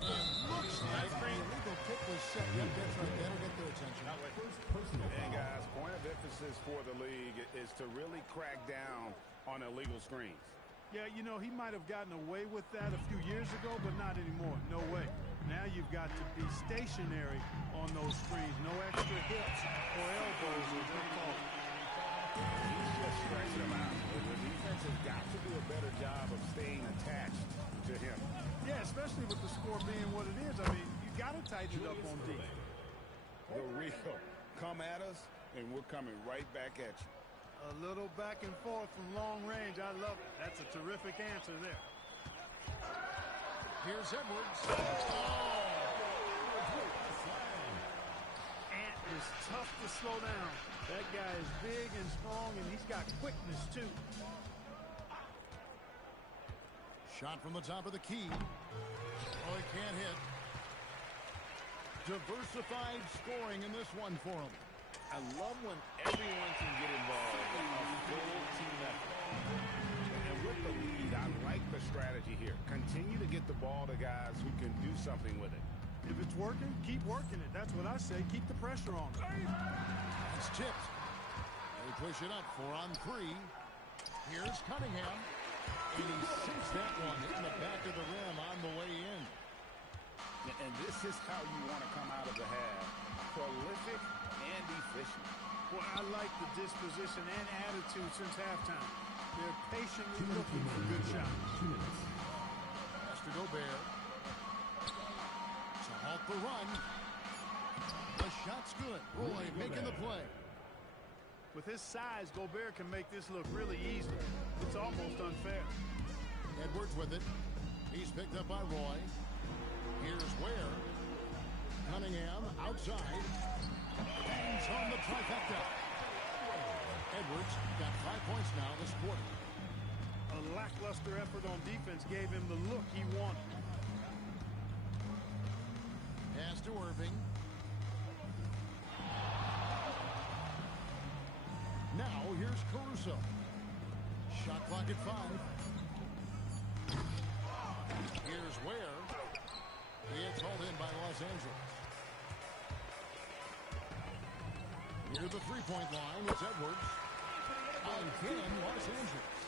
And looks like the illegal kick was set. Yep, that's right. That'll get their attention. And guys, point of emphasis for the league is to really crack down on illegal screens. Yeah, you know, he might have gotten away with that a few years ago, but not anymore. No way. Now you've got to be stationary on those screens. No extra hips or elbows as they call it. He's just stretching them out. The defense has got to do a better job of staying attached to him. Yeah, especially with the score being what it is. I mean, you got to tighten it up on defense. The real. Come at us, and we're coming right back at you. A little back and forth from long range. I love it. That's a terrific answer there. Here's Edwards. Ant is tough to slow down. That guy is big and strong, and he's got quickness, too. Shot from the top of the key. Oh, he can't hit. Diversified scoring in this one for him. I love when everyone can get involved in a full team effort. And with the lead, I like the strategy here. Continue to get the ball to guys who can do something with it. If it's working, keep working it. That's what I say. Keep the pressure on. It's tipped. They push it up 4-on-3. Here's Cunningham. And he sinks that one in the back of the rim on the way in. And this is how you want to come out of the half. Prolific and efficient. Well, I like the disposition and attitude since halftime. They're patiently looking for good shots. Pass to Gobert. To halt the run. The shot's good. Roy making the play. With his size, Gobert can make this look really easy. It's almost unfair. Edwards with it. He's picked up by Roy. Here's Ware. Cunningham outside. Hangs on the trifecta. Edwards got 5 points now this quarter. A lackluster effort on defense gave him the look he wanted. Pass to Irving. Now here's Caruso. Shot clock at 5. Here's Ware. It's hauled in by Los Angeles. Near the three-point line, it's Edwards. On 10, Los Angeles.